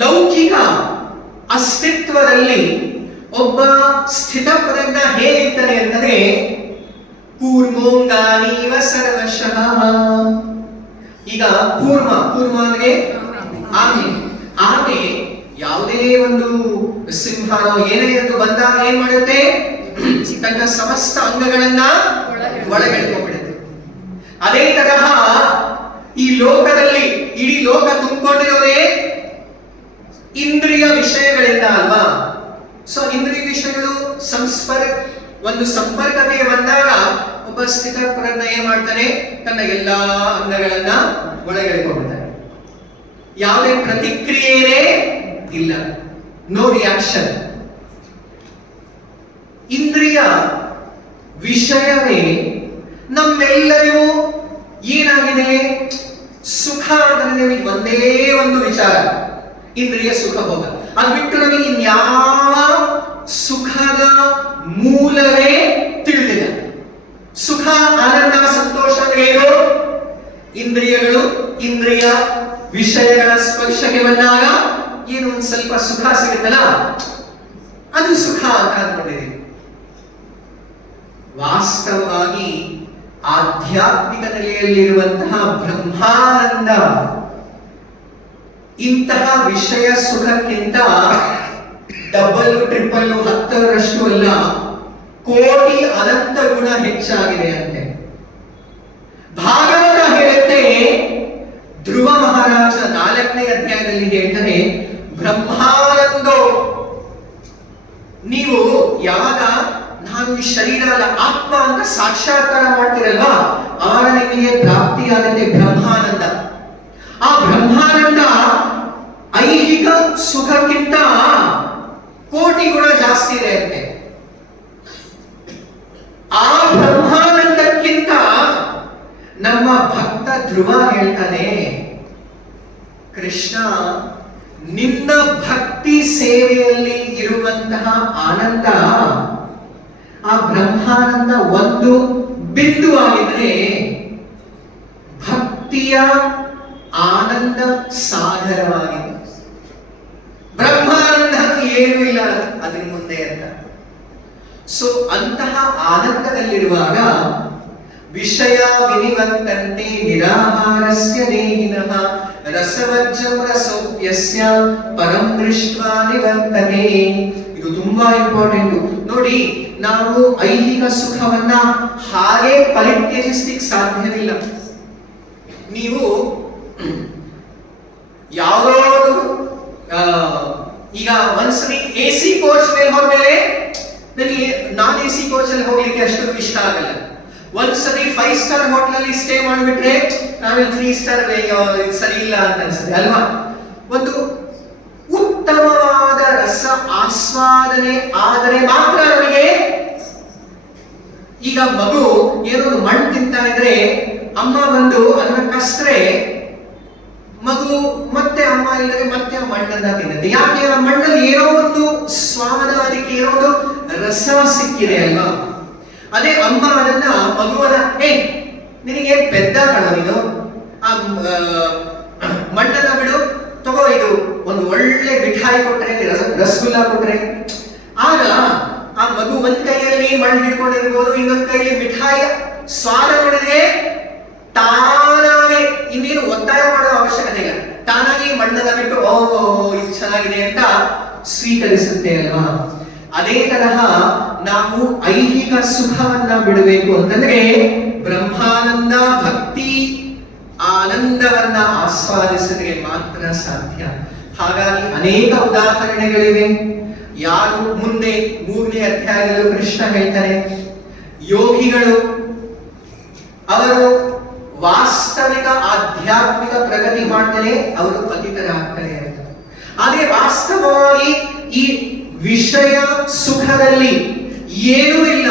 ಲೌಕಿಕ ಅಸ್ತಿತ್ವದಲ್ಲಿ ಒಬ್ಬ ಸ್ಥಿತಪ್ರಜ್ಞ ಹೇಗಿರ್ತಾನೆ ಅಂತಂದ್ರೆ, ಕೂರ್ಮೋಂಗಾನೀವ ಸರ್ವಶಃ. ಈಗ ಕೂರ್ಮ ಅಂದ್ರೆ ಆನೆ ಯಾವುದೇ ಒಂದು ಸಿಂಹನೋ ಏನೇ ಎಂದು ಬಂದಾಗ ಏನ್ ಮಾಡುತ್ತೆ? ತನ್ನ ಸಮಸ್ತ ಅಂಗಗಳನ್ನ ಒಳಗೆಳ್ಕೊಂಡ್ಬಿಡುತ್ತೆ. ಅದೇ ತರಹ ಈ ಲೋಕದಲ್ಲಿ ಇಡೀ ಲೋಕ ತುಂಬಿಕೊಂಡಿರೋದೇ ಇಂದ್ರಿಯ ವಿಷಯಗಳಿಂದ ಅಲ್ವಾ? ಸೊ ಇಂದ್ರಿಯ ವಿಷಯಗಳು ಒಂದು ಸಂಪರ್ಕತೆ ಬಂದಾಗ ಒಬ್ಬ ಸ್ಥಿತಪ್ರಜ್ಞ ಏನ್ ಮಾಡ್ತಾನೆ? ತನ್ನ ಎಲ್ಲಾ ಅಂಗಗಳನ್ನ ಒಳಗೆಳ್ಕೊಳ್ತಾನೆ. ಯಾವುದೇ ಪ್ರತಿಕ್ರಿಯೆನೇ ಇಲ್ಲ, ನೋ ರಿಯಾಕ್ಷನ್. ಇಂದ್ರಿಯ ವಿಷಯವೇ ನಮ್ಮೆಲ್ಲರಿಗೂ ಏನಾಗಿದೆ? ಸುಖ ಅಂತ ನಮಗೆ ಒಂದೇ ಒಂದು ವಿಚಾರ, ಇಂದ್ರಿಯ ಸುಖ ಭೋಗ. ಅದು ಬಿಟ್ಟು ನಮಗೆ ಇನ್ಯಾವ ಸುಖದ ಮೂಲವೇ ತಿಳಿದಿಲ್ಲ. ಸುಖ, ಆನಂದ, ಸಂತೋಷ ಏನು? ಇಂದ್ರಿಯಗಳು, ಇಂದ್ರಿಯ ವಿಷಯಗಳ ಸ್ಪರ್ಶಕ್ಕೆ ಬಂದಾಗ ಏನು ಒಂದು ಸ್ವಲ್ಪ ಸುಖ ಸಿಗುತ್ತಲ್ಲ, ಅದು ಸುಖ ಅಂತ ಅಂದ್ಕೊಂಡಿದ್ದೀವಿ. ವಾಸ್ತವವಾಗಿ ಆಧ್ಯಾತ್ಮಿಕ ನೆಲೆಯಲ್ಲಿರುವಂತಹ ಬ್ರಹ್ಮಾನಂದ ಇಂತಹ ವಿಷಯ ಸುಖಕ್ಕಿಂತ ಡಬಲ್ ಟ್ರಿಪಲ್ 10ರಷ್ಟು ಅಲ್ಲ, ಕೋಟಿ ಅನಂತ ಗುಣ ಹೆಚ್ಚಾಗಿದೆ ಅಂತೆ. ಭಾಗವತ ಹೇಳುತ್ತೆ, ಧ್ರುವ ಮಹಾರಾಜ 4ನೇ ಅಧ್ಯಾಯದಲ್ಲಿ ಹೇಳ್ತಾನೆ, ಬ್ರಹ್ಮಾನಂದೋ, ನೀವು ಯಾವಾಗ ನಾನು ಈ ಶರೀರ ಅಲ್ಲ ಆತ್ಮ ಅಂತ ಸಾಕ್ಷಾತ್ಕಾರ ಮಾಡ್ತೀರಲ್ವಾ, ಆಗ ನಿಮಗೆ ಪ್ರಾಪ್ತಿಯಾಗುತ್ತೆ ಬ್ರಹ್ಮಾನಂದ. ಆ ಬ್ರಹ್ಮಾನಂದ ಐಹಿಕ ಸುಖಕ್ಕಿಂತ ಕೋಟಿ ಗುಣ ಜಾಸ್ತಿ ಇದೆ ಅಂತೆ. ಆ ಬ್ರಹ್ಮಾನಂದಕ್ಕಿಂತ ನಮ್ಮ ಭಕ್ತ ಧ್ರುವ ಹೇಳ್ತಾನೆ, ಕೃಷ್ಣ, ನಿನ್ನ ಭಕ್ತಿ ಸೇವೆಯಲ್ಲಿ ಇರುವಂತಹ ಆನಂದ, ಆ ಬ್ರಹ್ಮಾನಂದ ಒಂದು ಬಿಂದುವಾಗಿದ್ರೆ ಭಕ್ತಿಯ ಆನಂದ ಸಾಗರವಾಗಿದೆ. ಬ್ರಹ್ಮಾನಂದ ಏನೂ ಇಲ್ಲ ಅದರ ಮುಂದೆ ಅಂತ. ಸೊ ಅಂತಹ ಆನಂದದಲ್ಲಿರುವಾಗ ವಿಷಯ ವಿನಿವಂತಂತೆ ನಿರಾಹಾರಸ್ಯ ದೇಹಿನಃ ರಸವಜ್ಜಂ ರಸೋಪ್ಯಸ್ಯ ಪರಂ ದೃಷ್ಟ್ವಾ ನಿವರ್ತತೆ. ಇದು ತುಂಬಾ ಇಂಪಾರ್ಟೆಂಟ್ ನೋಡಿ. ನಾವು ಐಹಿಕ ಸುಖವನ್ನ ಹಾಗೆ ಪರಿತ್ಯಜಿಸ್ಲಿಕ್ಕೆ ಸಾಧ್ಯವಿಲ್ಲ. ನೀವು ಯಾವುದೋ ಈಗ ಒಂದ್ಸರಿ AC ಕೋಚ್ ಮೇಲೆ ಹೋದ್ಮೇಲೆ ನನಗೆ ನಾನ್ AC ಕೋಚ್ ಅಲ್ಲಿ ಹೋಗ್ಲಿಕ್ಕೆ ಅಷ್ಟು ಇಷ್ಟ ಆಗಲ್ಲ. ಒಂದ್ಸರಿ 5 ಸ್ಟಾರ್ ಹೋಟೆಲ್ ಅಲ್ಲಿ ಸ್ಟೇ ಮಾಡಿಬಿಟ್ರೆ ಆಮೇಲೆ 3 ಸ್ಟಾರ್ ಸರಿ ಇಲ್ಲ ಅಂತ ಅನ್ಸುತ್ತೆ ಅಲ್ವಾ? ಒಂದು ಉತ್ತಮವಾದ ರಸ ಆಸ್ವಾದನೆ ಆದರೆ ಮಾತ್ರ ನಮಗೆ. ಈಗ ಮಗು ಏನೋ ಮಣ್ಣು ತಿಂತಾ ಇದ್ರೆ ಅಮ್ಮ ಬಂದು ಅದನ್ನ ಕಸ್ತ್ರೆ ಮಗು ಮತ್ತೆ ಅಮ್ಮ ಇಲ್ಲದೆ ಮತ್ತೆ ಆ ಮಣ್ಣನ್ನ ತಿನ್ನುತ್ತೆ. ಯಾಕೆ? ಆ ಮಣ್ಣಲ್ಲಿ ಏನೋ ಒಂದು ಸ್ವಾದ, ಅದಕ್ಕೆ ಏನೋ ಒಂದು ರಸ ಸಿಕ್ಕಿದೆ ಅಲ್ವಾ? ಅದೇ ಅಮ್ಮ ಅದನ್ನ ಮಗುವನ್ನ ನಿನಗೆ ಪೆದ್ದ ಕಣೋ ನೀನು, ಆ ಮಣ್ಣನ್ನ ಬಿಡು, ತಗೋ, ಇದು ಒಂದು ಒಳ್ಳೆ ಮಿಠಾಯಿ ಕೊಟ್ರೆ, ರಸಗುಲ್ಲ ಕೊಟ್ರೆ, ಆಗ ಆ ಮಗು ಒಂದ್ ಕೈಯಲ್ಲಿ ಮಣ್ಣು ಹಿಡ್ಕೊಂಡಿರ್ಬೋದು, ಇನ್ನೊಂದ್ ಕೈಯಲ್ಲಿ ಮಿಠಾಯಿ ಸ್ವಾದ ನೋಡಿದ್ರೆ ತಾನಾಗೆ, ಇನ್ನೇನು ಒತ್ತಾಯ ಮಾಡೋ ಅವಶ್ಯಕತೆ ಇಲ್ಲ, ತಾನಾಗಿ ಮಣ್ಣನ್ನ ಬಿಟ್ಟು ಓಹೋ ಇದು ಚೆನ್ನಾಗಿದೆ ಅಂತ ಸ್ವೀಕರಿಸುತ್ತೆ ಅಲ್ವಾ? ಅದೇ ತರಹ ನಾವು ಐಹಿಕ ಸುಖವನ್ನ ಬಿಡಬೇಕು ಅಂತಂದ್ರೆ ಬ್ರಹ್ಮಾನಂದ ಭಕ್ತಿ ಆನಂದವನ್ನ ಆಸ್ವಾದಿಸಿದ್ರೆ ಮಾತ್ರ ಸಾಧ್ಯ. ಹಾಗಾಗಿ ಅನೇಕ ಉದಾಹರಣೆಗಳಿವೆ. ಯಾರು ಮುಂದೆ 3ನೇ ಅಧ್ಯಾಯದಲ್ಲೂ ಕೃಷ್ಣ ಹೇಳ್ತಾರೆ, ಯೋಗಿಗಳು ಅವರು ವಾಸ್ತವಿಕ ಆಧ್ಯಾತ್ಮಿಕ ಪ್ರಗತಿ ಮಾಡ್ತಾರೆ, ಅವರು ಪತಿತರಾಗ್ತಾರೆ ಅಂತ. ಆದ್ರೆ ವಾಸ್ತವವಾಗಿ ಈ ವಿಷಯ ಸುಖದಲ್ಲಿ ಏನೂ ಇಲ್ಲ.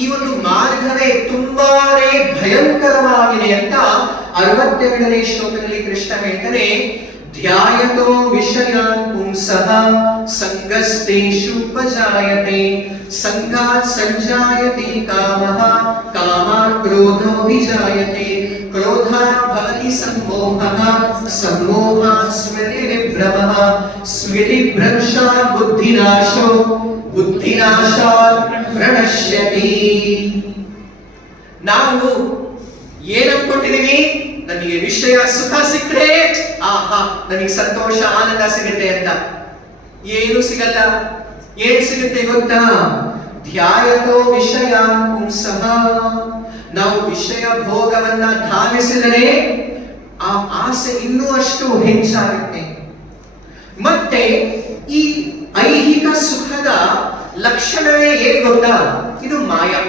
ಈ ಒಂದು ಮಾರ್ಗವೇ ತುಂಬಾನೇ ಭಯಂಕರವಾಗಿದೆ ಅಂತ 62ನೇ ಶ್ಲೋಕದಲ್ಲಿ ಕೃಷ್ಣ ಹೇಳ್ತಾನೆ, ಧ್ಯಾಯತೋ ವಿಷಯಾನ್ ಪುಂಸಃ ಸಂಗಸ್ತೇಷು ಉಪಜಾಯತೆ ಸಂಗಾತ್ ಸಂಜಾಯತೆ ಕಾಮಃ ಕಾಮಾತ್ ಕ್ರೋಧೋ ವಿಜಾಯತೆ ಕ್ರೋಧಾತ್ ಭವತಿ ಸಂಮೋಹಃ ಸಂಮೋಹಾತ್ ಸ್ಮೃತಿವಿಭ್ರಮಃ ಸ್ಮೃತಿಭ್ರಂಶಾತ್ ಬುದ್ಧಿನಾಶೋ ಬುದ್ಧಿನಾಶಾತ್ ಪ್ರಣಶ್ಯತಿ. ನಾವು ಏನನ್ಕೊಂಡಿದೀವಿ? ನನಗೆ ವಿಷಯ ಸುಖ ಸಿಕ್ಕರೆ ಆಹಾ ನನಗೆ ಸಂತೋಷ ಆನಂದ ಸಿಗುತ್ತೆ ಅಂತ. ಏನು ಸಿಗಲ್ಲ. ಏನ್ ಸಿಗುತ್ತೆ ಗೊತ್ತಾ? ಧ್ಯಾಯತೋ ವಿಷಯಾನ್ ಪುಂಸಃ. ನಾವು ವಿಷಯ ಭೋಗವನ್ನ ಧಾವಿಸಿದರೆ ಆ ಆಸೆ ಇನ್ನೂ ಅಷ್ಟು ಹೆಚ್ಚಾಗುತ್ತೆ. ಮತ್ತೆ ಈ ಐಹಿಕ ಸುಖದ ಲಕ್ಷಣವೇ ಏನ್ ಗೊತ್ತಾ? ಇದು ಮಾಯಾ.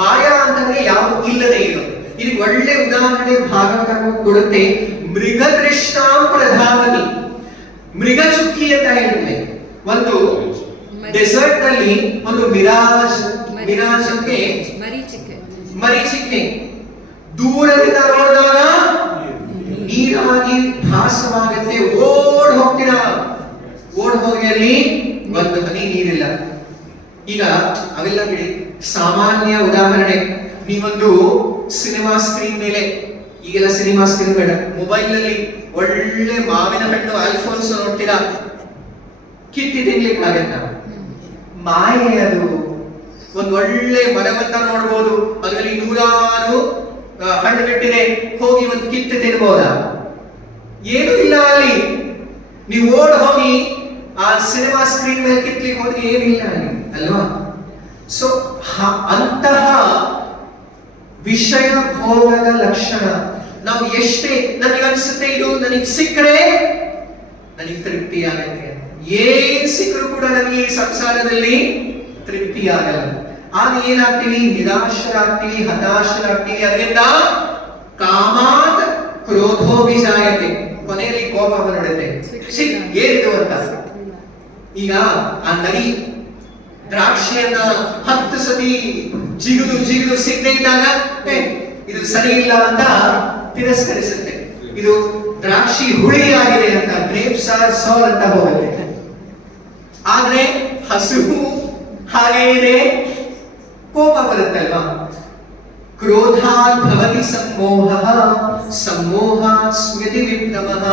ಮಾಯಾ ಅಂತಂದ್ರೆ ಯಾವುದು ಇಲ್ಲದೆ ಇರೋದು. ಇದಕ್ಕೆ ಒಳ್ಳೆ ಉದಾಹರಣೆ ಭಾಗವತ ಕೊಡುತ್ತೆ. ಮೃಗತೃಷ್ಣಾಂ ಪ್ರಧಾವತಿ, ಮೃಗ ಚುಕ್ಕಿ ಅಂತ ಹೇಳ್ತೇವೆ. ಒಂದು ಡೆಸರ್ಟ್ ನಲ್ಲಿ ಒಂದು ಮಿರಾಜ್ ಅಂತ ಮರೀಚಿಕೆ ದೂರದಿಂದ ನೋಡಿದಾಗ ನೀರಾಗಿ ಭಾಸವಾಗುತ್ತೆ. ಓಡ್ ಹೋಗಿ ಅಲ್ಲಿ ಒಂದು ಹನಿ ನೀರಿಲ್ಲ. ಈಗ ಅವೆಲ್ಲ ಬಿಡಿ, ಸಾಮಾನ್ಯ ಉದಾಹರಣೆ. ನೀವೊಂದು ಸಿನಿಮಾ ಸ್ಕ್ರೀನ್ ಮೇಲೆ, ಈಗೆಲ್ಲ ಸಿನಿಮಾ ಸ್ಕ್ರೀನ್ ಬೇಡ, ಮೊಬೈಲ್ ನಲ್ಲಿ ಒಳ್ಳೆ ಮಾವಿನ ಹಣ್ಣು ಅಲ್ಫೋನ್ಸ್ ನೋಡ್ತೀರಾ, ಕಿತ್ತಿ ತಿನ್ಲಿಕ್ಕೆ ಆಗತ್ತ? ಮಾಯೆ ಅದು. ಒಂದು ಒಳ್ಳೆ ಮರವನ್ನ ನೋಡ್ಬೋದು, ಅದರಲ್ಲಿ ನೂರಾರು ಹಣ್ಣು ಬಿಟ್ಟಿದೆ, ಹೋಗಿ ಒಂದು ಕಿತ್ತು ತಿನ್ಬೋದಾ? ಏನೂ ಇಲ್ಲ ಅಲ್ಲಿ. ನೀವು ಓಡ್ ಹೋಗಿ ಆ ಸಿನಿಮಾ ಸ್ಕ್ರೀನ್ ಮೇಲೆ ಕಿತ್ಲಿಕ್ಕೆ ಹೋದ್ರೆ ಏನಿಲ್ಲ ಅಲ್ಲಿ, ಅಲ್ವಾ? ಸೊ ಅಂತಹ ವಿಷಯ ಭೋಗದ ಲಕ್ಷಣ. ನಾವು ಎಷ್ಟೇ ನನಗನ್ಸುತ್ತೆ ಇದು ನನಗೆ ಸಿಕ್ಕರೆ ನನಗೆ ತೃಪ್ತಿ ಆಗುತ್ತೆ, ಏನ್ ಸಿಕ್ಕರೂ ಕೂಡ ನನಗೆ ಈ ಸಂಸಾರದಲ್ಲಿ ತೃಪ್ತಿ ಆಗಲ್ಲ. ಆಗ ಏನಾಗ್ತೀವಿ? ನಿರಾಶರಾಗ್ತೀವಿ, ಹತಾಶರಾಗ್ತೀವಿ. ಅದರಿಂದ ಕಾಮಾತ್ ಕ್ರೋಧೋ ವಿಜಾಯತೆ, ಕೊನೆಯಲ್ಲಿ ಕೋಪ ಬಂದ್ಬಿಡುತ್ತೆ. ಏನಿದು ಅಂತ. ಈಗ ಆ ನರಿ ದ್ರಾಕ್ಷಿಯನ್ನ 10 ಸತಿ ಜಿಗಿದು ಸಿಗದೆ ಇದ್ದಾಗ ಇದು ಸರಿ ಇಲ್ಲ ಅಂತ ತಿರಸ್ಕರಿಸುತ್ತೆ. ಇದು ದ್ರಾಕ್ಷಿ ಹುಳಿ ಆಗಿದೆ ಅಂತ, ಗ್ರೇಪ್ಸ್ ಆರ್ ಸೋರ್ ಅಂತ ಹೋಗುತ್ತೆ. ಆದ್ರೆ ಹಸುವು ಹಾಗೆ ಇದೆ, ಕೋಪ ಬರುತ್ತೆ ಅಲ್ವಾ? ಕ್ರೋಧಾತ್ ಭವತಿ ಸಂಮೋಹಃ, ಸಂಮೋಹಾತ್ ಸ್ಮೃತಿ ವಿಭ್ರಮಃ,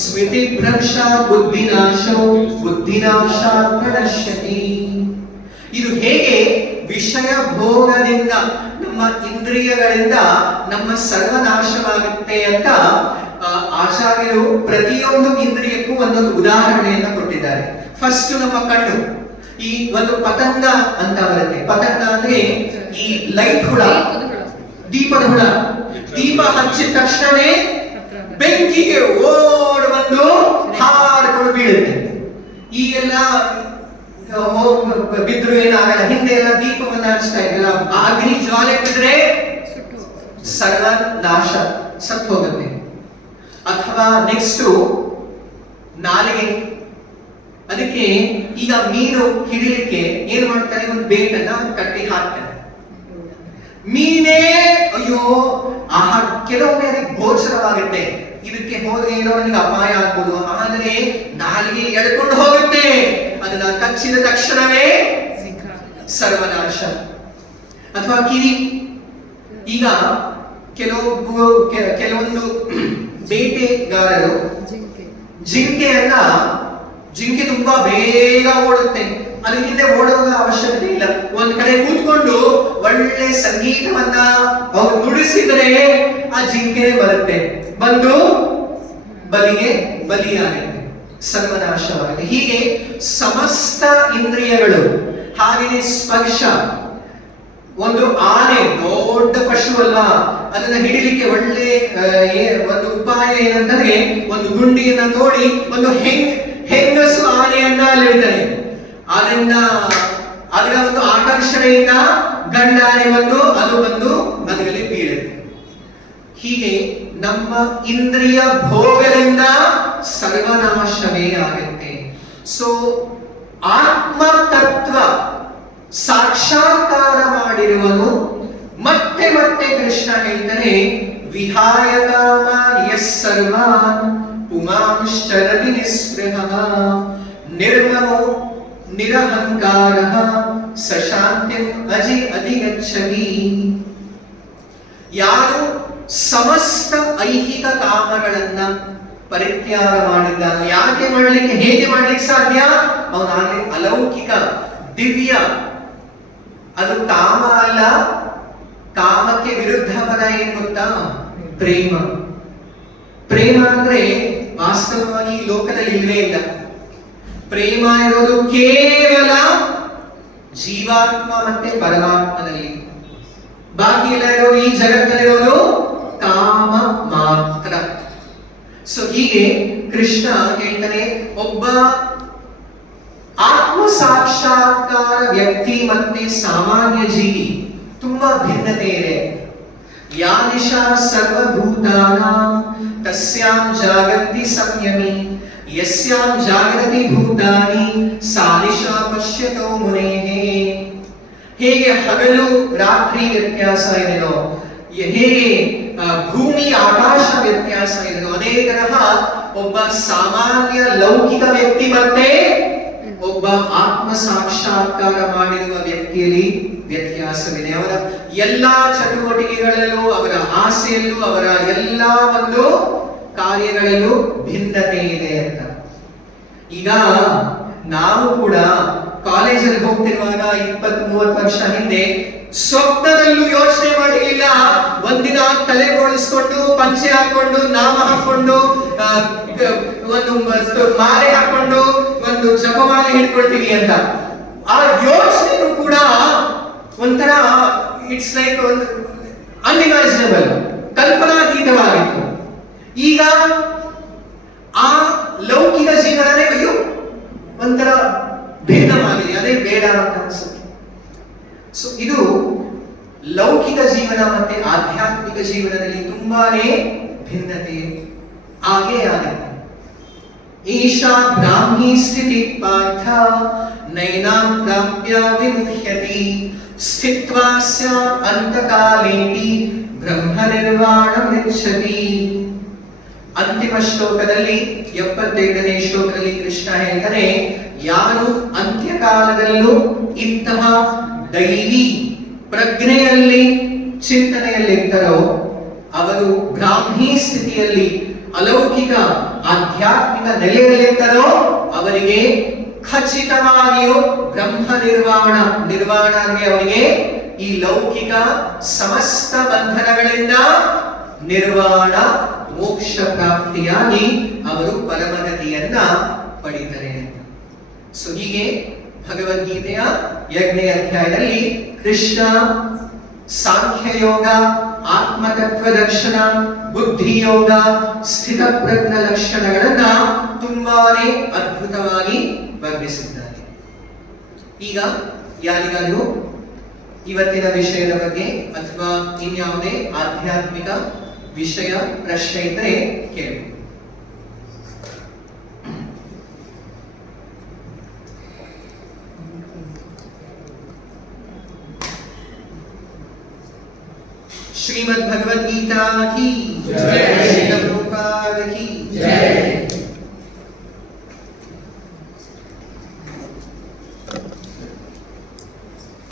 ಸ್ಮೃತಿ ಭ್ರಂಶಾತ್ ಬುದ್ಧಿನಾಶೋ, ಬುದ್ಧಿನಾಶಾತ್ ಪ್ರಣಶ್ಯತಿ. ಇದು ಹೇಗೆ ವಿಷಯ ಭೋಗದಿಂದ, ನಮ್ಮ ಇಂದ್ರಿಯಗಳಿಂದ ನಮ್ಮ ಸರ್ವನಾಶವಾಗುತ್ತೆ ಅಂತ ಆಚಾರ್ಯರು ಪ್ರತಿಯೊಂದು ಇಂದ್ರಿಯಕ್ಕೂ ಒಂದೊಂದು ಉದಾಹರಣೆಯನ್ನು ಕೊಟ್ಟಿದ್ದಾರೆ. ಫಸ್ಟ್ ನಮ್ಮ ಕಣ್ಣು. ಈ ಒಂದು ಪತಂಗ ಅಂತ ಬರುತ್ತೆ. ಪತಂಗ ಅಂದ್ರೆ ಈ ಲೈಟ್ ಹುಳ, ದೀಪದ ಹುಳ. ದೀಪ ಹಚ್ಚಿದ ತಕ್ಷಣವೇ ಬೆಂಕಿಗೆ ಓಡ್ ಬಂದು ಹಾರ್ಕೊಂಡು ಬೀಳುತ್ತೆ. ಈ ಎಲ್ಲ ಬಿದ್ರು ಏನಾಗಲ್ಲ. ಹಿಂದೆ ಎಲ್ಲ ದೀಪವನ್ನ ಹಚ್ತಾ ಇದ್ರಲ್ಲ, ಅಗ್ನಿ ಜ್ವಾಲೆ ಬಿದ್ರೆ ಸರ್ವನಾಶ, ಸತ್ತು ಹೋಗುತ್ತೆ. ಅಥವಾ ನೆಕ್ಸ್ಟ್ ನಾಲಿಗೆ. ಅದಕ್ಕೆ ಈಗ ಮೀನು ಹಿಡಿಲಿಕ್ಕೆ ಏನ್ ಮಾಡ್ತಾರೆ? ಒಂದು ಬೇಟನ್ನ ಕಟ್ಟಿ ಹಾಕ್ತಾರೆ. ಮೀನೇ ಅಯ್ಯೋ ಕೆಲವೊಮ್ಮೆ ಅದಕ್ಕೆ ಗೋಚರವಾಗುತ್ತೆ, ಇದಕ್ಕೆ ಹೋದ್ರೆ ಏನೋ ನನಗೆ ಅಪಾಯ ಆಗ್ಬೋದು, ಆದರೆ ನಾಲಿಗೆ ಎಳ್ಕೊಂಡು ಹೋಗುತ್ತೆ. ಅದನ್ನ ಕಚ್ಚಿದ ತಕ್ಷಣವೇ ಸರ್ವನಾಶ. ಅಥವಾ ಕಿವಿ. ಈಗ ಕೆಲವೊಂದು ಬೇಟೆಗಾರರು ಜಿಂಕೆ ತುಂಬಾ ಬೇಗ ಓಡುತ್ತೆ. ಅದ್ರ ಹಿಂದೆ ಓಡುವ ಅವಶ್ಯಕತೆ ಇಲ್ಲ. ಒಂದ್ ಕಡೆ ಕೂತ್ಕೊಂಡು ಒಳ್ಳೆ ಸಂಗೀತವನ್ನ ಅವ್ರು ನುಡಿಸಿದರೆ ಆ ಜಿಂಕೆ ಬರುತ್ತೆ, ಬಂದು ಬಲಿಯಾಗುತ್ತೆ, ಸರ್ವನಾಶವಾಗುತ್ತೆ. ಹೀಗೆ ಸಮಸ್ತ ಇಂದ್ರಿಯಗಳು. ಹಾಗೆಯೇ ಸ್ಪರ್ಶ. ಒಂದು ಆನೆ ದೊಡ್ಡ ಪಶು ಅಲ್ವಾ, ಅದನ್ನ ಹಿಡಿಲಿಕ್ಕೆ ಒಳ್ಳೆ ಒಂದು ಉಪಾಯ ಏನಂತಂದ್ರೆ, ಒಂದು ಗುಂಡಿಯನ್ನ ತೋಡಿ ಒಂದು ಹೆಂಗಸು ಆನೆಯನ್ನ ಅಲ್ಲಿಡ್ತಾನೆ. ಅದರ ಒಂದು ಆಕರ್ಷಣೆಯಿಂದ ಗಂಡ ಆನೆ ಬಂದು ಅದರಲ್ಲಿ ಬೀಳುತ್ತೆ. ಹೀಗೆ ನಮ್ಮ ಇಂದ್ರಿಯ ಭೋಗದಿಂದ ಸರ್ವನಾಶವೇ ಆಗುತ್ತೆ. ಸೊ ಆತ್ಮ ತತ್ವ ಸಾಕ್ಷಾತ್ಕಾರ ಮಾಡಿರುವನು ಮತ್ತೆ ಮತ್ತೆ ಕೃಷ್ಣ ಹೇಳ್ತಾನೆ, ವಿಹಾಯ ಕಾಮಾನ್ ಯಸ್ ಸರ್ವಾನ್ ಪುಮಾಂಶ್ಚರತಿ ನಿಸ್ಪೃಹಃ ನಿರ್ಮಮೋ ನಿರಹಂಕಾರಃ ಸಶಾಂತಿಂ ಅಧಿಗಚ್ಚತಿ. ಯಾರು ಸಮಸ್ತ ಐಹಿಕ ಕಾಮಗಳನ್ನ ಪರಿತ್ಯಾಗ ಮಾಡಿದ್ದಾನೆ. ಯಾಕೆ ಮಾಡಲಿಕ್ಕೆ, ಹೇಗೆ ಮಾಡ್ಲಿಕ್ಕೆ ಸಾಧ್ಯ? ಅವನಾಗಲಿ ಅಲೌಕಿಕ ದಿವ್ಯ. ಅದು ಕಾಮ ಅಲ್ಲ. ಕಾಮಕ್ಕೆ ವಿರುದ್ಧ ಪದ ಏನ್ ಗೊತ್ತಾ? ಪ್ರೇಮ. ಪ್ರೇಮ ಅಂದ್ರೆ ವಾಸ್ತವವಾಗಿ ಈ ಲೋಕದಲ್ಲಿ ಇಲ್ಲವೇ ಇಲ್ಲ. ಪ್ರೇಮ ಇರೋದು ಕೇವಲ ಜೀವಾತ್ಮ ಮತ್ತೆ ಪರಮಾತ್ಮನಲ್ಲಿ. ಬಾಕಿ ಎಲ್ಲ ಇರೋದು ಈ ಜಗತ್ತಲ್ಲಿರೋದು ಕಾಮ ಮಾತ್ರ. ಸೊ ಹೀಗೆ ಕೃಷ್ಣ ಹೇಳ್ತಾನೆ, ಒಬ್ಬ ಆತ್ಮ ಸಾಕ್ಷಾತ್ಕಾರ ವ್ಯಕ್ತಿ ಮತ್ತೆ ಸಾಮಾನ್ಯ ಜೀವಿ ತುಂಬಾ ಭಿನ್ನತೆ ಇದೆ. ಯಾ ನಿಶಾ ಸರ್ವಭೂತಾನಾಂ ತಸ್ಯಾಂ ಜಾಗೃತಿ ಸಂಯಮಿ ಯಸ್ಯಾಂ ಜಾಗೃತಿ ಭೂತಾನಿ ಸಾ ನಿಶಾ ಪಶ್ಯತೋ ಮುನೇಹೇ. ಹೇಗೆ ಹಗಲು ರಾತ್ರಿ ವ್ಯತ್ಯಾಸ ಇದೆಯೋ, ಹೇಗೆ ಭೂಮಿ ಆಕಾಶ ವ್ಯತ್ಯಾಸ ಇದೆಯೋ, ಅದೇ ತರಹ ಒಬ್ಬ ಸಾಮಾನ್ಯ ಲೌಕಿಕ ವ್ಯಕ್ತಿ ಮತ್ತೆ ಒಬ್ಬ ಆತ್ಮ ಸಾಕ್ಷಾತ್ಕಾರ ಮಾಡಿರುವ ವ್ಯಕ್ತಿಯಲ್ಲಿ ವ್ಯತ್ಯಾಸವಿದೆ. ಅವರ ಎಲ್ಲಾ ಚಟುವಟಿಕೆಗಳಲ್ಲೂ, ಅವರ ಆಸೆಯಲ್ಲೂ, ಅವರ ಎಲ್ಲಾ ಒಂದು ಕಾರ್ಯಗಳಲ್ಲೂ ಭಿನ್ನತೆ ಇದೆ ಅಂತ. ಈಗ ನಾವು ಕೂಡ ಕಾಲೇಜಲ್ಲಿ ಹೋಗ್ತಿರುವಾಗ 20-30 ವರ್ಷ ಹಿಂದೆ ಸ್ವಪ್ನದಲ್ಲೂ ಯೋಚನೆ ಮಾಡಿರಲಿಲ್ಲ, ಒಂದಿನ ತಲೆ ಬೋಳಿಸ್ಕೊಂಡು ಪಂಚೆ ಹಾಕೊಂಡು ನಾಮ ಹಾಕೊಂಡು ಒಂದು ಮಾಲೆ ಹಾಕೊಂಡು ಒಂದು ಜಪಮಾಲೆ ಹಿಡ್ಕೊಳ್ತೀವಿ ಅಂತ. ಆ ಯೋಚನೆನೂ ಕೂಡ ಒಂಥರ ಇಟ್ಸ್ ಲೈಕ್ ಒಂದು ಅನ್ಇಮ್ಯಾಜಿನಬಲ್, ಕಲ್ಪನಾತೀತವಾಗಿತ್ತು. ಈಗ ಆ ಲೌಕಿಕ ಜೀವನನೇ ಅಯ್ಯೋ ಒಂಥರ ಭಿನ್ನವಾಗಿದೆ, ಅದೇ ಬೇಡ ಅಂತ ಅನ್ಸುತ್ತೆ. ಸೊ ಇದು ಲೌಕಿಕ ಜೀವನ ಮತ್ತೆ ಆಧ್ಯಾತ್ಮಿಕ ಜೀವನದಲ್ಲಿ ತುಂಬಾನೇ ಭಿನ್ನತೆ ಆಗೇ ಆಗುತ್ತೆ. ಈಶಾ ಬ್ರಾಹ್ಮಿ ಸ್ಥಿತಿ ಪಾರ್ಥ ನೈನಾಂ ಪ್ರಾಪ್ಯ ವಿಮುಹ್ಯತಿ ಸ್ಥಿತ್ವಾ ಸ್ಯಾಂ ಅಂತಕಾಲೇಪಿ ಬ್ರಹ್ಮ ನಿರ್ವಾಣ ಮೃಚ್ಛತಿ. ಅಂತಿಮ ಶ್ಲೋಕದಲ್ಲಿ 72ನೇ ಶ್ಲೋಕದಲ್ಲಿ ಕೃಷ್ಣ ಹೇಳ್ತಾನೆ, ಯಾರು ಅಂತ್ಯಕಾಲದಲ್ಲೂ ಇಂತಹ ದೈವಿ ಪ್ರಜ್ಞೆಯಲ್ಲಿ ಚಿಂತನೆಯಲ್ಲಿರ್ತಾರೋ ಅವರು ಬ್ರಾಹ್ಮಿ ಸ್ಥಿತಿಯಲ್ಲಿ ಅಲೌಕಿಕ ಆಧ್ಯಾತ್ಮಿಕ ನೆಲೆಯಲ್ಲಿರ್ತಾರೋ ಅವರಿಗೆ ಖಚಿತವಾಗಿಯೂ ಬ್ರಹ್ಮ ನಿರ್ವಾಣ ಅಂದ್ರೆ ಅವರಿಗೆ ಈ ಲೌಕಿಕ ಸಮಸ್ತ ಬಂಧನಗಳಿಂದ ನಿರ್ವಾಣ ಮೋಕ್ಷ ಪ್ರಾಪ್ತಿಯಾಗಿ ಅವರು ಪರಮಗತಿಯನ್ನ ಪಡಿತಾರೆ. ಸೊ ಹೀಗೆ ಭಗವದ್ಗೀತೆಯ 8ನೇ ಅಧ್ಯಾಯದಲ್ಲಿ ಕೃಷ್ಣ ಸಾಂಖ್ಯಯೋಗ, ಆತ್ಮತತ್ವ ದರ್ಶನ, ಬುದ್ಧಿಯೋಗ, ಸ್ಥಿತಪ್ರಜ್ಞ ಲಕ್ಷಣಗಳನ್ನ ತುಂಬಾನೇ ಅದ್ಭುತವಾಗಿ ವರ್ಣಿಸಿದ್ದಾರೆ. ಈಗ ಯಾರಿಗಾದರೂ ಇವತ್ತಿನ ವಿಷಯದ ಬಗ್ಗೆ ಅಥವಾ ಇನ್ಯಾವುದೇ ಆಧ್ಯಾತ್ಮಿಕ ವಿಷಯ ಪ್ರಶ್ನೆ ಇದ್ದರೆ ಕೇಳಿ. श्रीमद् भगवद गीता की जय, श्रील प्रभुपाद की